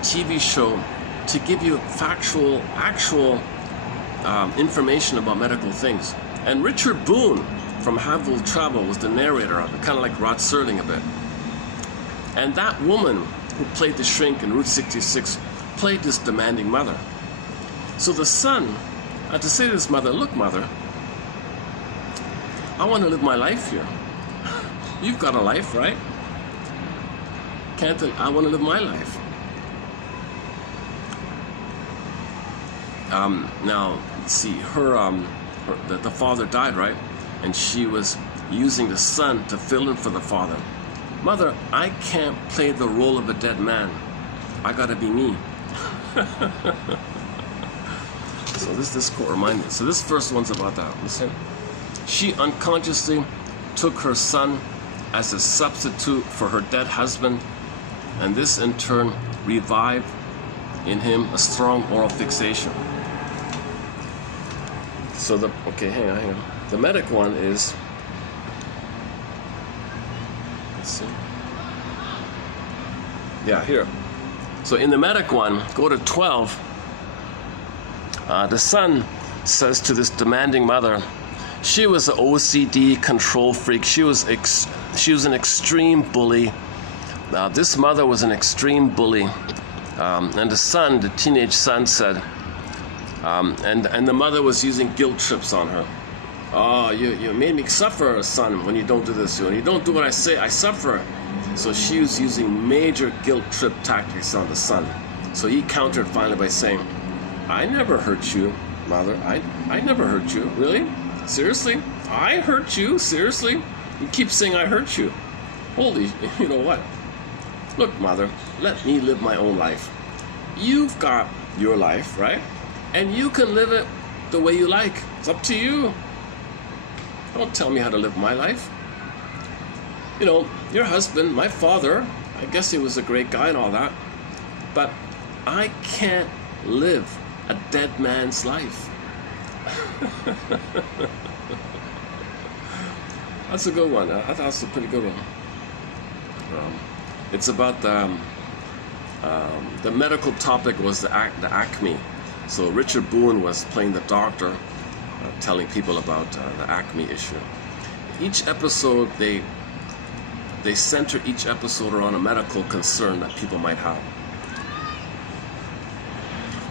TV show to give you actual information about medical things. And Richard Boone from Have Will Travel was the narrator of it, kind of like Rod Serling a bit. And that woman who played the shrink in Route 66 played this demanding mother. So the son had to say to his mother, look, mother, I want to live my life here. You've got a life, right? I want to live my life. Now, let's see, the father died, right? And she was using the son to fill in for the father. Mother, I can't play the role of a dead man. I gotta be me. So this quote reminded me. So this first one's about that. Listen. She unconsciously took her son as a substitute for her dead husband, and this in turn revived in him a strong oral fixation. So hang on. The Medic one is, let's see. Yeah, here. So in the Medic one, go to 12. The son says to this demanding mother, she was an OCD control freak. She was an extreme bully. This mother was an extreme bully. And the son, the teenage son, said, and the mother was using guilt trips on her. Oh, you made me suffer, son, when you don't do this. When you don't do what I say, I suffer. So she was using major guilt trip tactics on the son. So he countered finally by saying, I never hurt you, mother. I never hurt you. Really? Seriously? I hurt you? Seriously? You keep saying I hurt you. Holy, you know what? Look, mother, let me live my own life. You've got your life, right? And you can live it the way you like. It's up to you. Don't tell me how to live my life. You know, your husband, my father, I guess he was a great guy and all that, but I can't live a dead man's life. That's a good one. I thought that's a pretty good one. It's about the medical topic was the acme. So Richard Boone was playing the doctor, telling people about the acme issue. Each episode, they center each episode around a medical concern that people might have.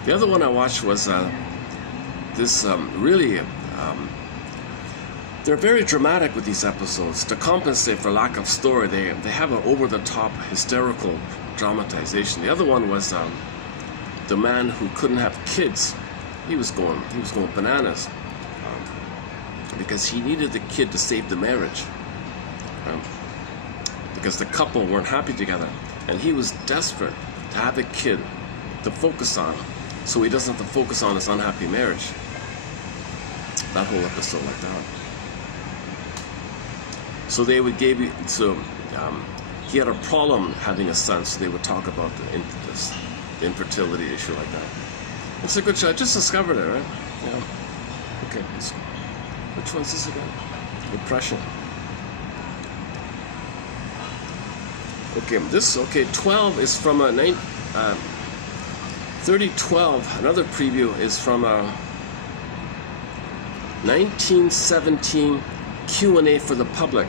The other one I watched was they're very dramatic with these episodes. To compensate for lack of story, they have an over-the-top hysterical dramatization. The other one was the man who couldn't have kids. He was going bananas because he needed the kid to save the marriage, because the couple weren't happy together, and he was desperate to have a kid to focus on, so he doesn't have to focus on his unhappy marriage. That whole episode like that. So they would give you, he had a problem having a son, so they would talk about the infertility issue like that. It's a good show. I just discovered it, right? Yeah. Okay. Which one's this again? Depression. Okay, 12 is from a 3012. Another preview is from a 1917 Q&A for the public.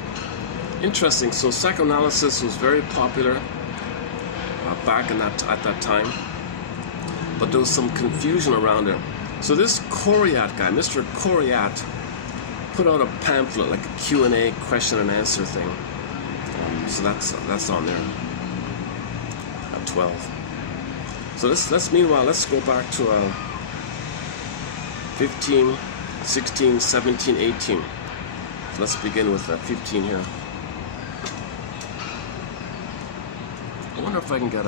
Interesting. So psychoanalysis was very popular back at that time, but there was some confusion around it. So this Coriat guy, Mr. Coriat, put out a pamphlet, like a Q&A, question and answer thing. So that's on there at 12. So let's meanwhile, let's go back to 15, 16, 17, 18. So let's begin with 15 here. I wonder if I can get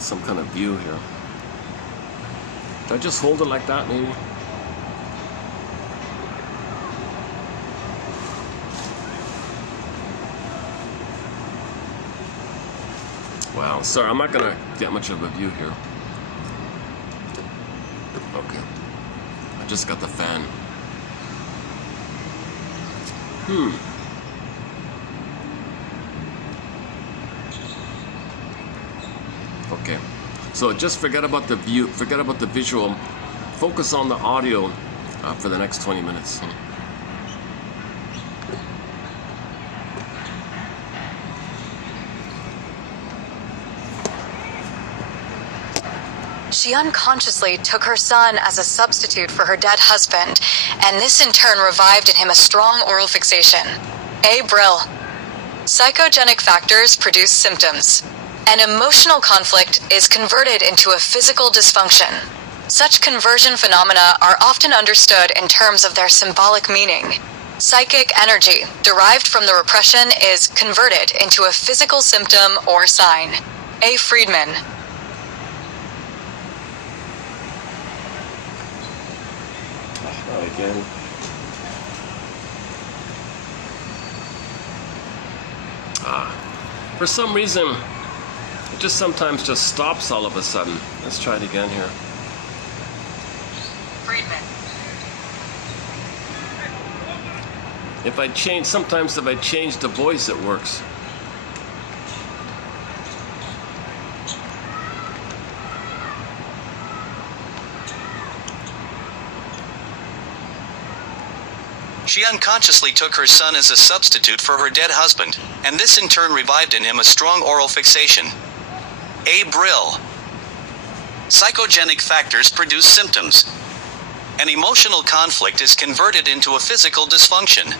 some kind of view here. Should I just hold it like that, maybe? Wow, sorry, I'm not gonna get much of a view here. Okay, I just got the fan. Okay, so just forget about the view, forget about the visual. Focus on the audio for the next 20 minutes. She unconsciously took her son as a substitute for her dead husband, and this in turn revived in him a strong oral fixation. A. Brill. Psychogenic factors produce symptoms. An emotional conflict is converted into a physical dysfunction. Such conversion phenomena are often understood in terms of their symbolic meaning. Psychic energy derived from the repression is converted into a physical symptom or sign. A. Friedman. Again. For some reason, it just sometimes just stops all of a sudden. Let's try it again here. Friedman. Sometimes if I change the voice, it works. She unconsciously took her son as a substitute for her dead husband, and this in turn revived in him a strong oral fixation. A. Brill. Psychogenic factors produce symptoms. An emotional conflict is converted into a physical dysfunction.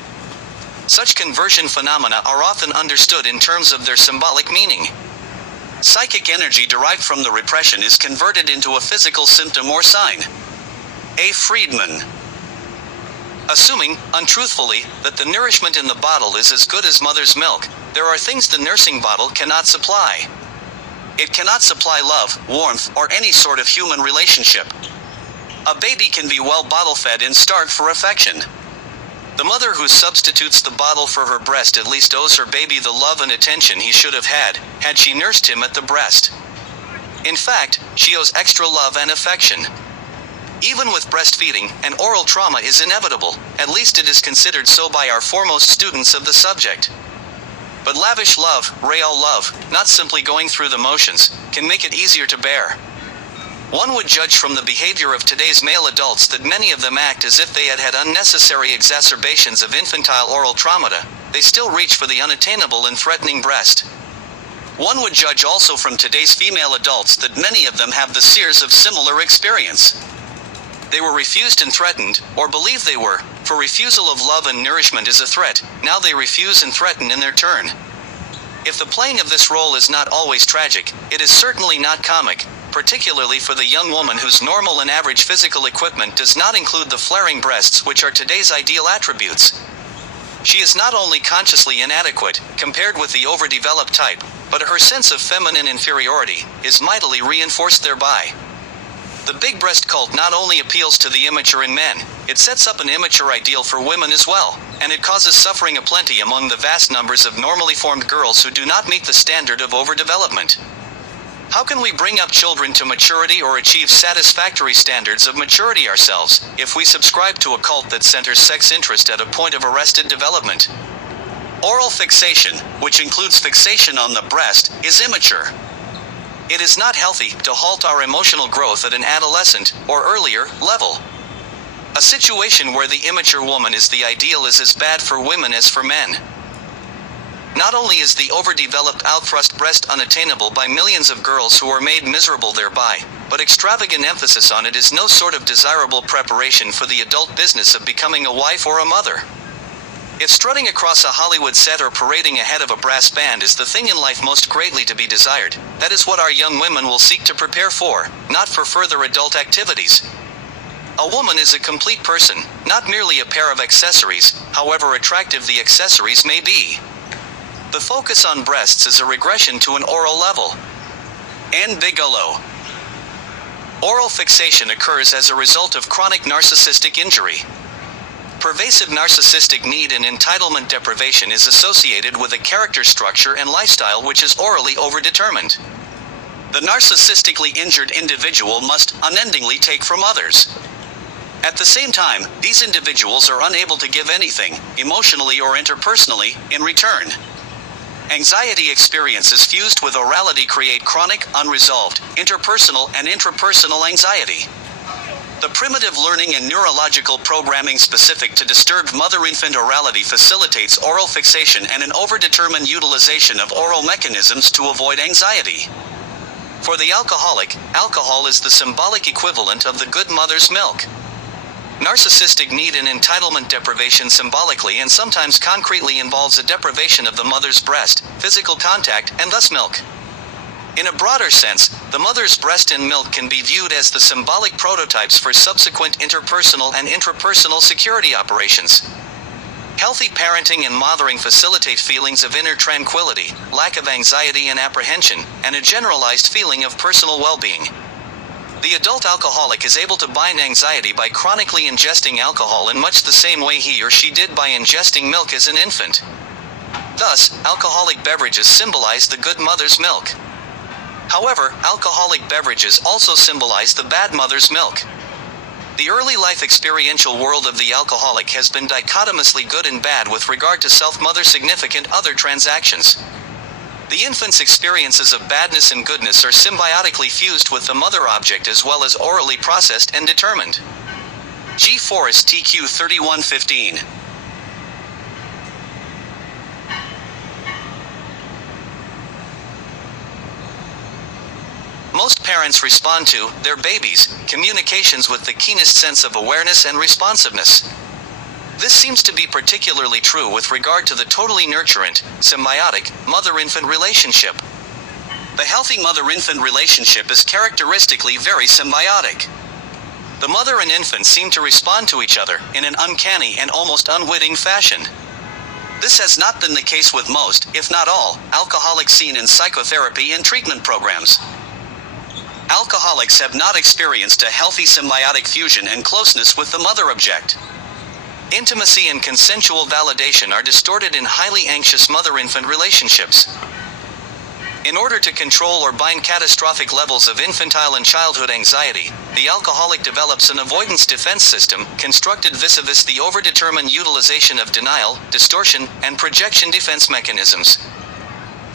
Such conversion phenomena are often understood in terms of their symbolic meaning. Psychic energy derived from the repression is converted into a physical symptom or sign. A. Friedman. Assuming, untruthfully, that the nourishment in the bottle is as good as mother's milk, there are things the nursing bottle cannot supply. It cannot supply love, warmth, or any sort of human relationship. A baby can be well bottle-fed and starved for affection. The mother who substitutes the bottle for her breast at least owes her baby the love and attention he should have had she nursed him at the breast. In fact, she owes extra love and affection. Even with breastfeeding, an oral trauma is inevitable, at least it is considered so by our foremost students of the subject. But lavish love, real love, not simply going through the motions, can make it easier to bear. One would judge from the behavior of today's male adults that many of them act as if they had had unnecessary exacerbations of infantile oral traumata. They still reach for the unattainable and threatening breast. One would judge also from today's female adults that many of them have the sears of similar experience. They were refused and threatened, or believe they were, for refusal of love and nourishment is a threat. Now they refuse and threaten in their turn. If the playing of this role is not always tragic, it is certainly not comic, particularly for the young woman whose normal and average physical equipment does not include the flaring breasts which are today's ideal attributes. She is not only consciously inadequate, compared with the overdeveloped type, but her sense of feminine inferiority is mightily reinforced thereby. The big breast cult not only appeals to the immature in men, it sets up an immature ideal for women as well, and it causes suffering aplenty among the vast numbers of normally formed girls who do not meet the standard of overdevelopment. How can we bring up children to maturity or achieve satisfactory standards of maturity ourselves, if we subscribe to a cult that centers sex interest at a point of arrested development? Oral fixation, which includes fixation on the breast, is immature. It is not healthy to halt our emotional growth at an adolescent or earlier level. A situation where the immature woman is the ideal is as bad for women as for men. Not only is the overdeveloped outthrust breast unattainable by millions of girls who are made miserable thereby, but extravagant emphasis on it is no sort of desirable preparation for the adult business of becoming a wife or a mother. If strutting across a Hollywood set or parading ahead of a brass band is the thing in life most greatly to be desired, that is what our young women will seek to prepare for, not for further adult activities. A woman is a complete person, not merely a pair of accessories, however attractive the accessories may be. The focus on breasts is a regression to an oral level. N. Bigelow. Oral fixation occurs as a result of chronic narcissistic injury. Pervasive narcissistic need and entitlement deprivation is associated with a character structure and lifestyle which is orally overdetermined. The narcissistically injured individual must unendingly take from others. At the same time, these individuals are unable to give anything, emotionally or interpersonally, in return. Anxiety experiences fused with orality create chronic, unresolved, interpersonal and intrapersonal anxiety. The primitive learning and neurological programming specific to disturbed mother-infant orality facilitates oral fixation and an overdetermined utilization of oral mechanisms to avoid anxiety. For the alcoholic, alcohol is the symbolic equivalent of the good mother's milk. Narcissistic need and entitlement deprivation symbolically and sometimes concretely involves a deprivation of the mother's breast, physical contact, and thus milk. In a broader sense, the mother's breast and milk can be viewed as the symbolic prototypes for subsequent interpersonal and intrapersonal security operations. Healthy parenting and mothering facilitate feelings of inner tranquility, lack of anxiety and apprehension, and a generalized feeling of personal well-being. The adult alcoholic is able to bind anxiety by chronically ingesting alcohol in much the same way he or she did by ingesting milk as an infant. Thus, alcoholic beverages symbolize the good mother's milk. However, alcoholic beverages also symbolize the bad mother's milk. The early life experiential world of the alcoholic has been dichotomously good and bad with regard to self-mother significant other transactions. The infant's experiences of badness and goodness are symbiotically fused with the mother object as well as orally processed and determined. G. Forrest TQ 3115. Most parents respond to their babies' communications with the keenest sense of awareness and responsiveness. This seems to be particularly true with regard to the totally nurturant, symbiotic, mother-infant relationship. The healthy mother-infant relationship is characteristically very symbiotic. The mother and infant seem to respond to each other in an uncanny and almost unwitting fashion. This has not been the case with most, if not all, alcoholics seen in psychotherapy and treatment programs. Alcoholics have not experienced a healthy symbiotic fusion and closeness with the mother object. Intimacy and consensual validation are distorted in highly anxious mother-infant relationships. In order to control or bind catastrophic levels of infantile and childhood anxiety, the alcoholic develops an avoidance defense system, constructed vis-a-vis the overdetermined utilization of denial, distortion, and projection defense mechanisms.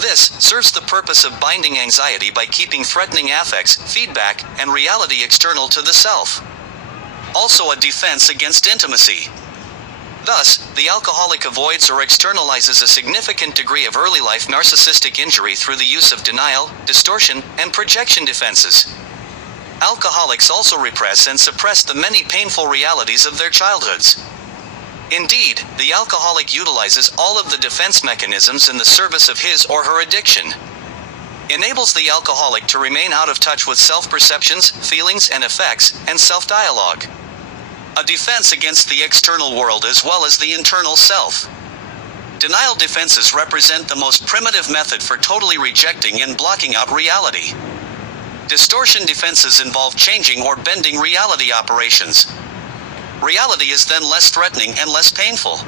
This serves the purpose of binding anxiety by keeping threatening affects, feedback, and reality external to the self. Also a defense against intimacy. Thus, the alcoholic avoids or externalizes a significant degree of early life narcissistic injury through the use of denial, distortion, and projection defenses. Alcoholics also repress and suppress the many painful realities of their childhoods. Indeed, the alcoholic utilizes all of the defense mechanisms in the service of his or her addiction. Enables the alcoholic to remain out of touch with self-perceptions, feelings and effects, and self-dialogue. A defense against the external world as well as the internal self. Denial defenses represent the most primitive method for totally rejecting and blocking out reality. Distortion defenses involve changing or bending reality operations. Reality is then less threatening and less painful.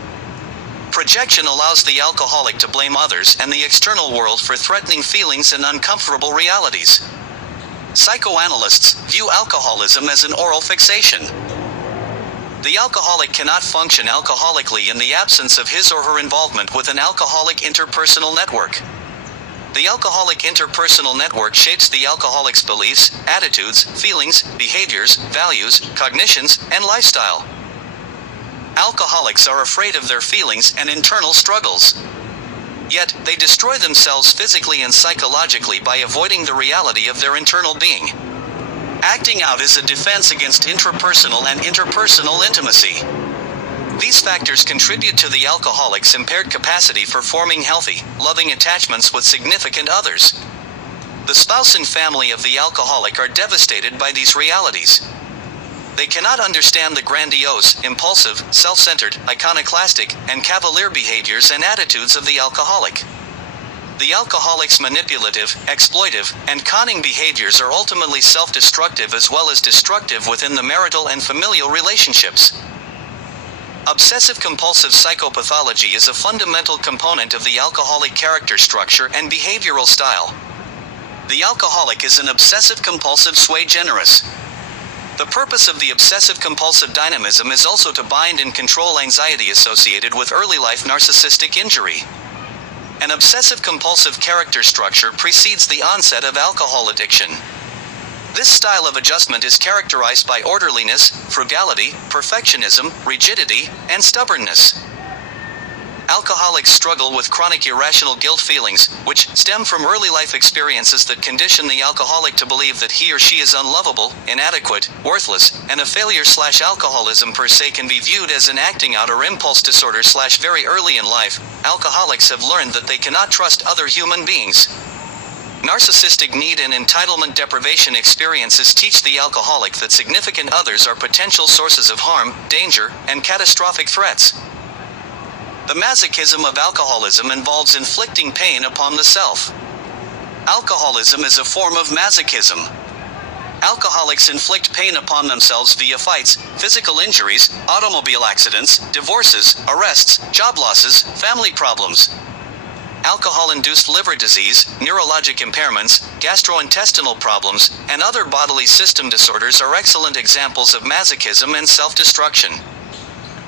Projection allows the alcoholic to blame others and the external world for threatening feelings and uncomfortable realities. Psychoanalysts view alcoholism as an oral fixation. The alcoholic cannot function alcoholically in the absence of his or her involvement with an alcoholic interpersonal network. The alcoholic interpersonal network shapes the alcoholic's beliefs, attitudes, feelings, behaviors, values, cognitions, and lifestyle. Alcoholics are afraid of their feelings and internal struggles. Yet, they destroy themselves physically and psychologically by avoiding the reality of their internal being. Acting out is a defense against intrapersonal and interpersonal intimacy. These factors contribute to the alcoholic's impaired capacity for forming healthy, loving attachments with significant others. The spouse and family of the alcoholic are devastated by these realities. They cannot understand the grandiose, impulsive, self-centered, iconoclastic, and cavalier behaviors and attitudes of the alcoholic. The alcoholic's manipulative, exploitive, and conning behaviors are ultimately self-destructive as well as destructive within the marital and familial relationships. Obsessive-compulsive psychopathology is a fundamental component of the alcoholic character structure and behavioral style. The alcoholic is an obsessive-compulsive sui generis. The purpose of the obsessive-compulsive dynamism is also to bind and control anxiety associated with early life narcissistic injury. An obsessive-compulsive character structure precedes the onset of alcohol addiction. This style of adjustment is characterized by orderliness, frugality, perfectionism, rigidity, and stubbornness. Alcoholics struggle with chronic irrational guilt feelings, which stem from early life experiences that condition the alcoholic to believe that he or she is unlovable, inadequate, worthless, and a failure. Alcoholism per se can be viewed as an acting out or impulse disorder. Very early in life, alcoholics have learned that they cannot trust other human beings. Narcissistic need and entitlement deprivation experiences teach the alcoholic that significant others are potential sources of harm, danger, and catastrophic threats. The masochism of alcoholism involves inflicting pain upon the self. Alcoholism is a form of masochism. Alcoholics inflict pain upon themselves via fights, physical injuries, automobile accidents, divorces, arrests, job losses, family problems. Alcohol-induced liver disease, neurologic impairments, gastrointestinal problems, and other bodily system disorders are excellent examples of masochism and self-destruction.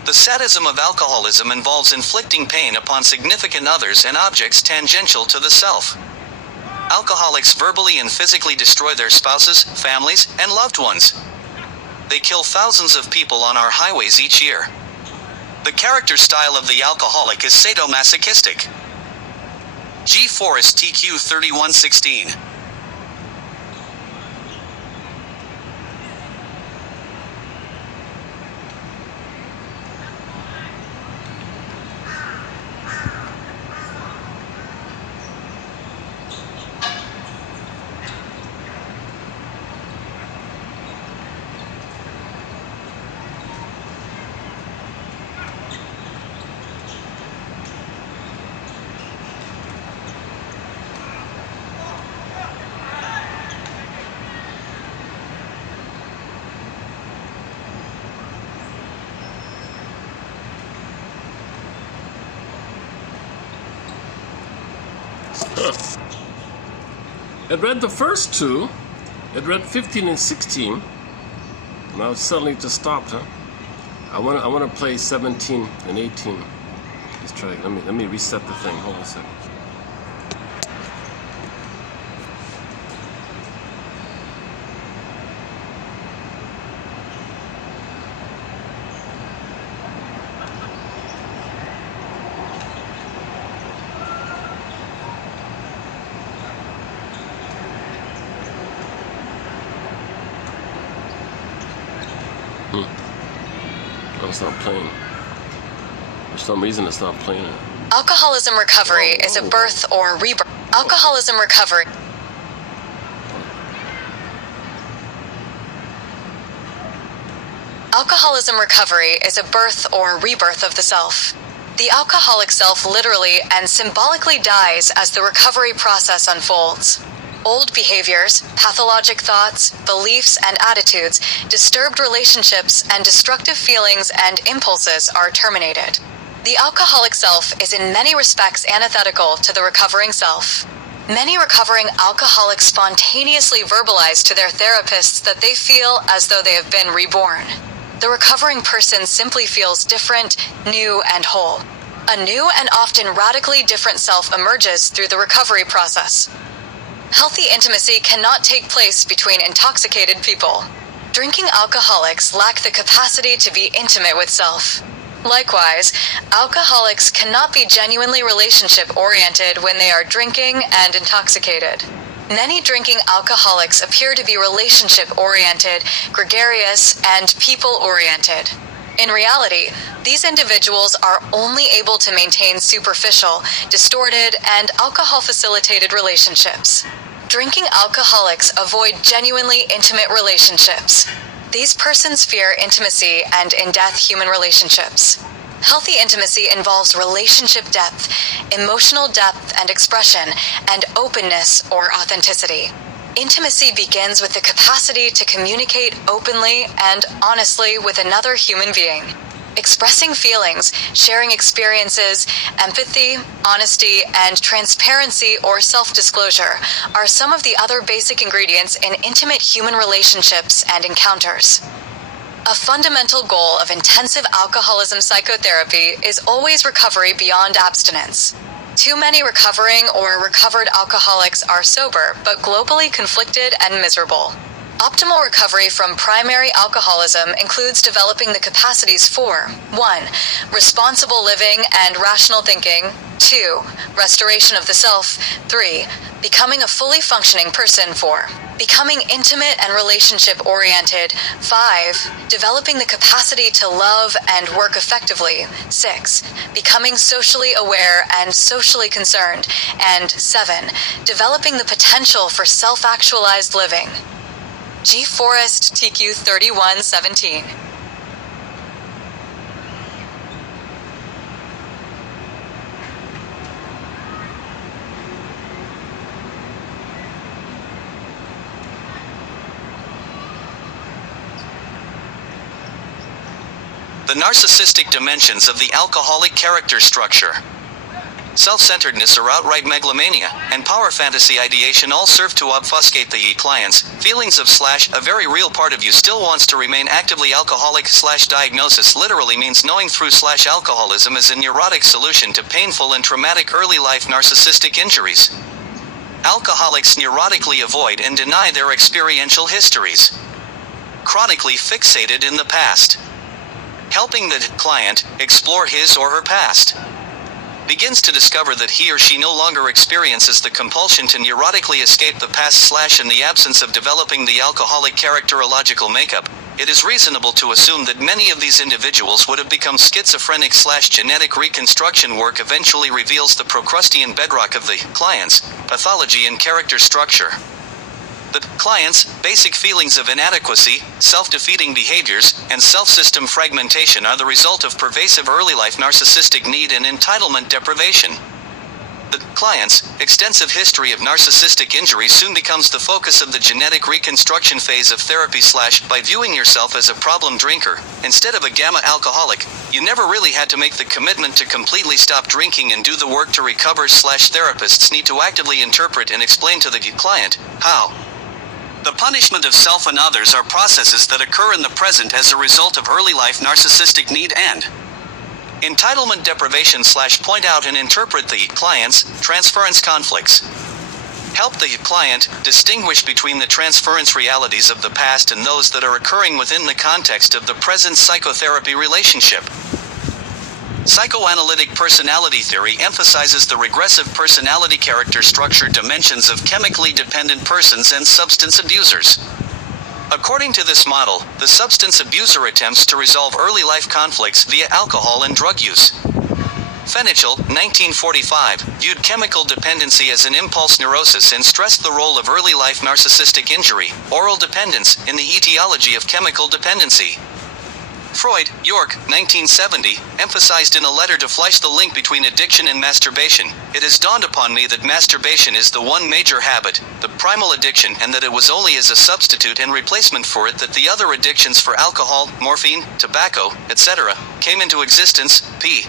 The sadism of alcoholism involves inflicting pain upon significant others and objects tangential to the self. Alcoholics verbally and physically destroy their spouses, families, and loved ones. They kill thousands of people on our highways each year. The character style of the alcoholic is sadomasochistic. G. Forrest TQ 3116. It read the first two. It read 15 and 16. Now it suddenly just stopped, huh? I want to play 17 and 18. Let's try. Let me reset the thing. Hold on a second. Oh, it's not playing. For some reason, it's not playing. Alcoholism recovery is a birth or rebirth. Alcoholism recovery. Alcoholism recovery is a birth or rebirth of the self. The alcoholic self literally and symbolically dies as the recovery process unfolds. Old behaviors, pathologic thoughts, beliefs, and attitudes, disturbed relationships, and destructive feelings and impulses are terminated. The alcoholic self is in many respects antithetical to the recovering self. Many recovering alcoholics spontaneously verbalize to their therapists that they feel as though they have been reborn. the recovering person simply feels different, new, and whole. A new and often radically different self emerges through the recovery process. Healthy intimacy cannot take place between intoxicated people. Drinking alcoholics lack the capacity to be intimate with self. Likewise, alcoholics cannot be genuinely relationship-oriented when they are drinking and intoxicated. Many drinking alcoholics appear to be relationship-oriented, gregarious, and people-oriented. In reality, these individuals are only able to maintain superficial, distorted, and alcohol-facilitated relationships. Drinking alcoholics avoid genuinely intimate relationships. These persons fear intimacy and in-death human relationships. Healthy intimacy involves relationship depth, emotional depth and expression, and openness or authenticity. Intimacy begins with the capacity to communicate openly and honestly with another human being. Expressing feelings, sharing experiences, empathy, honesty, and transparency or self-disclosure are some of the other basic ingredients in intimate human relationships and encounters. A fundamental goal of intensive alcoholism psychotherapy is always recovery beyond abstinence. Too many recovering or recovered alcoholics are sober, but globally conflicted and miserable. Optimal recovery from primary alcoholism includes developing the capacities for 1. Responsible living and rational thinking, 2. Restoration of the self, 3. Becoming a fully functioning person, 4. Becoming intimate and relationship-oriented, 5. Developing the capacity to love and work effectively, 6. Becoming socially aware and socially concerned, and 7. Developing the potential for self-actualized living. G. Forrest, TQ 3117. The narcissistic dimensions of the alcoholic character structure. Self-centeredness or outright megalomania, and power fantasy ideation all serve to obfuscate the client's feelings of / a very real part of you still wants to remain actively alcoholic / diagnosis literally means knowing through / alcoholism is a neurotic solution to painful and traumatic early life narcissistic injuries. Alcoholics neurotically avoid and deny their experiential histories. Chronically fixated in the past. Helping the client explore his or her past. Begins to discover that he or she no longer experiences the compulsion to neurotically escape the past / in the absence of developing the alcoholic characterological makeup, it is reasonable to assume that many of these individuals would have become schizophrenic / genetic reconstruction work eventually reveals the Procrustean bedrock of the client's pathology and character structure. The client's basic feelings of inadequacy, self-defeating behaviors, and self-system fragmentation are the result of pervasive early life narcissistic need and entitlement deprivation. The client's extensive history of narcissistic injury soon becomes the focus of the genetic reconstruction phase of therapy / by viewing yourself as a problem drinker, instead of a gamma alcoholic, you never really had to make the commitment to completely stop drinking and do the work to recover / therapists need to actively interpret and explain to the client how. The punishment of self and others are processes that occur in the present as a result of early life narcissistic need and entitlement deprivation / point out and interpret the client's transference conflicts. Help the client distinguish between the transference realities of the past and those that are occurring within the context of the present psychotherapy relationship. Psychoanalytic personality theory emphasizes the regressive personality character structure dimensions of chemically dependent persons and substance abusers. According to this model, the substance abuser attempts to resolve early life conflicts via alcohol and drug use. Fenichel, 1945, viewed chemical dependency as an impulse neurosis and stressed the role of early life narcissistic injury, oral dependence, in the etiology of chemical dependency. Freud, York, 1970, emphasized in a letter to Fleisch the link between addiction and masturbation. It has dawned upon me that masturbation is the one major habit, the primal addiction, and that it was only as a substitute and replacement for it that the other addictions for alcohol, morphine, tobacco, etc., came into existence. p.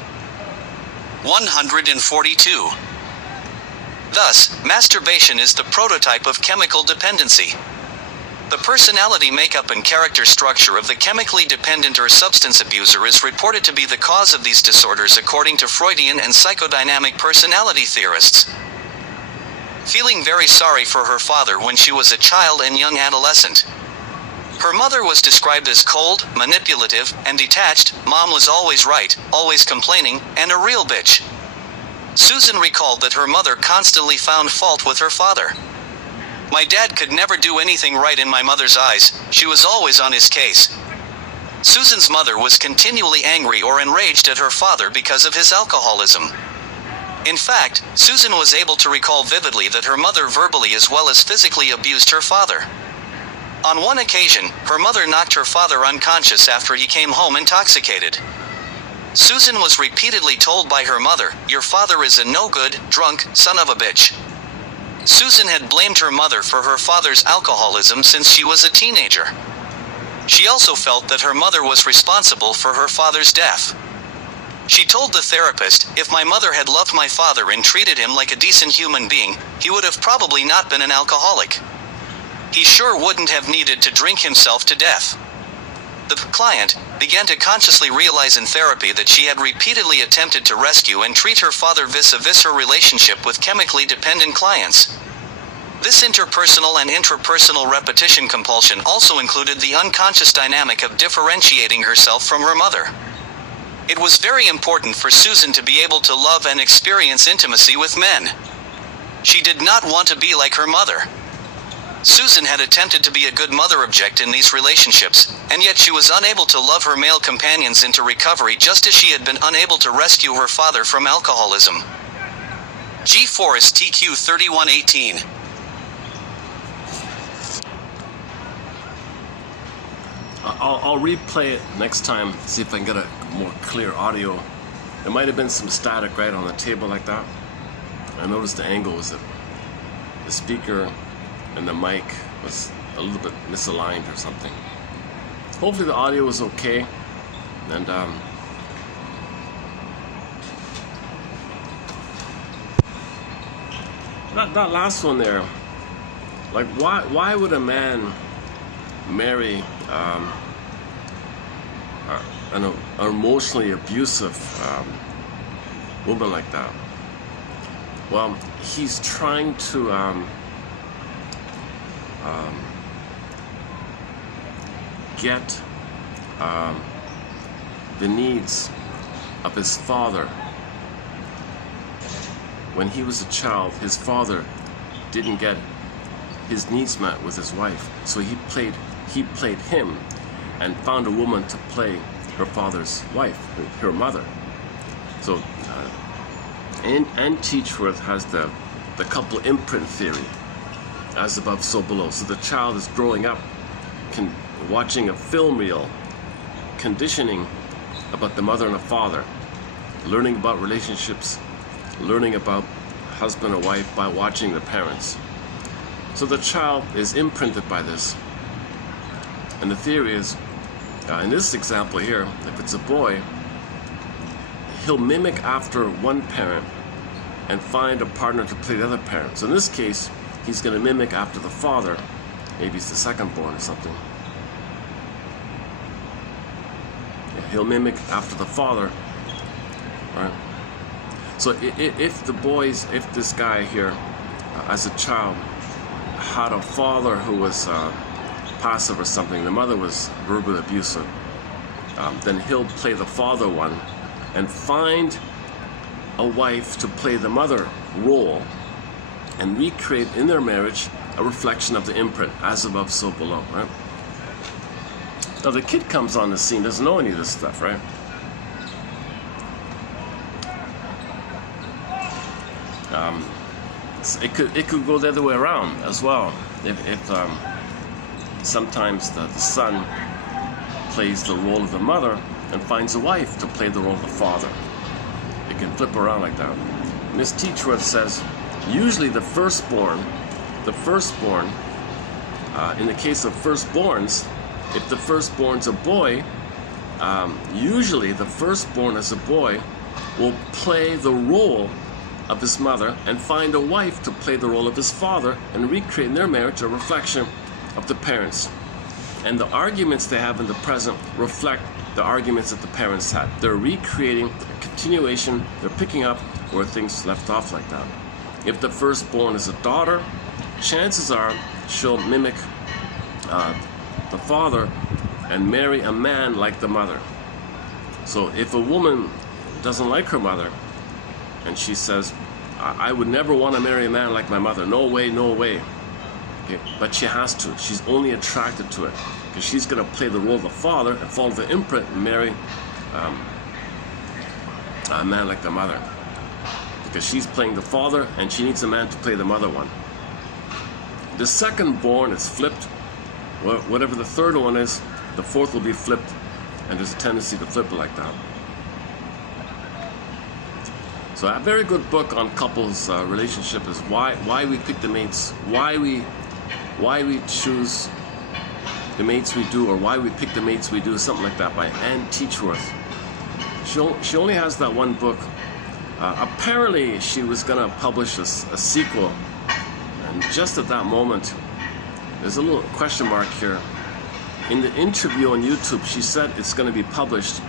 142. Thus, masturbation is the prototype of chemical dependency. The personality makeup and character structure of the chemically dependent or substance abuser is reported to be the cause of these disorders according to Freudian and psychodynamic personality theorists. Feeling very sorry for her father when she was a child and young adolescent. Her mother was described as cold, manipulative, and detached. Mom was always right, always complaining, and a real bitch. Susan recalled that her mother constantly found fault with her father. My dad could never do anything right in my mother's eyes, she was always on his case. Susan's mother was continually angry or enraged at her father because of his alcoholism. In fact, Susan was able to recall vividly that her mother verbally as well as physically abused her father. On one occasion, her mother knocked her father unconscious after he came home intoxicated. Susan was repeatedly told by her mother, "Your father is a no-good, drunk, son of a bitch." Susan had blamed her mother for her father's alcoholism since she was a teenager. She also felt that her mother was responsible for her father's death. She told the therapist, "If my mother had loved my father and treated him like a decent human being, he would have probably not been an alcoholic. He sure wouldn't have needed to drink himself to death." The client began to consciously realize in therapy that she had repeatedly attempted to rescue and treat her father vis-a-vis her relationship with chemically dependent clients. This interpersonal and intrapersonal repetition compulsion also included the unconscious dynamic of differentiating herself from her mother. It was very important for Susan to be able to love and experience intimacy with men. She did not want to be like her mother. Susan had attempted to be a good mother object in these relationships, and yet she was unable to love her male companions into recovery just as she had been unable to rescue her father from alcoholism. G. Forrest TQ 3118. I'll replay it next time, see if I can get a more clear audio. There might have been some static right on the table like that. I noticed the angle was that the speaker and the mic was a little bit misaligned or something. Hopefully the audio was okay, and that last one there, like why would a man marry an emotionally abusive woman like that? Well, he's trying to get the needs of his father. When he was a child, his father didn't get his needs met with his wife, so he played him and found a woman to play her father's wife, her mother. So and Teachworth has the couple imprint theory, as above so below. So the child is growing up watching a film reel, conditioning about the mother and the father, learning about relationships, learning about husband and wife by watching the parents. So the child is imprinted by this. And the theory is, in this example here, if it's a boy, he'll mimic after one parent and find a partner to play the other parent. So in this case, he's going to mimic after the father. Maybe he's the second born or something. Yeah, he'll mimic after the father, right? So if this guy here, as a child, had a father who was passive or something, the mother was verbally abusive, then he'll play the father one and find a wife to play the mother role and recreate in their marriage a reflection of the imprint, as above, so below, right? Now the kid comes on the scene, doesn't know any of this stuff, right? It could go the other way around as well. If sometimes the son plays the role of the mother and finds a wife to play the role of the father. It can flip around like that. Miss Teachworth says, usually the firstborn, in the case of firstborns, if the firstborn's a boy, usually the firstborn as a boy will play the role of his mother and find a wife to play the role of his father and recreate in their marriage a reflection of the parents. And the arguments they have in the present reflect the arguments that the parents had. They're recreating a continuation, they're picking up where things left off like that. If the firstborn is a daughter, chances are she'll mimic the father and marry a man like the mother. So if a woman doesn't like her mother and she says, I would never want to marry a man like my mother, no way, no way. Okay? But she has to. She's only attracted to it because she's going to play the role of the father and follow the imprint and marry a man like the mother. Because she's playing the father and she needs a man to play the mother one. The second born is flipped. Whatever the third one is, the fourth will be flipped, and there's a tendency to flip it like that. So a very good book on couples relationship is why we pick the mates, why we choose the mates we do, or why we pick the mates we do, something like that, by Anne Teachworth. She only has that one book. Apparently she was going to publish a sequel, and just at that moment there's a little question mark here. In the interview on YouTube she said it's going to be published,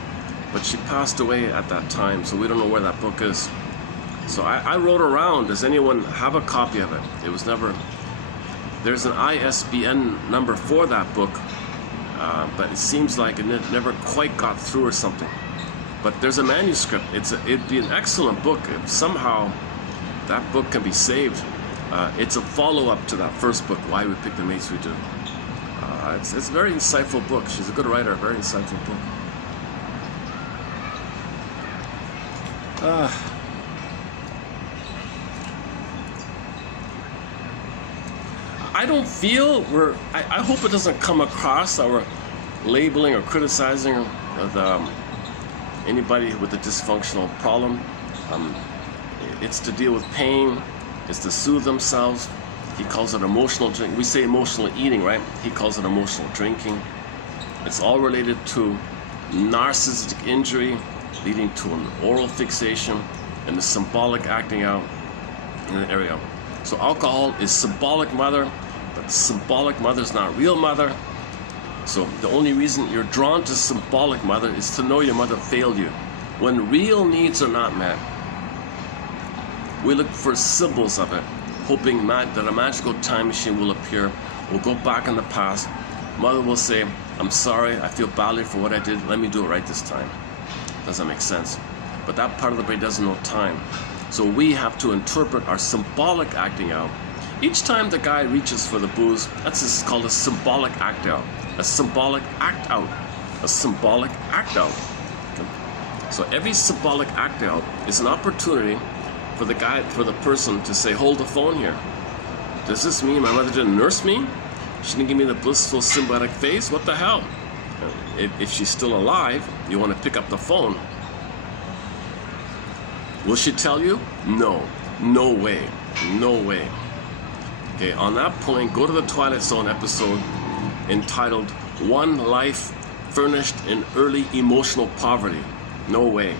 but she passed away at that time, so we don't know where that book is. So I wrote around, does anyone have a copy of it? It was never, there's an ISBN number for that book, but it seems like it never quite got through or something. But there's a manuscript. It'd be an excellent book if somehow that book can be saved. It's a follow-up to that first book, Why We Pick the Mates We Do. It's a very insightful book. She's a good writer, a very insightful book. I don't feel I hope it doesn't come across that we're labeling or criticizing anybody with a dysfunctional problem. It's to deal with pain, it's to soothe themselves. He calls it emotional drink. We say emotional eating, right? He calls it emotional drinking. It's all related to narcissistic injury leading to an oral fixation and the symbolic acting out in an area. So alcohol is symbolic mother, but symbolic mother is not real mother. So the only reason you're drawn to symbolic mother is to know your mother failed you. When real needs are not met, we look for symbols of it, hoping that a magical time machine will appear. We'll go back in the past. Mother will say, I'm sorry, I feel badly for what I did. Let me do it right this time. Does that make sense? But that part of the brain doesn't know time. So we have to interpret our symbolic acting out. Each time the guy reaches for the booze, that's called a symbolic act out. A symbolic act out. A symbolic act out. Okay? So every symbolic act out is an opportunity for the person to say, hold the phone here. Does this mean my mother didn't nurse me? She didn't give me the blissful symbiotic phase? What the hell? If she's still alive, you want to pick up the phone. Will she tell you? No. No way. No way. Okay, on that point, go to the Twilight Zone episode entitled One Life Furnished in Early Emotional Poverty. No way.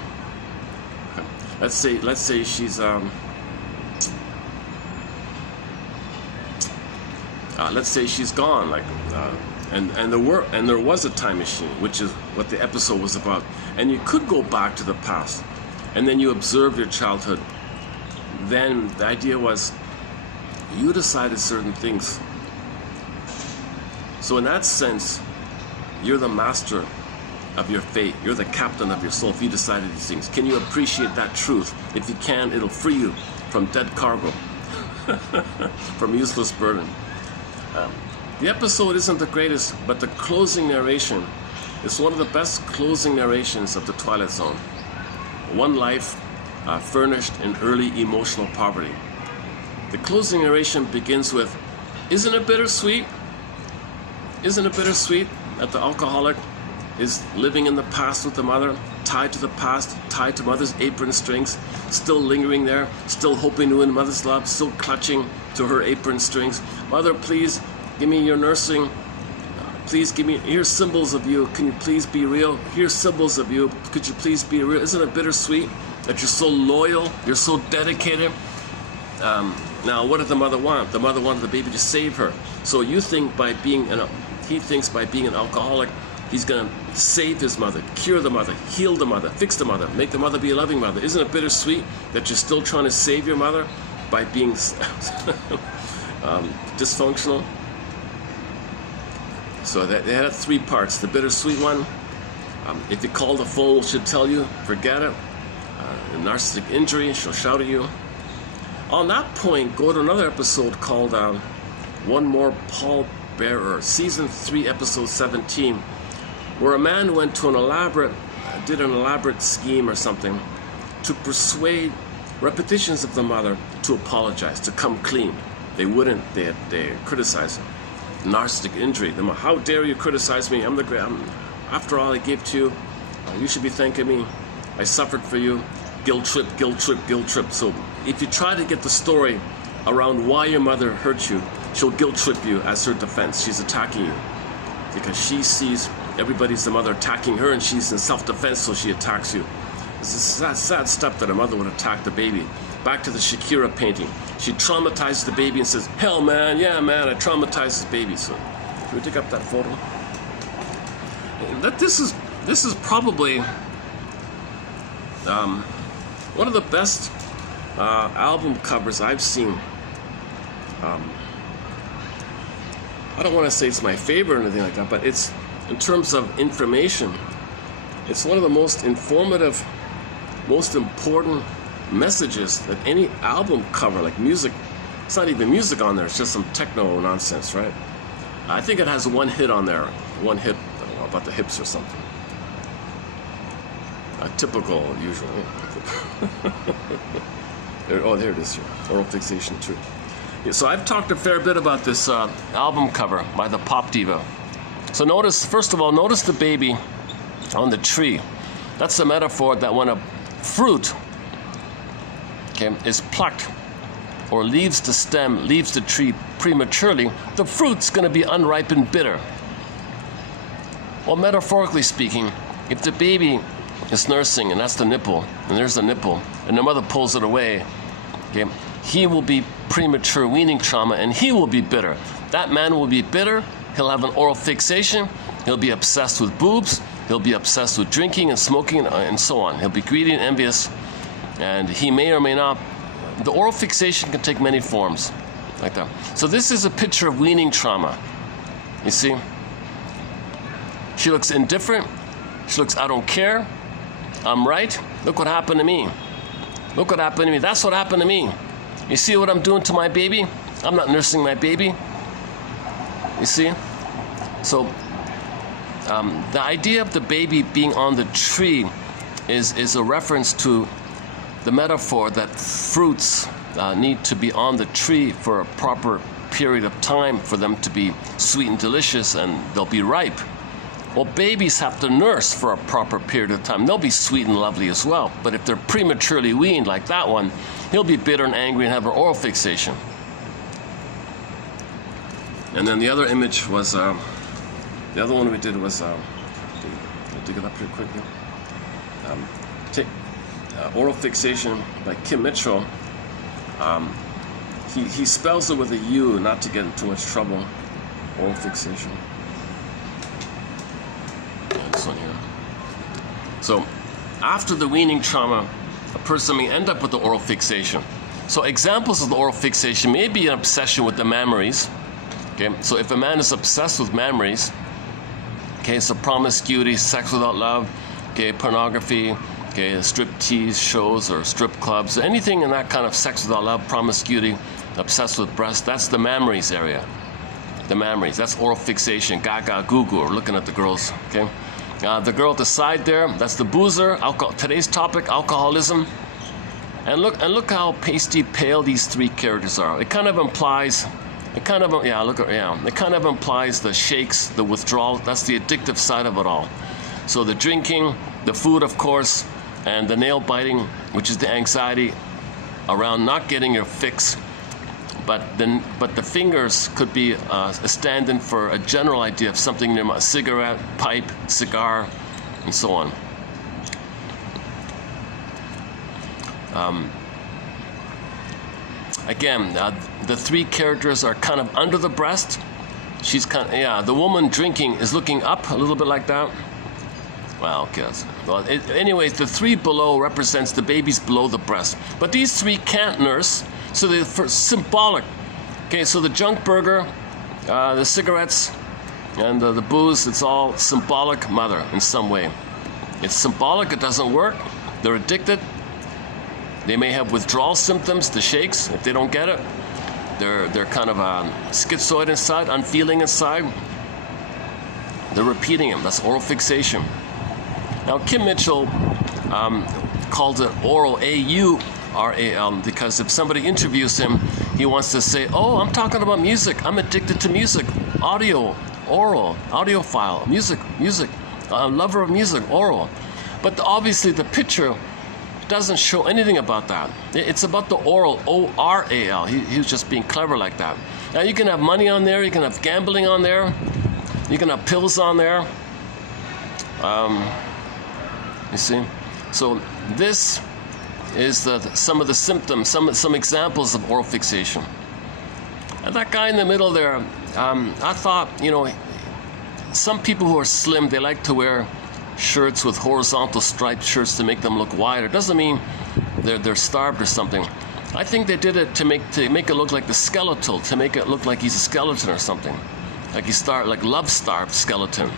Okay. Let's say she's let's say she's gone, like and there was a time machine, which is what the episode was about, and you could go back to the past and then you observe your childhood. Then the idea was you decided certain things, so in that sense you're the master of your fate, you're the captain of your soul if you decided these things. Can you appreciate that truth? If you can, it'll free you from dead cargo, from useless burden. The episode isn't the greatest, but the closing narration is one of the best closing narrations of the Twilight Zone. One life furnished in early emotional poverty. The closing narration begins with, isn't it bittersweet? Isn't it bittersweet that the alcoholic is living in the past with the mother, tied to the past, tied to mother's apron strings, still lingering there, still hoping to win mother's love, still clutching to her apron strings. Mother, please give me your nursing. Please give me, here's symbols of you. Can you please be real? Here's symbols of you. Could you please be real? Isn't it bittersweet that you're so loyal, you're so dedicated? Now, what did the mother want? The mother wanted the baby to save her. So you think he thinks by being an alcoholic, he's going to save his mother, cure the mother, heal the mother, fix the mother, make the mother be a loving mother. Isn't it bittersweet that you're still trying to save your mother by being dysfunctional? So they had 3 parts. The bittersweet one, if you call the phone, she'll tell you, forget it. A narcissistic injury, she'll shout at you. On that point, go to another episode called One More Pallbearer, Season 3, Episode 17, where a man went to did an elaborate scheme or something to persuade repetitions of the mother to apologize, to come clean. They wouldn't. They criticized him. Narcissistic injury. How dare you criticize me? After all I gave to you, you should be thanking me. I suffered for you. Guilt trip, guilt trip, guilt trip. So if you try to get the story around why your mother hurt you, she'll guilt trip you as her defense. She's attacking you because she sees everybody's the mother attacking her, and she's in self-defense, so she attacks you. It's a sad step that a mother would attack the baby. Back to the Shakira painting. She traumatizes the baby and says, hell man, yeah man, I traumatized this baby. So can we dig up that photo? This is probably one of the best album covers I've seen. I don't want to say it's my favorite or anything like that, but it's, in terms of information, it's one of the most informative, most important messages that any album cover, like music. It's not even music on there, it's just some techno nonsense, right? I think it has 1 hit on there. 1 hit, I don't know, about the hips or something. A typical, usually. There it is here. Oral fixation too. Yeah, so I've talked a fair bit about this album cover by the pop diva. So first of all, notice the baby on the tree. That's a metaphor that when a fruit, is plucked or leaves the stem, leaves the tree prematurely, the fruit's going to be unripe and bitter. Well, metaphorically speaking, if the baby is nursing, and that's the nipple, and there's the nipple, and the mother pulls it away, he will be premature weaning trauma, and he will be bitter. That man will be bitter. He'll have an oral fixation. He'll be obsessed with boobs. He'll be obsessed with drinking and smoking and so on. He'll be greedy and envious, and he may or may not. The oral fixation can take many forms, like that. So this is a picture of weaning trauma. You see? She looks indifferent. She looks, I don't care. I'm right. Look what happened to me. Look what happened to me. That's what happened to me. You see what I'm doing to my baby? I'm not nursing my baby. You see? So the idea of the baby being on the tree is a reference to the metaphor that fruits need to be on the tree for a proper period of time for them to be sweet and delicious, and they'll be ripe. Well, babies have to nurse for a proper period of time. They'll be sweet and lovely as well. But if they're prematurely weaned, like that one, he'll be bitter and angry and have an oral fixation. And then the other image was, the other one we did was, I'll dig it up here quickly. Oral fixation by Kim Mitchell. He spells it with a U, not to get in too much trouble. Oral fixation. This one here. So, after the weaning trauma, a person may end up with the oral fixation. So, examples of the oral fixation may be an obsession with the mammaries. Okay, so if a man is obsessed with mammaries, okay, so promiscuity, sex without love, okay, pornography, okay, strip tease shows or strip clubs, anything in that kind of sex without love, promiscuity, obsessed with breasts, that's the mammaries area. The mammaries, that's oral fixation, gaga, goo-goo, or looking at the girls, okay? The girl at the side there, that's the boozer. Today's topic, alcoholism. And look how pasty pale these 3 characters are. It kind of implies, it kind of implies the shakes, the withdrawal. That's the addictive side of it all. So the drinking, the food, of course, and the nail biting, which is the anxiety around not getting your fix. But the fingers could be a stand-in for a general idea of something near a cigarette, pipe, cigar, and so on. Again, the three characters are kind of under the breast. She's kind of, yeah, the woman drinking is looking up a little bit like that. Well, okay. Well, anyways, the three below represents the babies below the breast. But these three can't nurse, so they're symbolic. Okay, so the junk burger, the cigarettes, and the booze, it's all symbolic mother in some way. It's symbolic, it doesn't work. They're addicted. They may have withdrawal symptoms, the shakes, if they don't get it. They're kind of schizoid inside, unfeeling inside. They're repeating them. That's oral fixation. Now, Kim Mitchell called it oral, A-U-R-A-L, because if somebody interviews him, he wants to say, oh, I'm talking about music. I'm addicted to music. Audio, oral, audiophile, music, lover of music, oral. But obviously the picture doesn't show anything about that. It's about the oral, O-R-A-L. He was just being clever like that. Now you can have money on there, you can have gambling on there, you can have pills on there. You see? So this is some of the symptoms, some examples of oral fixation. And that guy in the middle there, I thought, you know, some people who are slim, they like to wear shirts with horizontal striped shirts to make them look wider. Doesn't mean they're starved or something. I think they did it to make it look like the skeletal, to make it look like he's a skeleton or something, like he's starved, like love starved skeleton,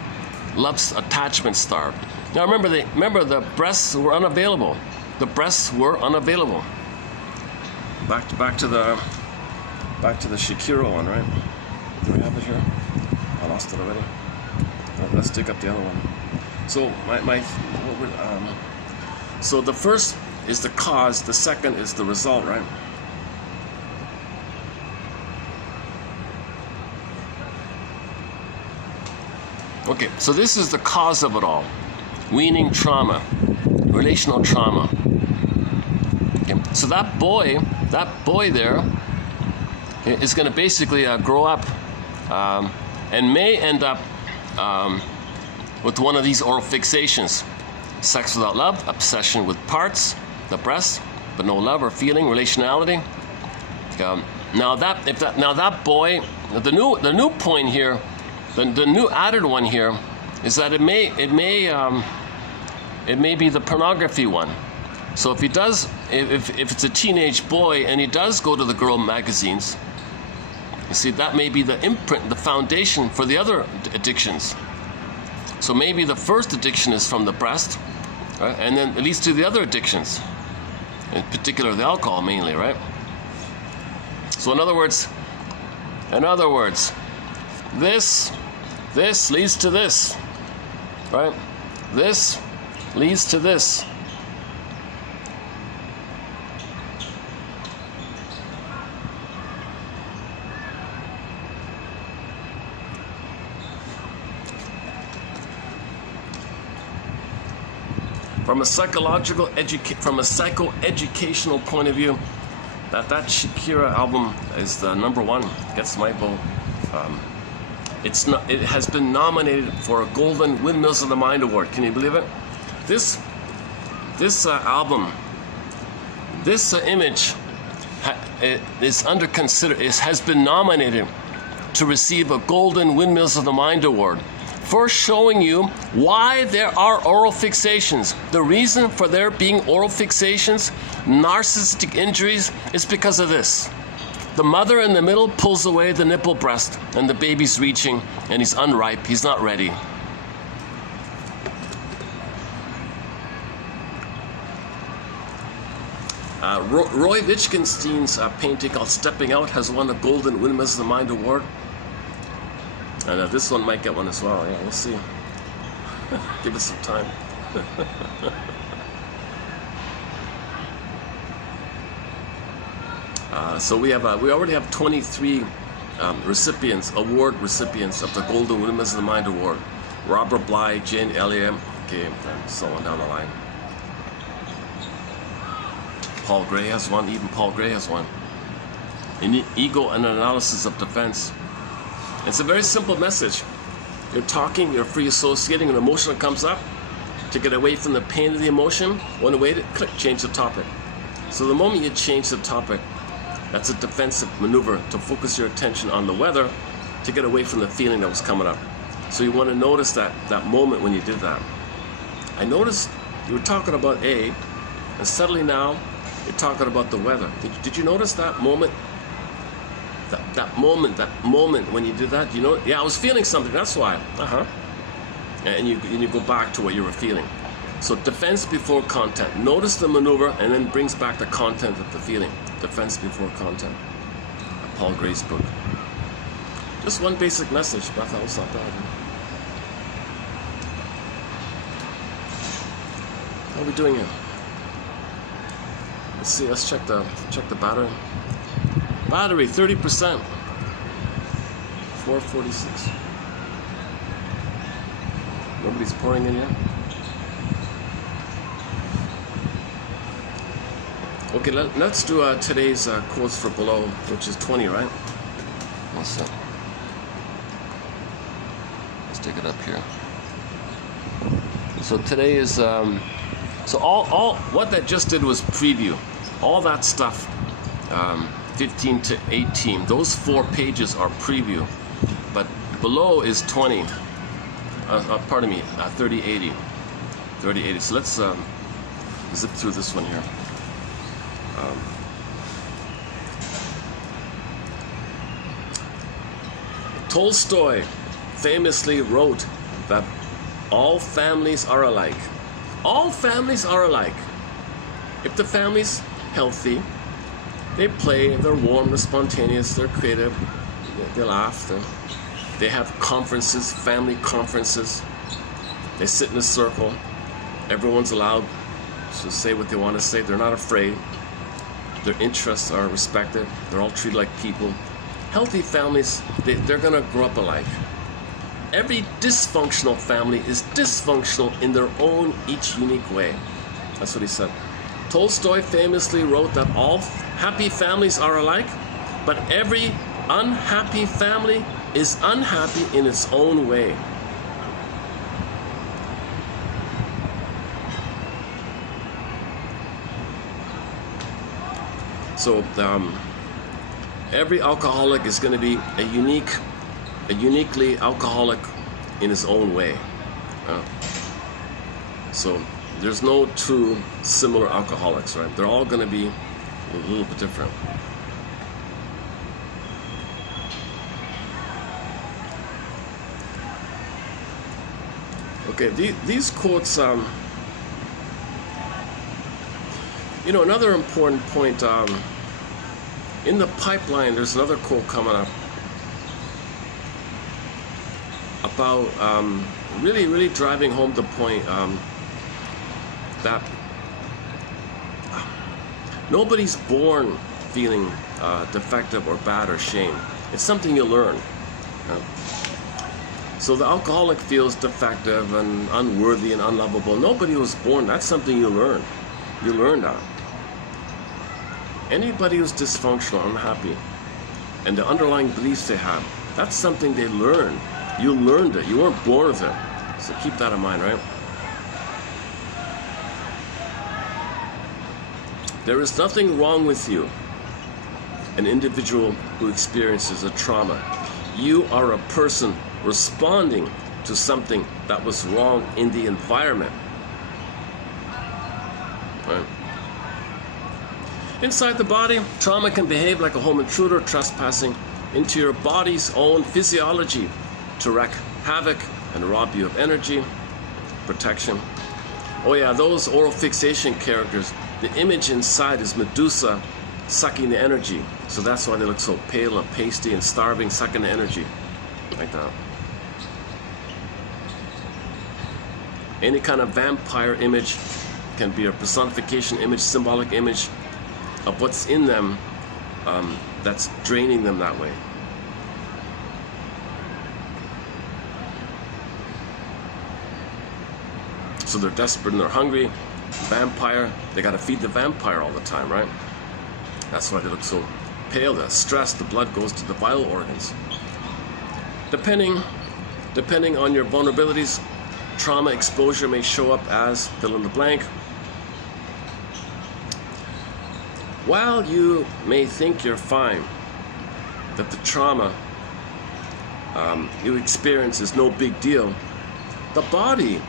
love attachment starved. Now remember the breasts were unavailable. The breasts were unavailable. Back to the Shakira one, right? Do we have it here? I lost it already. Let's dig up the other one. So so the first is the cause, the second is the result, right? Okay, so this is the cause of it all. Weaning trauma, relational trauma. Okay, so that boy there, okay, is going to basically grow up and may end up with one of these oral fixations. Sex without love, obsession with parts, the breast, but no love or feeling, relationality. Now that boy, the new point here, the new added one here, is that it may be the pornography one. So if he does, if it's a teenage boy and he does go to the girl magazines, you see, that may be the imprint, the foundation for the other addictions. So maybe the first addiction is from the breast, right? And then it leads to the other addictions, in particular the alcohol mainly, right? So in other words, this leads to this, right? This leads to this. From a psychoeducational point of view, that Shakira album is the number one. Gets my vote. It has been nominated for a Golden Windmills of the Mind Award. Can you believe it? This album, this image is under has been nominated to receive a Golden Windmills of the Mind Award for showing you why there are oral fixations. The reason for there being oral fixations, narcissistic injuries, is because of this. The mother in the middle pulls away the nipple breast, and the baby's reaching, and he's unripe, he's not ready. Roy Wittgenstein's painting called Stepping Out has won a Golden Windmills of the Mind Award. And this one might get one as well. Yeah, we'll see. Give it some time. So we already have 23 award recipients of the Golden Windmills of the Mind Award. Robert Bly, Jane Elliott, okay, and so on down the line. Paul Gray has one. Even Paul Gray has one. In Ego and Analysis of Defense. It's a very simple message. You're talking, you're free associating, an emotion comes up. To get away from the pain of the emotion, one way to click, change the topic. So the moment you change the topic, That's a defensive maneuver to focus your attention on the weather to get away from the feeling that was coming up. So you want to notice that moment when you did that. I noticed you were talking about A, and suddenly now you're talking about the weather. Did you notice that moment? That moment when you did that? You know, yeah, I was feeling something. That's why. And you go back to what you were feeling. So defense before content. Notice the maneuver, and then brings back the content of the feeling. Defense before content. Paul Gray's book. Just one basic message, but I thought it was not bad. How are we doing here? Let's see. Let's check the battery. Battery 30%. 446. Nobody's pouring in yet. Okay, let's do today's quotes for below, which is 20, right? What's that? Let's take it up here. So today is so all what that just did was preview all that stuff. 15 to 18. Those 4 pages are preview, but below is 20. Pardon me, 3080. 3080. So let's zip through this one here. Tolstoy famously wrote that all families are alike. All families are alike. If the family's healthy, they play, they're warm, they're spontaneous, they're creative, they laugh, they have conferences, family conferences. They sit in a circle. Everyone's allowed to say what they want to say. They're not afraid. Their interests are respected. They're all treated like people. Healthy families, they're going to grow up alike. Every dysfunctional family is dysfunctional in their own, each unique way. That's what he said. Tolstoy famously wrote that all happy families are alike, but every unhappy family is unhappy in its own way. So every alcoholic is going to be a uniquely alcoholic in his own way. So there's no true similar alcoholics, right? They're all going to be a little bit different. Okay, these quotes, you know, another important point, in the pipeline, there's another quote coming up about really driving home the point that nobody's born feeling defective or bad or shame. It's something you learn. So the alcoholic feels defective and unworthy and unlovable. Nobody was born. That's something you learn. You learn that. Anybody who's dysfunctional, unhappy, and the underlying beliefs they have, that's something they learn. You learned it. You weren't born with it. So keep that in mind, right? There is nothing wrong with you, an individual who experiences a trauma. You are a person responding to something that was wrong in the environment. Right? Inside the body, trauma can behave like a home intruder trespassing into your body's own physiology to wreak havoc and rob you of energy, protection. Oh yeah, those oral fixation characters, the image inside is Medusa sucking the energy. So that's why they look so pale and pasty and starving, sucking the energy. Like that. Any kind of vampire image can be a personification image, symbolic image of what's in them that's draining them that way. So they're desperate and they're hungry. Vampire, they gotta feed the vampire all the time, right? That's why they look so pale. They're stressed, the blood goes to the vital organs. Depending on your vulnerabilities, trauma exposure may show up as fill in the blank. while you may think you're fine, that the trauma you experience is no big deal, the body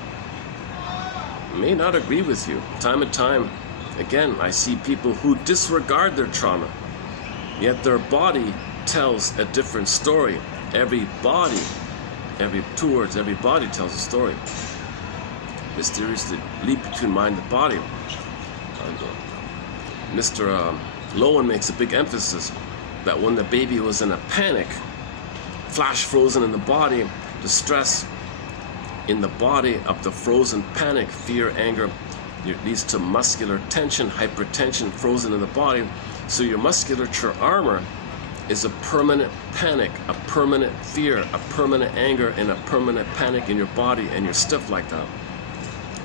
may not agree with you. Time and time again, I see people who disregard their trauma, yet their body tells a different story. Every body tells a story. Mysteriously leap between mind and body. Mr. Lowen makes a big emphasis that when the baby was in a panic, flash frozen in the body, the stress in the body of the frozen panic, fear, anger, it leads to muscular tension, hypertension, frozen in the body. So your musculature armor is a permanent panic, a permanent fear, a permanent anger, and a permanent panic in your body, and you're stiff like that.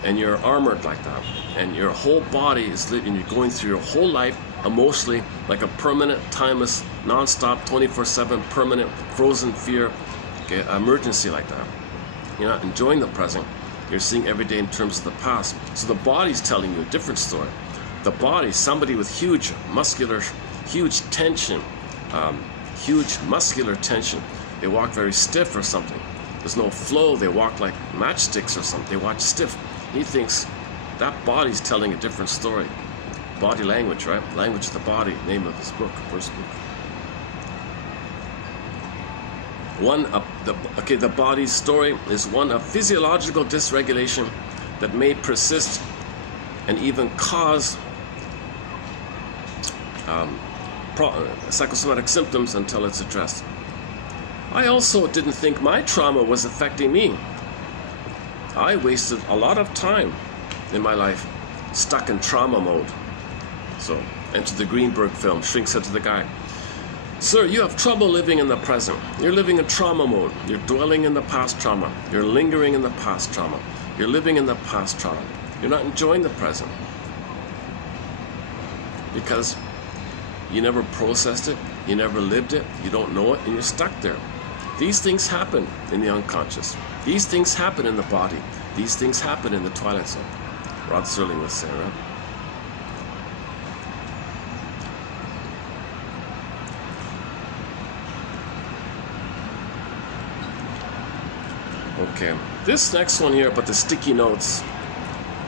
And you're armored like that. And your whole body is living, you're going through your whole life emotionally like a permanent, timeless, non-stop, 24/7, permanent, frozen fear, emergency like that. You're not enjoying the present. You're seeing every day in terms of the past. So the body's telling you a different story. The body, somebody with huge tension, huge muscular tension. They walk very stiff or something. There's no flow. They walk like matchsticks or something. They walk stiff. He thinks that body's telling a different story. Body language, right? Language of the body, name of this book, first book. The body's story is one of physiological dysregulation that may persist and even cause psychosomatic symptoms until it's addressed. I also didn't think my trauma was affecting me. I wasted a lot of time in my life stuck in trauma mode. So, enter the Greenberg film. Shrink said to the guy, "Sir, you have trouble living in the present. You're living in trauma mode. You're dwelling in the past trauma. You're lingering in the past trauma. You're living in the past trauma. You're not enjoying the present. Because you never processed it, you never lived it, you don't know it, and you're stuck there. These things happen in the unconscious. These things happen in the body. These things happen in the twilight zone." Rod Serling was saying, right? Okay, this next one here about the sticky notes,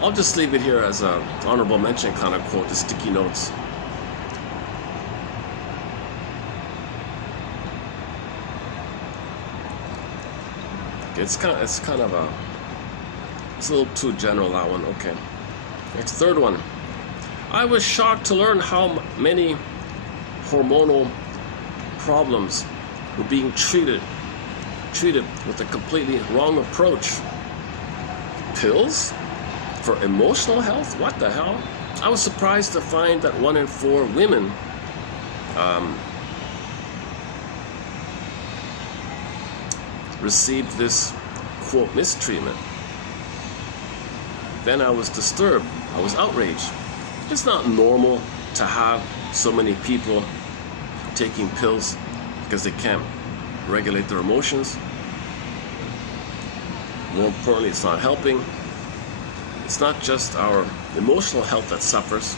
I'll just leave it here as an honorable mention kind of quote, the sticky notes. Okay, it's a little too general, that one. Okay, next, third one. I was shocked to learn how many hormonal problems were being treated with a completely wrong approach. Pills for emotional health? What the hell? I was surprised to find that 1 in 4 women received this, quote, mistreatment. Then I was disturbed. I was outraged. It's not normal to have so many people taking pills because they can't regulate their emotions. More importantly, it's not helping. It's not just our emotional health that suffers.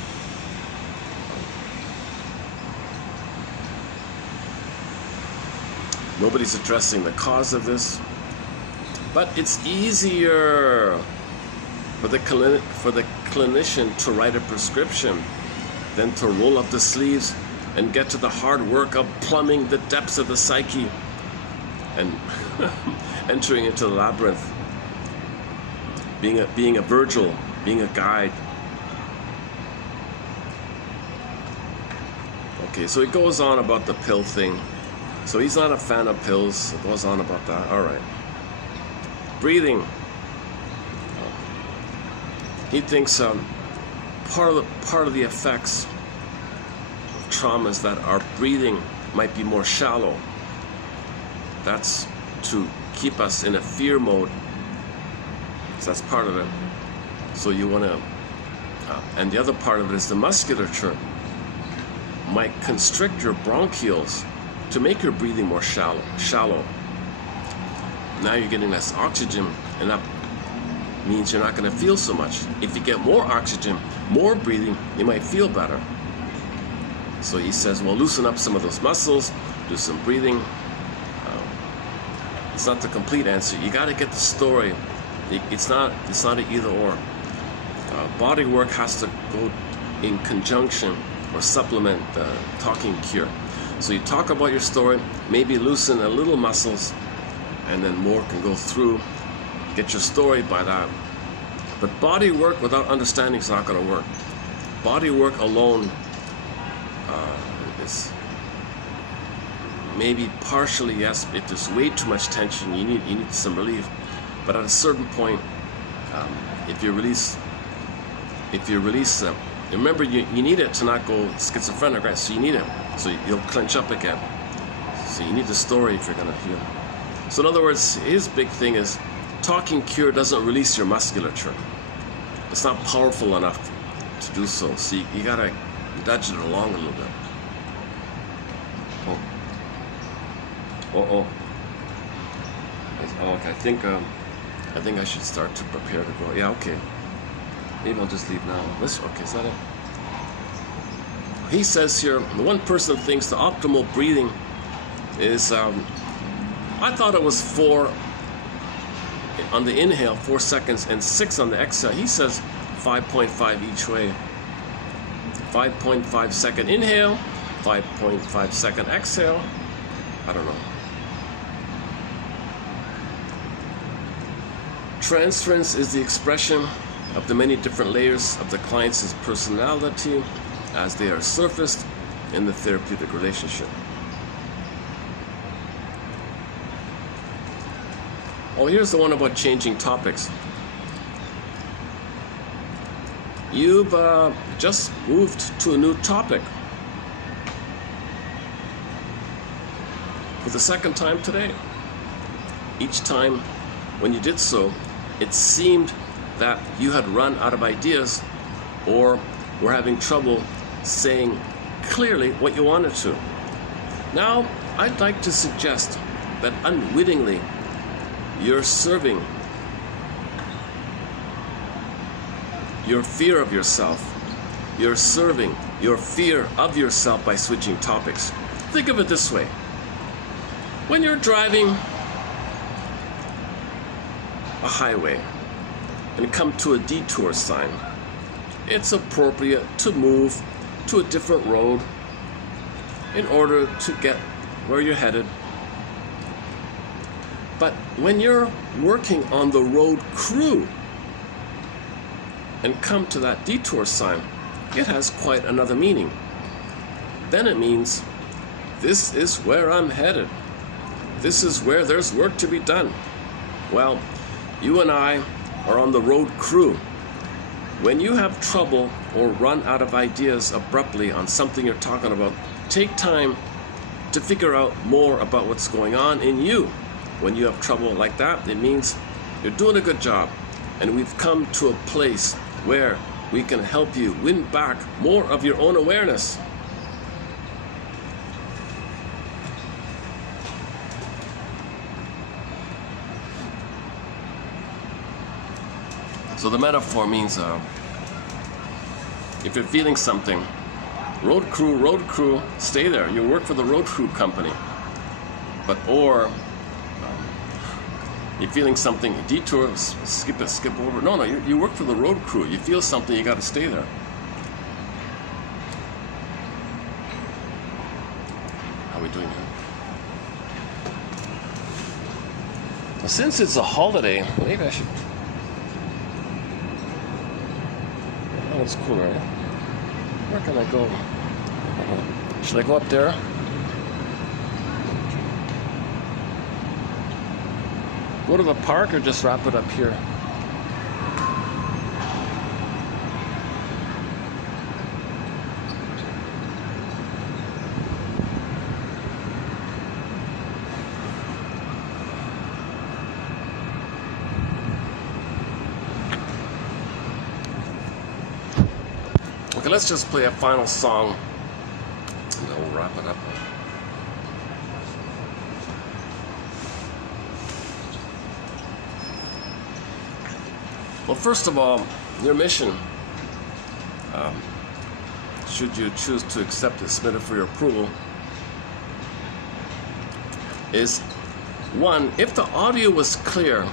Nobody's addressing the cause of this. But it's easier for the clinician to write a prescription than to roll up the sleeves and get to the hard work of plumbing the depths of the psyche and entering into the labyrinth, being a Virgil, being a guide. Okay, so it goes on about the pill thing. So he's not a fan of pills. It goes on about that. All right. Breathing. He thinks part of the effects of trauma is that our breathing might be more shallow. That's to keep us in a fear mode. So that's part of it. So you want to, and the other part of it is the musculature might constrict your bronchioles to make your breathing more shallow. Now you're getting less oxygen, and that means you're not going to feel so much. If you get more oxygen, more breathing, you might feel better. So he says, well, loosen up some of those muscles, do some breathing. It's not the complete answer. You got to get the story. It's not an either or. Body work has to go in conjunction or supplement the talking cure. So you talk about your story, maybe loosen a little muscles, and then more can go through. Get your story by that. But body work without understanding is not going to work. Body work alone is maybe partially yes. If there's way too much tension, you need some relief. But at a certain point, if you release, remember you need it to not go schizophrenic, right? So you need it, so you'll clench up again. So you need the story if you're going to heal. So in other words, his big thing is talking cure doesn't release your musculature. It's not powerful enough to do so. So you gotta nudge it along a little bit. Oh. Okay, I think I should start to prepare to go. Yeah, okay. Maybe I'll just leave now. Okay, is that it? He says here, the one person thinks the optimal breathing is, I thought it was 4 on the inhale, 4 seconds, and 6 on the exhale. He says 5.5 each way. 5.5 second inhale, 5.5 second exhale. I don't know. Transference is the expression of the many different layers of the client's personality as they are surfaced in the therapeutic relationship. Oh, here's the one about changing topics. You've just moved to a new topic for the second time today. Each time when you did so, it seemed that you had run out of ideas or were having trouble saying clearly what you wanted to. Now, I'd like to suggest that unwittingly, you're serving your fear of yourself. You're serving your fear of yourself by switching topics. Think of it this way. When you're driving a highway and come to a detour sign, it's appropriate to move to a different road in order to get where you're headed. But when you're working on the road crew and come to that detour sign, it has quite another meaning. Then it means, this is where I'm headed. This is where there's work to be done. Well, you and I are on the road crew. When you have trouble or run out of ideas abruptly on something you're talking about, take time to figure out more about what's going on in you. When you have trouble like that, it means you're doing a good job. And we've come to a place where we can help you win back more of your own awareness. So the metaphor means if you're feeling something, road crew, stay there. You work for the road crew company. Or you're feeling something, detour, skip over. No, you work for the road crew. You feel something, you got to stay there. How are we doing here? Well, since it's a holiday, maybe I should. Oh, it's cool, right? Where can I go? Should I go up there? Go to the park or just wrap it up here? Okay, let's just play a final song and then we'll wrap it up. Well, first of all, your mission should you choose to accept it, submit it for your approval, is one, if the audio was clear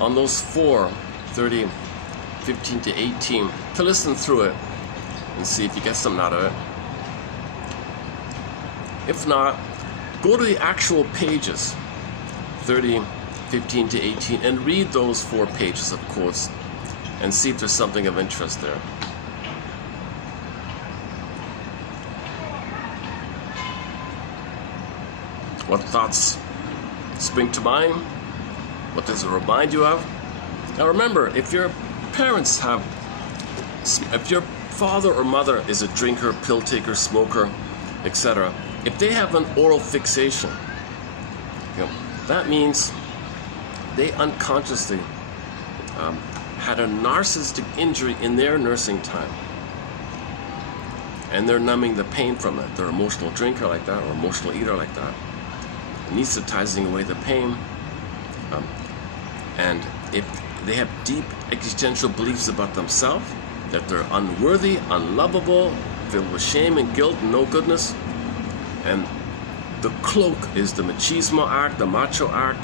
on those 4, 30, 15 to 18, to listen through it and see if you get something out of it. If not, go to the actual pages, 30, 15 to 18, and read those 4 pages of quotes and see if there's something of interest there. What thoughts spring to mind? What does it remind you of? Now remember, if your parents have, if your father or mother is a drinker, pill taker, smoker, etc., if they have an oral fixation, that means they unconsciously had a narcissistic injury in their nursing time. And they're numbing the pain from it. They're an emotional drinker like that, or emotional eater like that. Anesthetizing away the pain. And if they have deep existential beliefs about themselves, that they're unworthy, unlovable, filled with shame and guilt and no goodness, and the cloak is the machismo act, the macho act,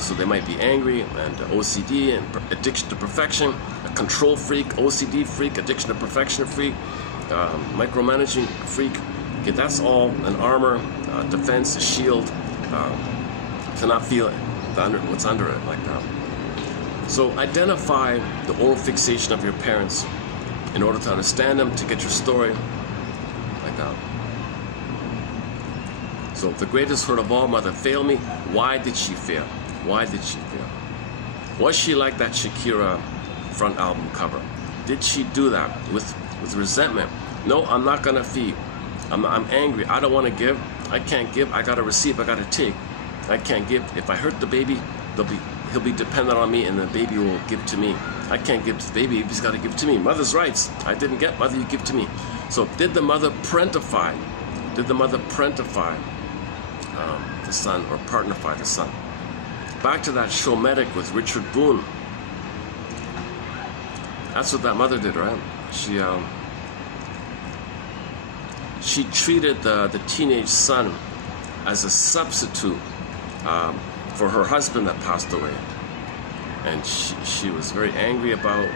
so they might be angry, and OCD, and addiction to perfection, a control freak, OCD freak, addiction to perfection freak, micromanaging freak. Okay, that's all an armor, defense, a shield, to not feel what's under it like that. So identify the oral fixation of your parents in order to understand them, to get your story like that. So the greatest hurt of all, mother failed me. Why did she fail? Why did she fail? Was she like that Shakira front album cover? Did she do that with resentment? No, I'm not gonna feed. I'm angry. I don't want to give. I can't give. I gotta receive. I gotta take. I can't give. If I hurt the baby, he'll be dependent on me, and the baby will give to me. I can't give to the baby. He's got to give to me. Mother's rights. I didn't get. Mother, you give to me. So did the mother parentify? Did the mother parentify the son, or partnerify the son? Back to that show Medic with Richard Boone. That's what that mother did, right? She treated the teenage son as a substitute for her husband that passed away. And she was very angry about,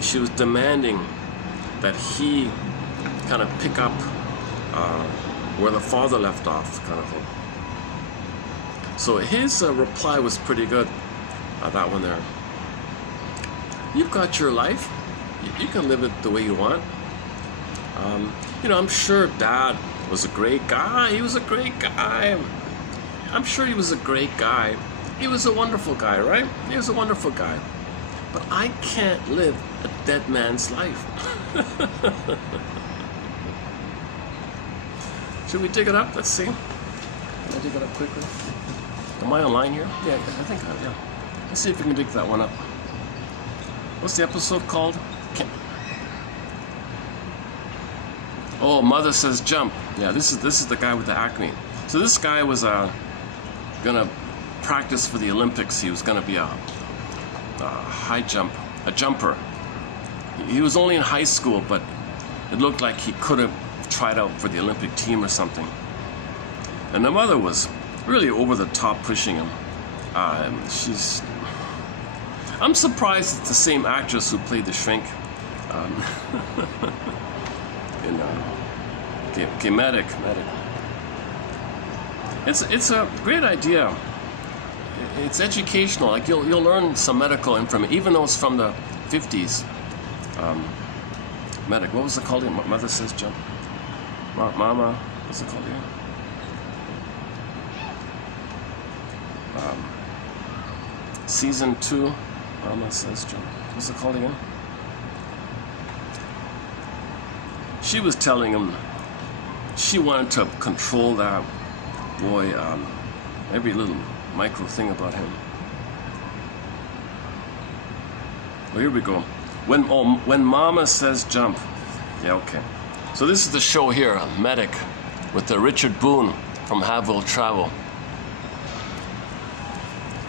she was demanding that he kind of pick up where the father left off, kind of thing. So his reply was pretty good, that one there. You've got your life. You can live it the way you want. I'm sure Dad was a great guy. He was a great guy. I'm sure he was a great guy. He was a wonderful guy, right? He was a wonderful guy. But I can't live a dead man's life. Should we dig it up? Let's see. Can I dig it up quickly? Am I online here? Yeah, I think I am, yeah. Let's see if we can dig that one up. What's the episode called? Oh, Mother Says Jump. Yeah, this is the guy with the acne. So this guy was gonna practice for the Olympics. He was gonna be a jumper. He was only in high school, but it looked like he could have tried out for the Olympic team or something. And the mother was really over the top pushing him. I'm surprised it's the same actress who played the shrink in Medic. It's a great idea. It's educational. Like you'll learn some medical information, even though it's from the 50s. Medic. What was it called? Mother Says Jump. Mama. What's it called again? Season 2. Mama Says Jump. What's it called again? She was telling him she wanted to control that boy, every little micro thing about him. Well, here we go. When Mama Says Jump. Yeah, okay. So this is the show here, Medic, with the Richard Boone from Havoc Travel.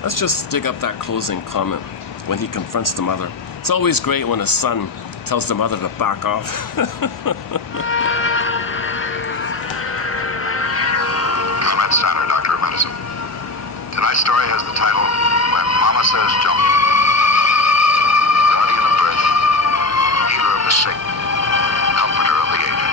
Let's just dig up that closing comment when he confronts the mother. It's always great when a son tells the mother to back off. This is Matt Steiner, Doctor of Medicine. Tonight's story has the title, When Mama Says Jump. Guardian of birth, healer of the sick, comforter of the aged.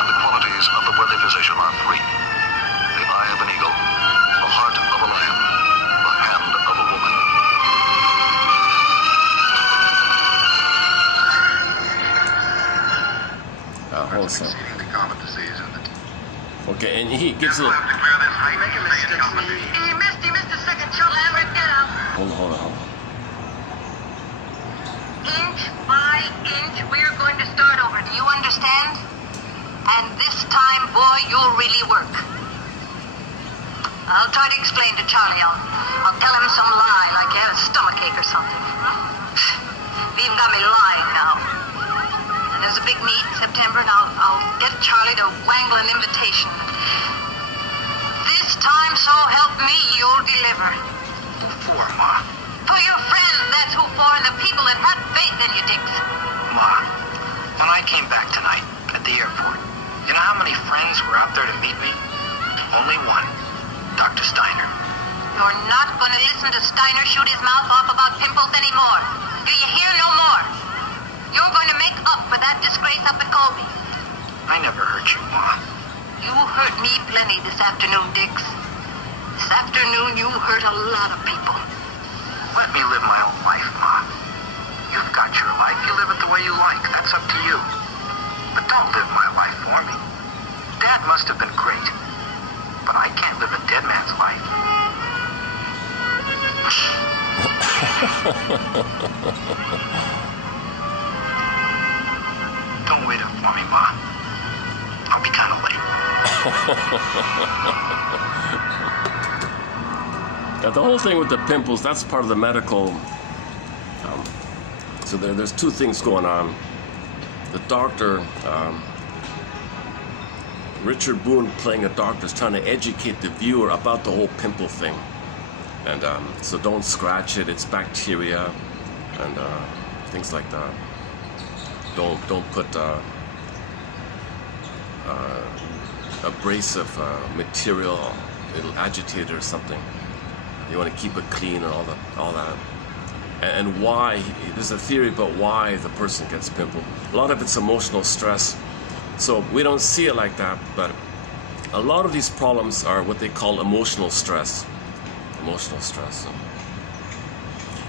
And the qualities of the worthy physician are three. The eye of an eagle, the heart of a lion, the hand of a woman. Hold on. Exceedingly common disease in the Okay, and he gives a little. He missed the second shot. Lambert, get out. Hold on. Inch by inch, we're going to start over. Do you understand? And this time, boy, you'll really work. I'll try to explain to Charlie. I'll tell him some lie, like you had a stomachache or something. He even got me lying now. And there's a big meet in September, and I'll get Charlie to wangle an invitation. This time, so help me, you'll deliver. Who for, Ma? For your friends, that's who for, and the people that have faith in you, Dix. Ma, when I came back tonight at the airport, you know how many friends were out there to meet me? Only one, Dr. Steiner. You're not going to listen to Steiner shoot his mouth off about pimples anymore. Do you hear? No more. You're going to make up for that disgrace up at Colby. I never hurt you, Ma. You hurt me plenty this afternoon, Dix. This afternoon, you hurt a lot of people. Let me live my own life, Ma. You've got your life. You live it the way you like. That's up to you. But don't live my life for me. Dad must have been great. But I can't live a dead man's life. Don't wait up for me, Ma. I'll be kind of late. Now, the whole thing with the pimples, that's part of the medical. So there's two things going on. The doctor, Richard Boone playing a doctor, is trying to educate the viewer about the whole pimple thing. And so don't scratch it, it's bacteria and things like that. Don't put abrasive material, it'll agitate it or something. You want to keep it clean and all that. And why, there's a theory about why the person gets pimple. A lot of it's emotional stress. So we don't see it like that, but a lot of these problems are what they call emotional stress. Emotional stress.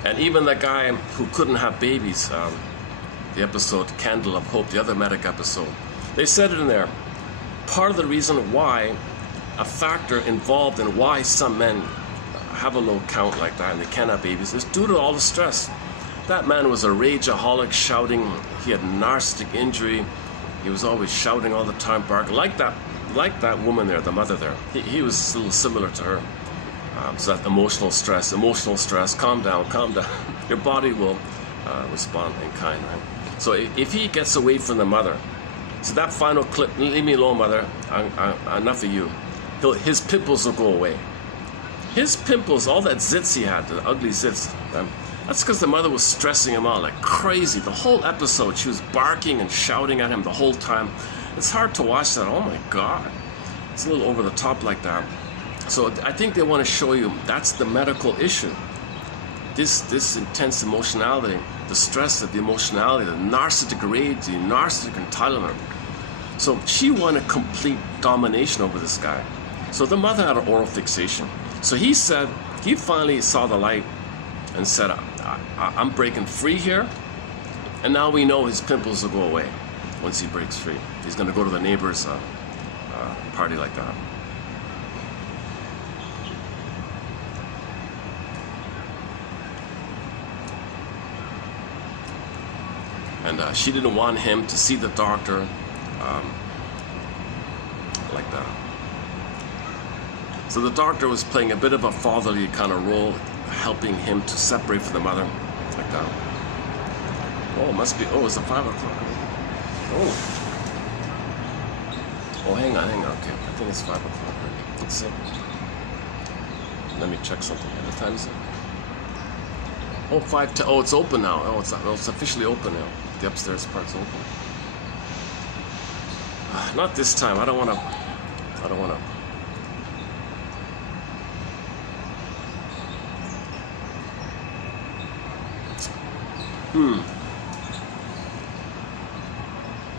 And even the guy who couldn't have babies, the episode Candle of Hope, the other medic episode, they said it in there. Part of the reason why, a factor involved in why some men have a low count like that and they can't have babies is due to all the stress. That man was a rageaholic, shouting. He had narcissistic injury. He was always shouting all the time, barking like that woman there, the mother there. He was a little similar to her. So that emotional stress, calm down. Your body will respond in kind, right? So if he gets away from the mother, so that final clip, leave me alone, mother, enough of you. His pimples will go away. His pimples, all that zits he had, the ugly zits, that's because the mother was stressing him out like crazy. The whole episode, she was barking and shouting at him the whole time. It's hard to watch that. Oh my God. It's a little over the top like that. So I think they want to show you that's the medical issue. This intense emotionality, the stress of the emotionality, the narcissistic rage, the narcissistic entitlement. So she wanted complete domination over this guy. So the mother had an oral fixation. So he finally saw the light and said, I'm breaking free here. And now we know his pimples will go away once he breaks free. He's going to go to the neighbor's party like that. And she didn't want him to see the doctor like that. So the doctor was playing a bit of a fatherly kind of role, helping him to separate from the mother, like that. Oh, it must be, it's a 5 o'clock. Oh, hang on, okay. I think it's 5 o'clock already. Let's see. Let me check something. What time is it? Oh, 5:10. Oh, it's open now. Oh, it's officially open now. The upstairs part's open. Not this time. I don't want to.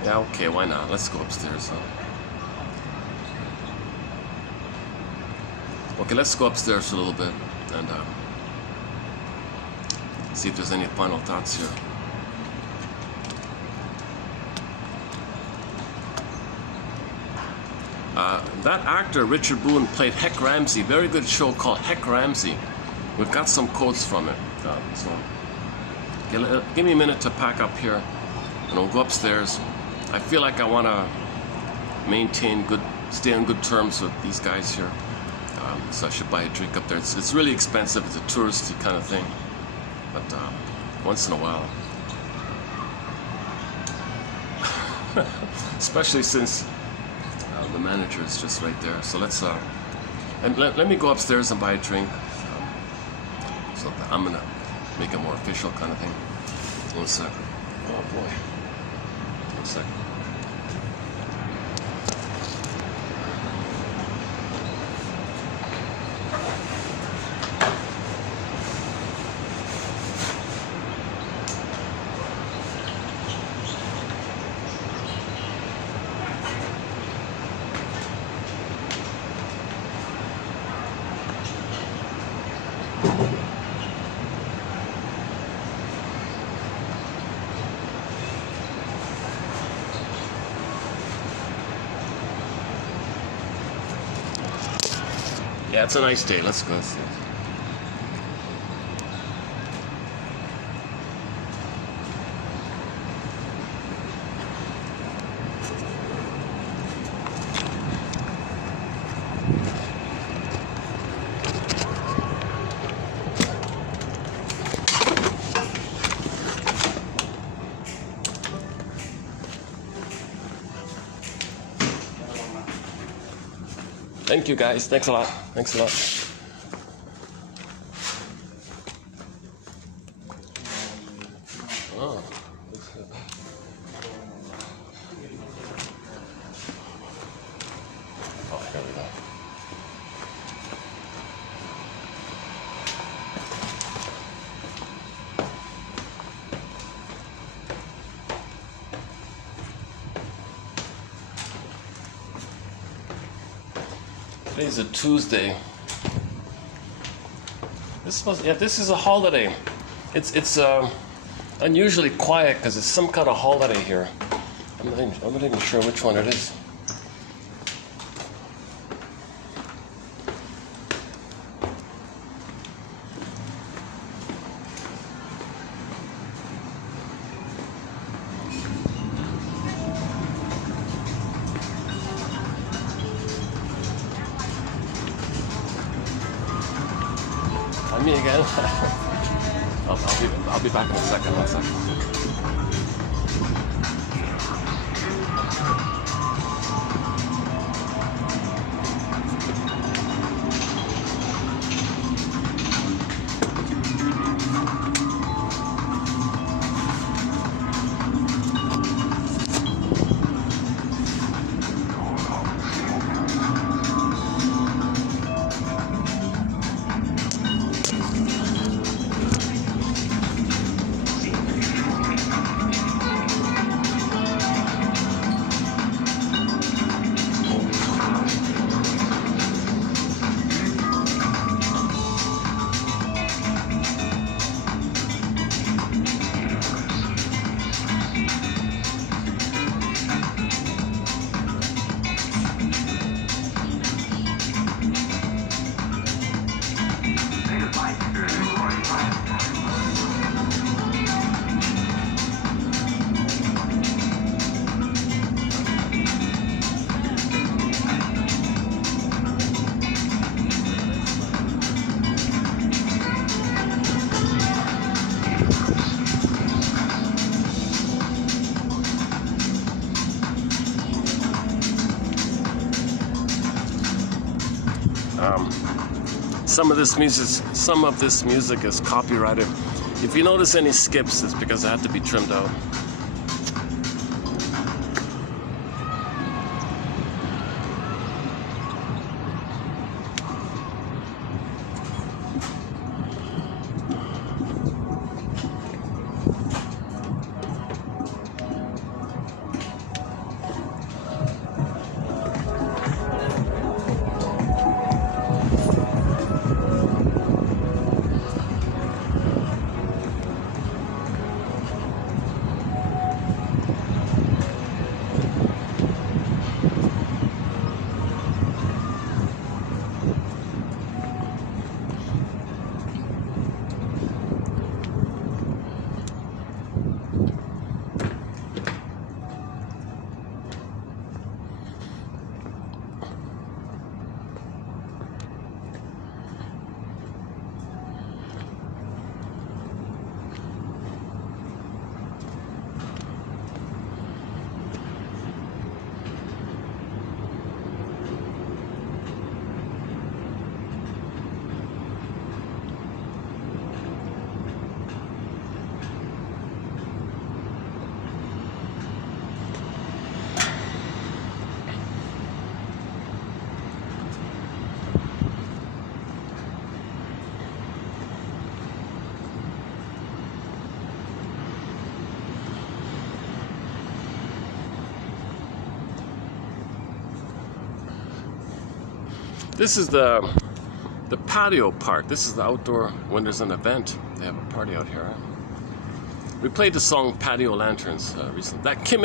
Yeah, okay, why not? Let's go upstairs, huh? Okay, let's go upstairs for a little bit and see if there's any final thoughts here. That actor, Richard Boone, played Heck Ramsey. Very good show called Heck Ramsey. We've got some quotes from it. Okay, give me a minute to pack up here, and we'll go upstairs. I feel like I want to stay on good terms with these guys here. So I should buy a drink up there. It's really expensive. It's a touristy kind of thing, but once in a while, especially since the manager is just right there. So let's and let me go upstairs and buy a drink. So I'm gonna make it more official kind of thing. 1 second. Oh boy. 1 second. Yeah, it's a nice day. Let's go. Thank you, guys. Thanks a lot. Thanks a lot. Oh. Oh, here we go. Today's a Tuesday. This is a holiday. It's unusually quiet because it's some kind of holiday here. I'm not even sure which one it is. Me again. I'll be back in a second. 1 second. Some of this music is copyrighted. If you notice any skips, it's because it had to be trimmed out. This is the patio part. This is the outdoor when there's an event. They have a party out here. We played the song Patio Lanterns recently. That Kim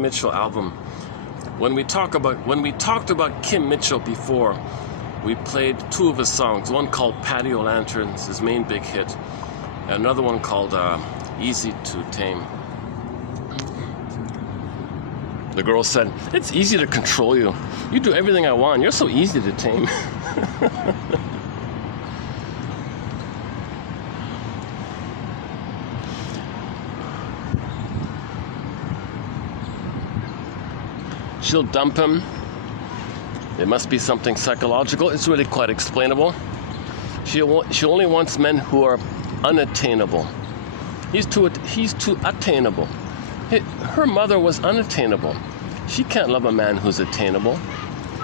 Mitchell album. When we talked about Kim Mitchell before, we played two of his songs. One called Patio Lanterns, his main big hit, and another one called Easy to Tame. The girl said, "It's easy to control you. You do everything I want. You're so easy to tame." She'll dump him. It must be something psychological. It's really quite explainable. She only wants men who are unattainable. He's too attainable. Her mother was unattainable. She can't love a man who's attainable.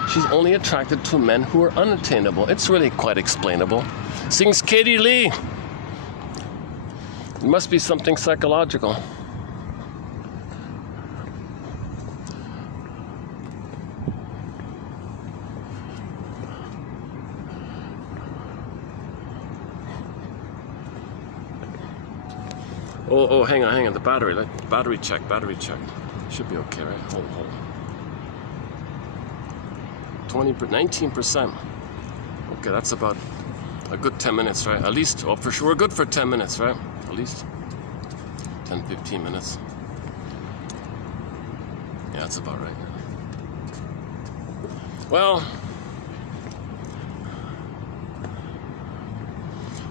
She's only attracted to men who are unattainable. It's really quite explainable. Sings Katie Lee. It must be something psychological. Oh, hang on, the battery. Battery check. Should be okay, right? Hold. 19%. Okay, that's about a good 10 minutes, right? At least, for sure, we're good for 10 minutes, right? At least 10, 15 minutes. Yeah, that's about right. Well,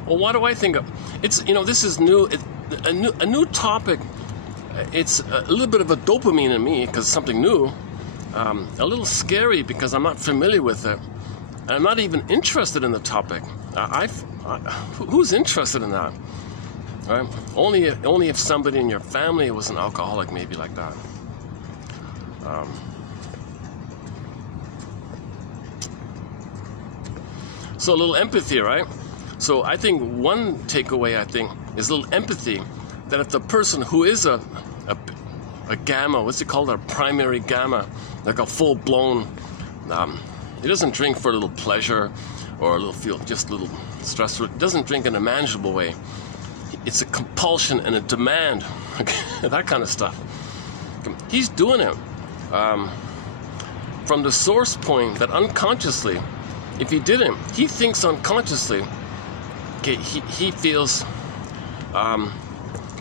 what do I think of? It's, this is new. A new topic. It's a little bit of a dopamine in me because it's something new. A little scary because I'm not familiar with it, and I'm not even interested in the topic. Who's interested in that? Right? Only if somebody in your family was an alcoholic, maybe like that. So a little empathy, right? So I think one takeaway, is a little empathy, that if the person who is a gamma, what's it called, a primary gamma, like a full-blown, he doesn't drink for a little pleasure or just a little stress. He doesn't drink in a manageable way. It's a compulsion and a demand, that kind of stuff. He's doing it from the source point that unconsciously, if he didn't, he thinks unconsciously, he feels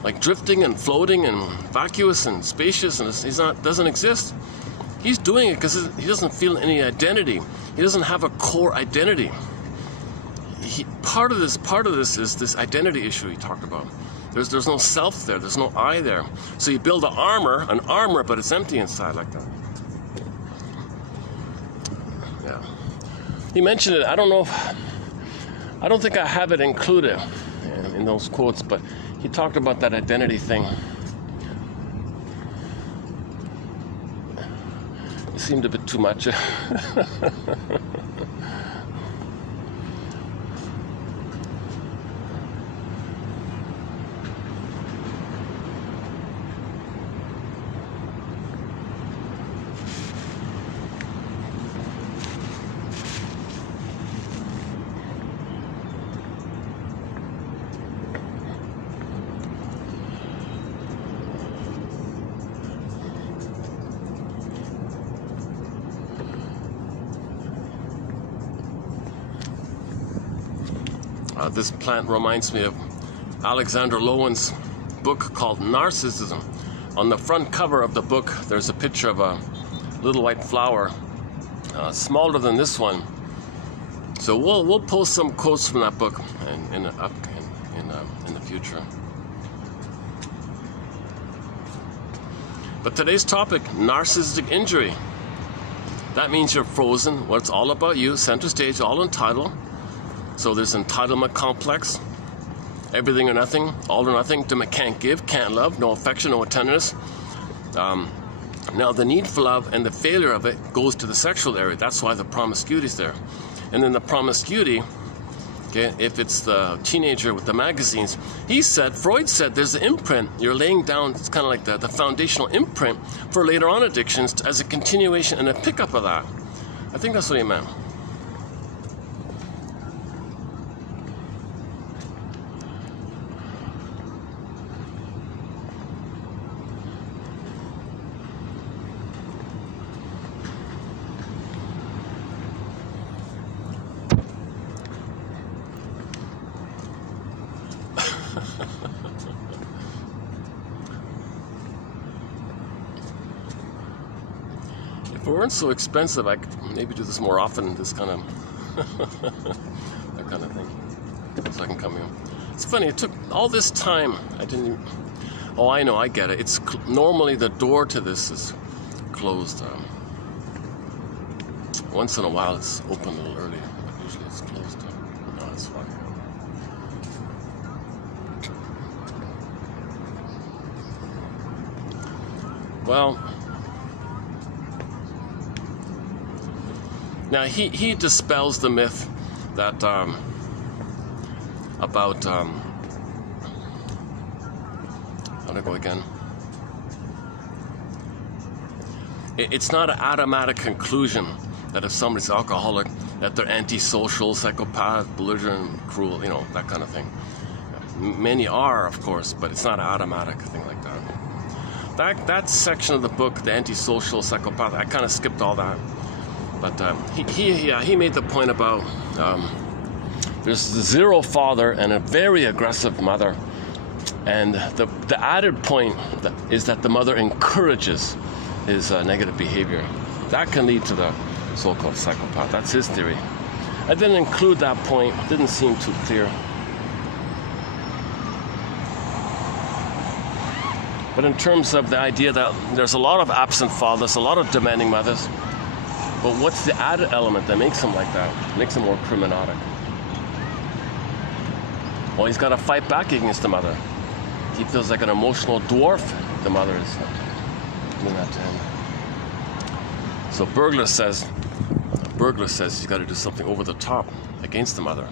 like drifting and floating and vacuous and spacious, and doesn't exist. He's doing it because he doesn't feel any identity. He doesn't have a core identity. Part of this is this identity issue he talked about. There's no self there. There's no I there. So you build an armor, but it's empty inside like that. Yeah. He mentioned it. I don't know if I don't think I have it included in those quotes, but he talked about that identity thing. It seemed a bit too much. This plant reminds me of Alexander Lowen's book called Narcissism. On the front cover of the book, there's a picture of a little white flower, smaller than this one. So we'll post some quotes from that book in the future. But today's topic: narcissistic injury. That means you're frozen. Well, it's all about you, center stage, all entitled. So there's entitlement complex, everything or nothing, all or nothing, can't give, can't love, no affection, no tenderness. Now the need for love and the failure of it goes to the sexual area. That's why the promiscuity is there. And then the promiscuity, okay, if it's the teenager with the magazines, Freud said there's an imprint. You're laying down, it's kind of like the foundational imprint for later on addictions as a continuation and a pickup of that. I think that's what he meant. If it weren't so expensive, I could maybe do this more often, this kind of that kind of thing, so I can come in. It's funny, it took all this time. I didn't even, oh, I know, I get it. It's normally the door to this is closed. Once in a while it's open a little early, but usually it's closed. No, it's fine. Well, now he dispels the myth that about how to go again. It's not an automatic conclusion that if somebody's alcoholic, that they're antisocial, psychopath, belligerent, cruel, you know, that kind of thing. Many are, of course, but it's not an automatic thing like that. That section of the book, the antisocial, psychopath, I kind of skipped all that. But he made the point about there's zero father and a very aggressive mother, and the added point is that the mother encourages his negative behavior. That can lead to the so-called psychopath. That's his theory. I didn't include that point. Didn't seem too clear. But in terms of the idea that there's a lot of absent fathers, a lot of demanding mothers, but what's the added element that makes him like that? Makes him more criminalic. Well, he's got to fight back against the mother. He feels like an emotional dwarf. The mother is doing that to him. So Burglar says he's got to do something over the top against the mother.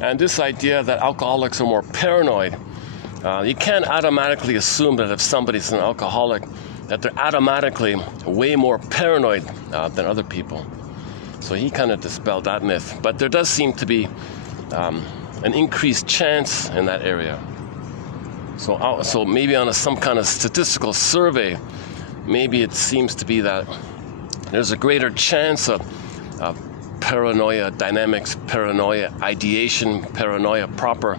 And this idea that alcoholics are more paranoid, you can't automatically assume that if somebody's an alcoholic, that they're automatically way more paranoid than other people. So he kind of dispelled that myth. But there does seem to be an increased chance in that area. So maybe on some kind of statistical survey, maybe it seems to be that there's a greater chance of paranoia dynamics, paranoia ideation, paranoia proper,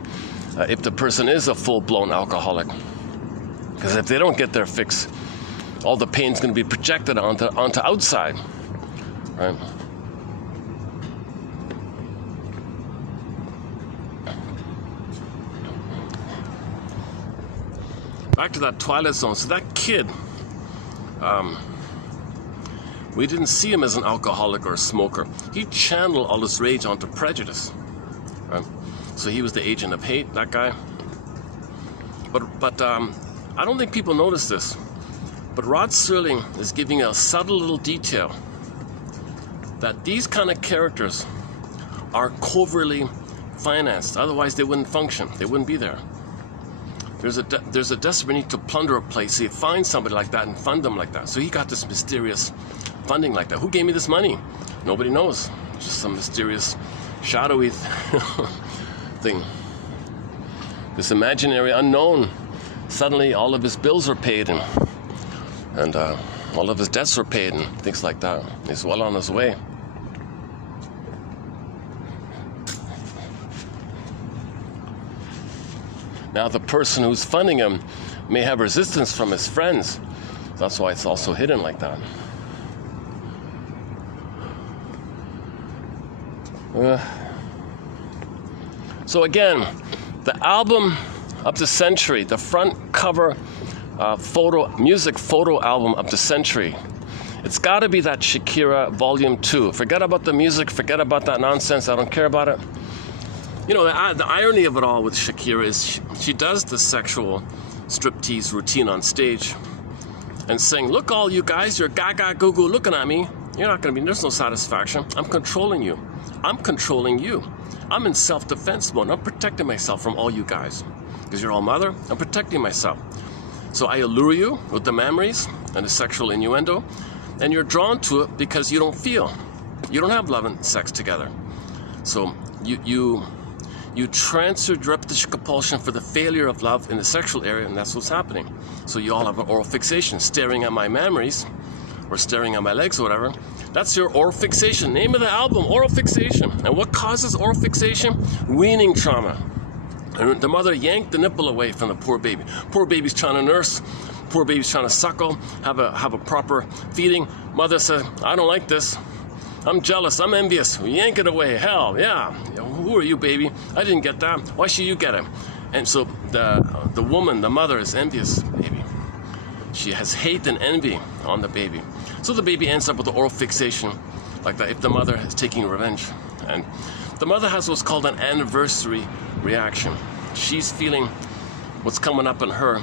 if the person is a full-blown alcoholic. Because if they don't get their fix, all the pain's going to be projected onto outside, right? back to that Twilight Zone. So that kid, we didn't see him as an alcoholic or a smoker. He channeled all his rage onto prejudice. Right? So he was the agent of hate, that guy. But I don't think people notice this. But Rod Serling is giving a subtle little detail that these kind of characters are covertly financed. Otherwise, they wouldn't function. They wouldn't be there. There's a desperate need to plunder a place. So you find somebody like that and fund them like that. So he got this mysterious funding like that. Who gave me this money? Nobody knows. Just some mysterious, shadowy thing. This imaginary unknown. Suddenly, all of his bills are paid and all of his debts are paid and things like that. He's well on his way. Now, the person who's funding him may have resistance from his friends. That's why it's also hidden like that. So again, the album of the century, the front cover music photo album of the century. It's got to be that Shakira Volume 2. Forget about the music, forget about that nonsense, I don't care about it. You know, the irony of it all with Shakira is she does the sexual striptease routine on stage and saying, look all you guys, you're gaga goo goo looking at me. You're not going to be, there's no satisfaction. I'm controlling you. I'm controlling you. I'm in self-defense mode. I'm protecting myself from all you guys. Because you're all mother, I'm protecting myself. So I allure you with the memories and the sexual innuendo, and you're drawn to it because you don't feel. You don't have love and sex together. So you transfer repetition compulsion for the failure of love in the sexual area, and that's what's happening. So you all have an oral fixation, staring at my memories, or staring at my legs or whatever. That's your oral fixation. Name of the album, oral fixation. And what causes oral fixation? Weaning trauma. And the mother yanked the nipple away from the poor baby. Poor baby's trying to nurse. Poor baby's trying to suckle, have a proper feeding. Mother said, I don't like this. I'm jealous, I'm envious. Yank it away, hell, yeah. Who are you, baby? I didn't get that. Why should you get it? And so the woman, the mother, is envious, baby. She has hate and envy on the baby. So the baby ends up with the oral fixation, like that, if the mother is taking revenge. And the mother has what's called an anniversary reaction. She's feeling what's coming up in her,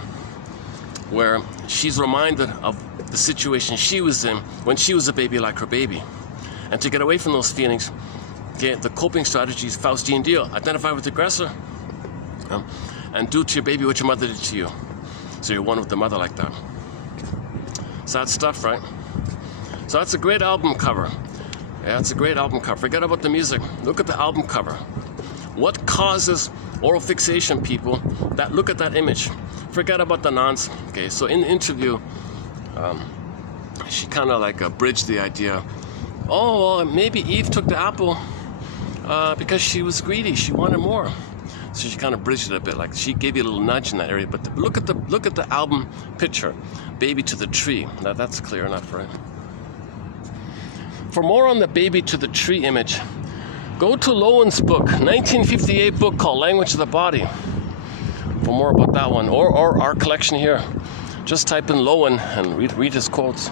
where she's reminded of the situation she was in when she was a baby like her baby. And to get away from those feelings, the coping strategy is Faustian deal. Identify with the aggressor and do to your baby what your mother did to you. So you're one with the mother like that. Sad stuff, right? So that's a great album cover. Yeah, it's a great album cover. Forget about the music. Look at the album cover. What causes oral fixation, people? Look at that image. Forget about the nonsense. Okay, so in the interview, she kind of like bridged the idea. Oh, well, maybe Eve took the apple because she was greedy. She wanted more. So she kind of bridged it a bit. Like she gave you a little nudge in that area. But look at the album picture, Baby to the Tree. Now that's clear enough, right? For more on the Baby to the Tree image, go to Lowen's book, 1958 book called Language of the Body. For more about that one, or our collection here, just type in Lowen and read his quotes.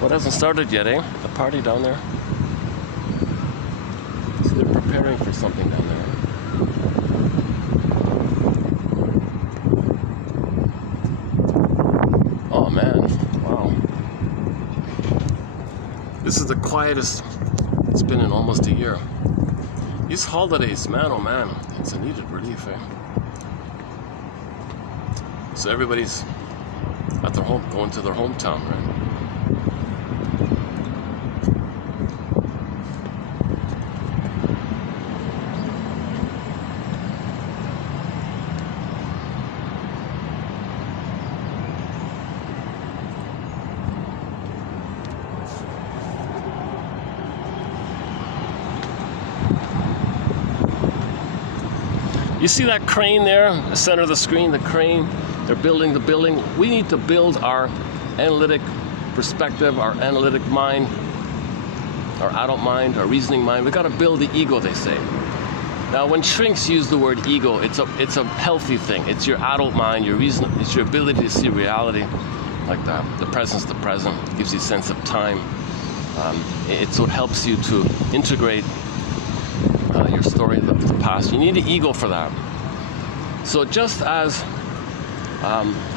What hasn't started yet, eh? The party down there. So they're preparing for something down there. Oh man, wow. This is the quietest it's been in almost a year. These holidays, man, oh man, it's a needed relief, eh? So everybody's at their home, going to their hometown, right? You see that crane there, the center of the screen, the crane? They're building the building. We need to build our analytic perspective, our analytic mind, our adult mind, our reasoning mind. We got to build the ego, they say. Now, when shrinks use the word ego, it's a healthy thing. It's your adult mind, your reason, it's your ability to see reality, like the presence, the present. It gives you a sense of time. It's what helps you to integrate your story of the past. You need an ego for that. So just as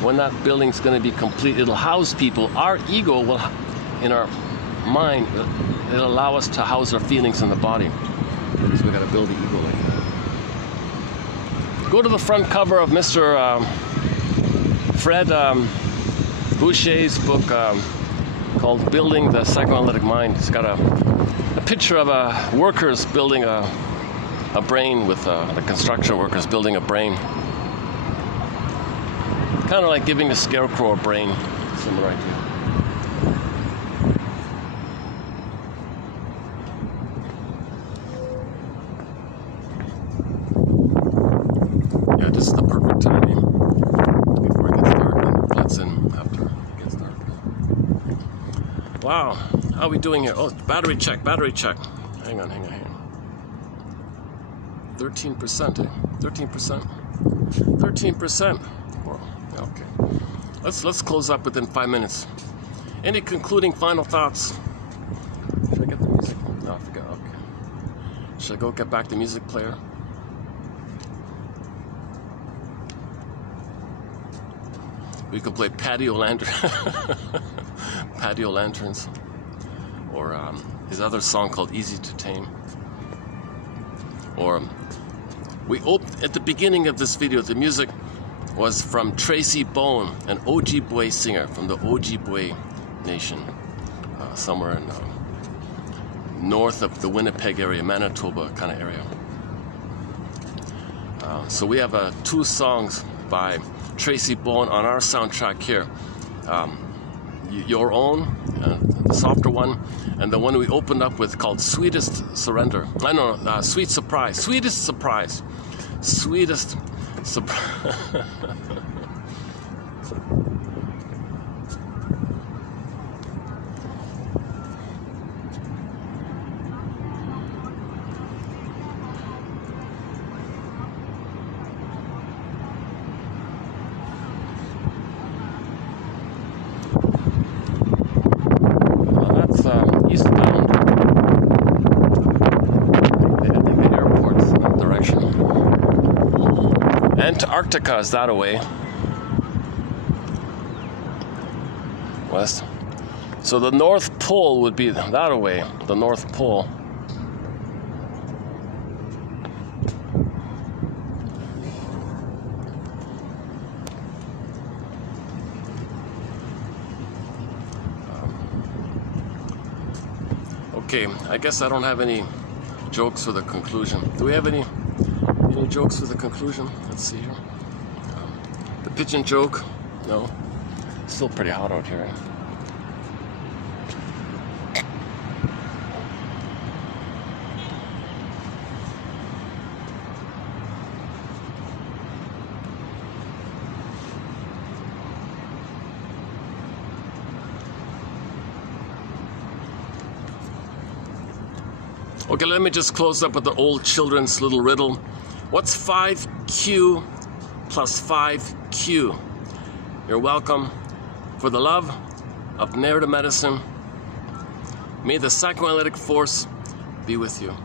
when that building's going to be complete, it'll house people. Our ego will, in our mind, it'll allow us to house our feelings in the body. Because we got to build the ego like that. Go to the front cover of Mr. Fred Boucher's book called "Building the Psychoanalytic Mind." It's got a picture of workers building a brain with the construction workers building a brain. Kind of like giving a scarecrow a brain, similar idea. Yeah, this is the perfect timing before it gets dark and it lets in after it gets dark. Wow, how are we doing here? Oh, battery check. Hang on. 13%, eh? 13%. Well, okay. Let's close up within 5 minutes. Any concluding final thoughts? Should I get the music? No, I forgot. Okay. Should I go get back the music player? We could play patio lanterns, or his other song called "Easy to Tame." Or we opened at the beginning of this video. The music was from Tracy Bone, an Ojibwe singer from the Ojibwe Nation, somewhere in north of the Winnipeg area, Manitoba kind of area. So we have 2 songs by Tracy Bone on our soundtrack here. Your Own, the softer one, and the one we opened up with called Sweetest Surrender. Sweet Surprise. Sweetest Surprise. Sweetest Surprise. Eastbound. I think the airport's in that direction. Antarctica is that away. West. So the North Pole would be that away. The North Pole. Okay, I guess I don't have any jokes for the conclusion. Do we have any jokes for the conclusion? Let's see here. The pigeon joke? No. Still pretty hot out here. Okay, let me just close up with the old children's little riddle. What's 5Q plus 5Q? You're welcome. For the love of narrative medicine, may the psychoanalytic force be with you.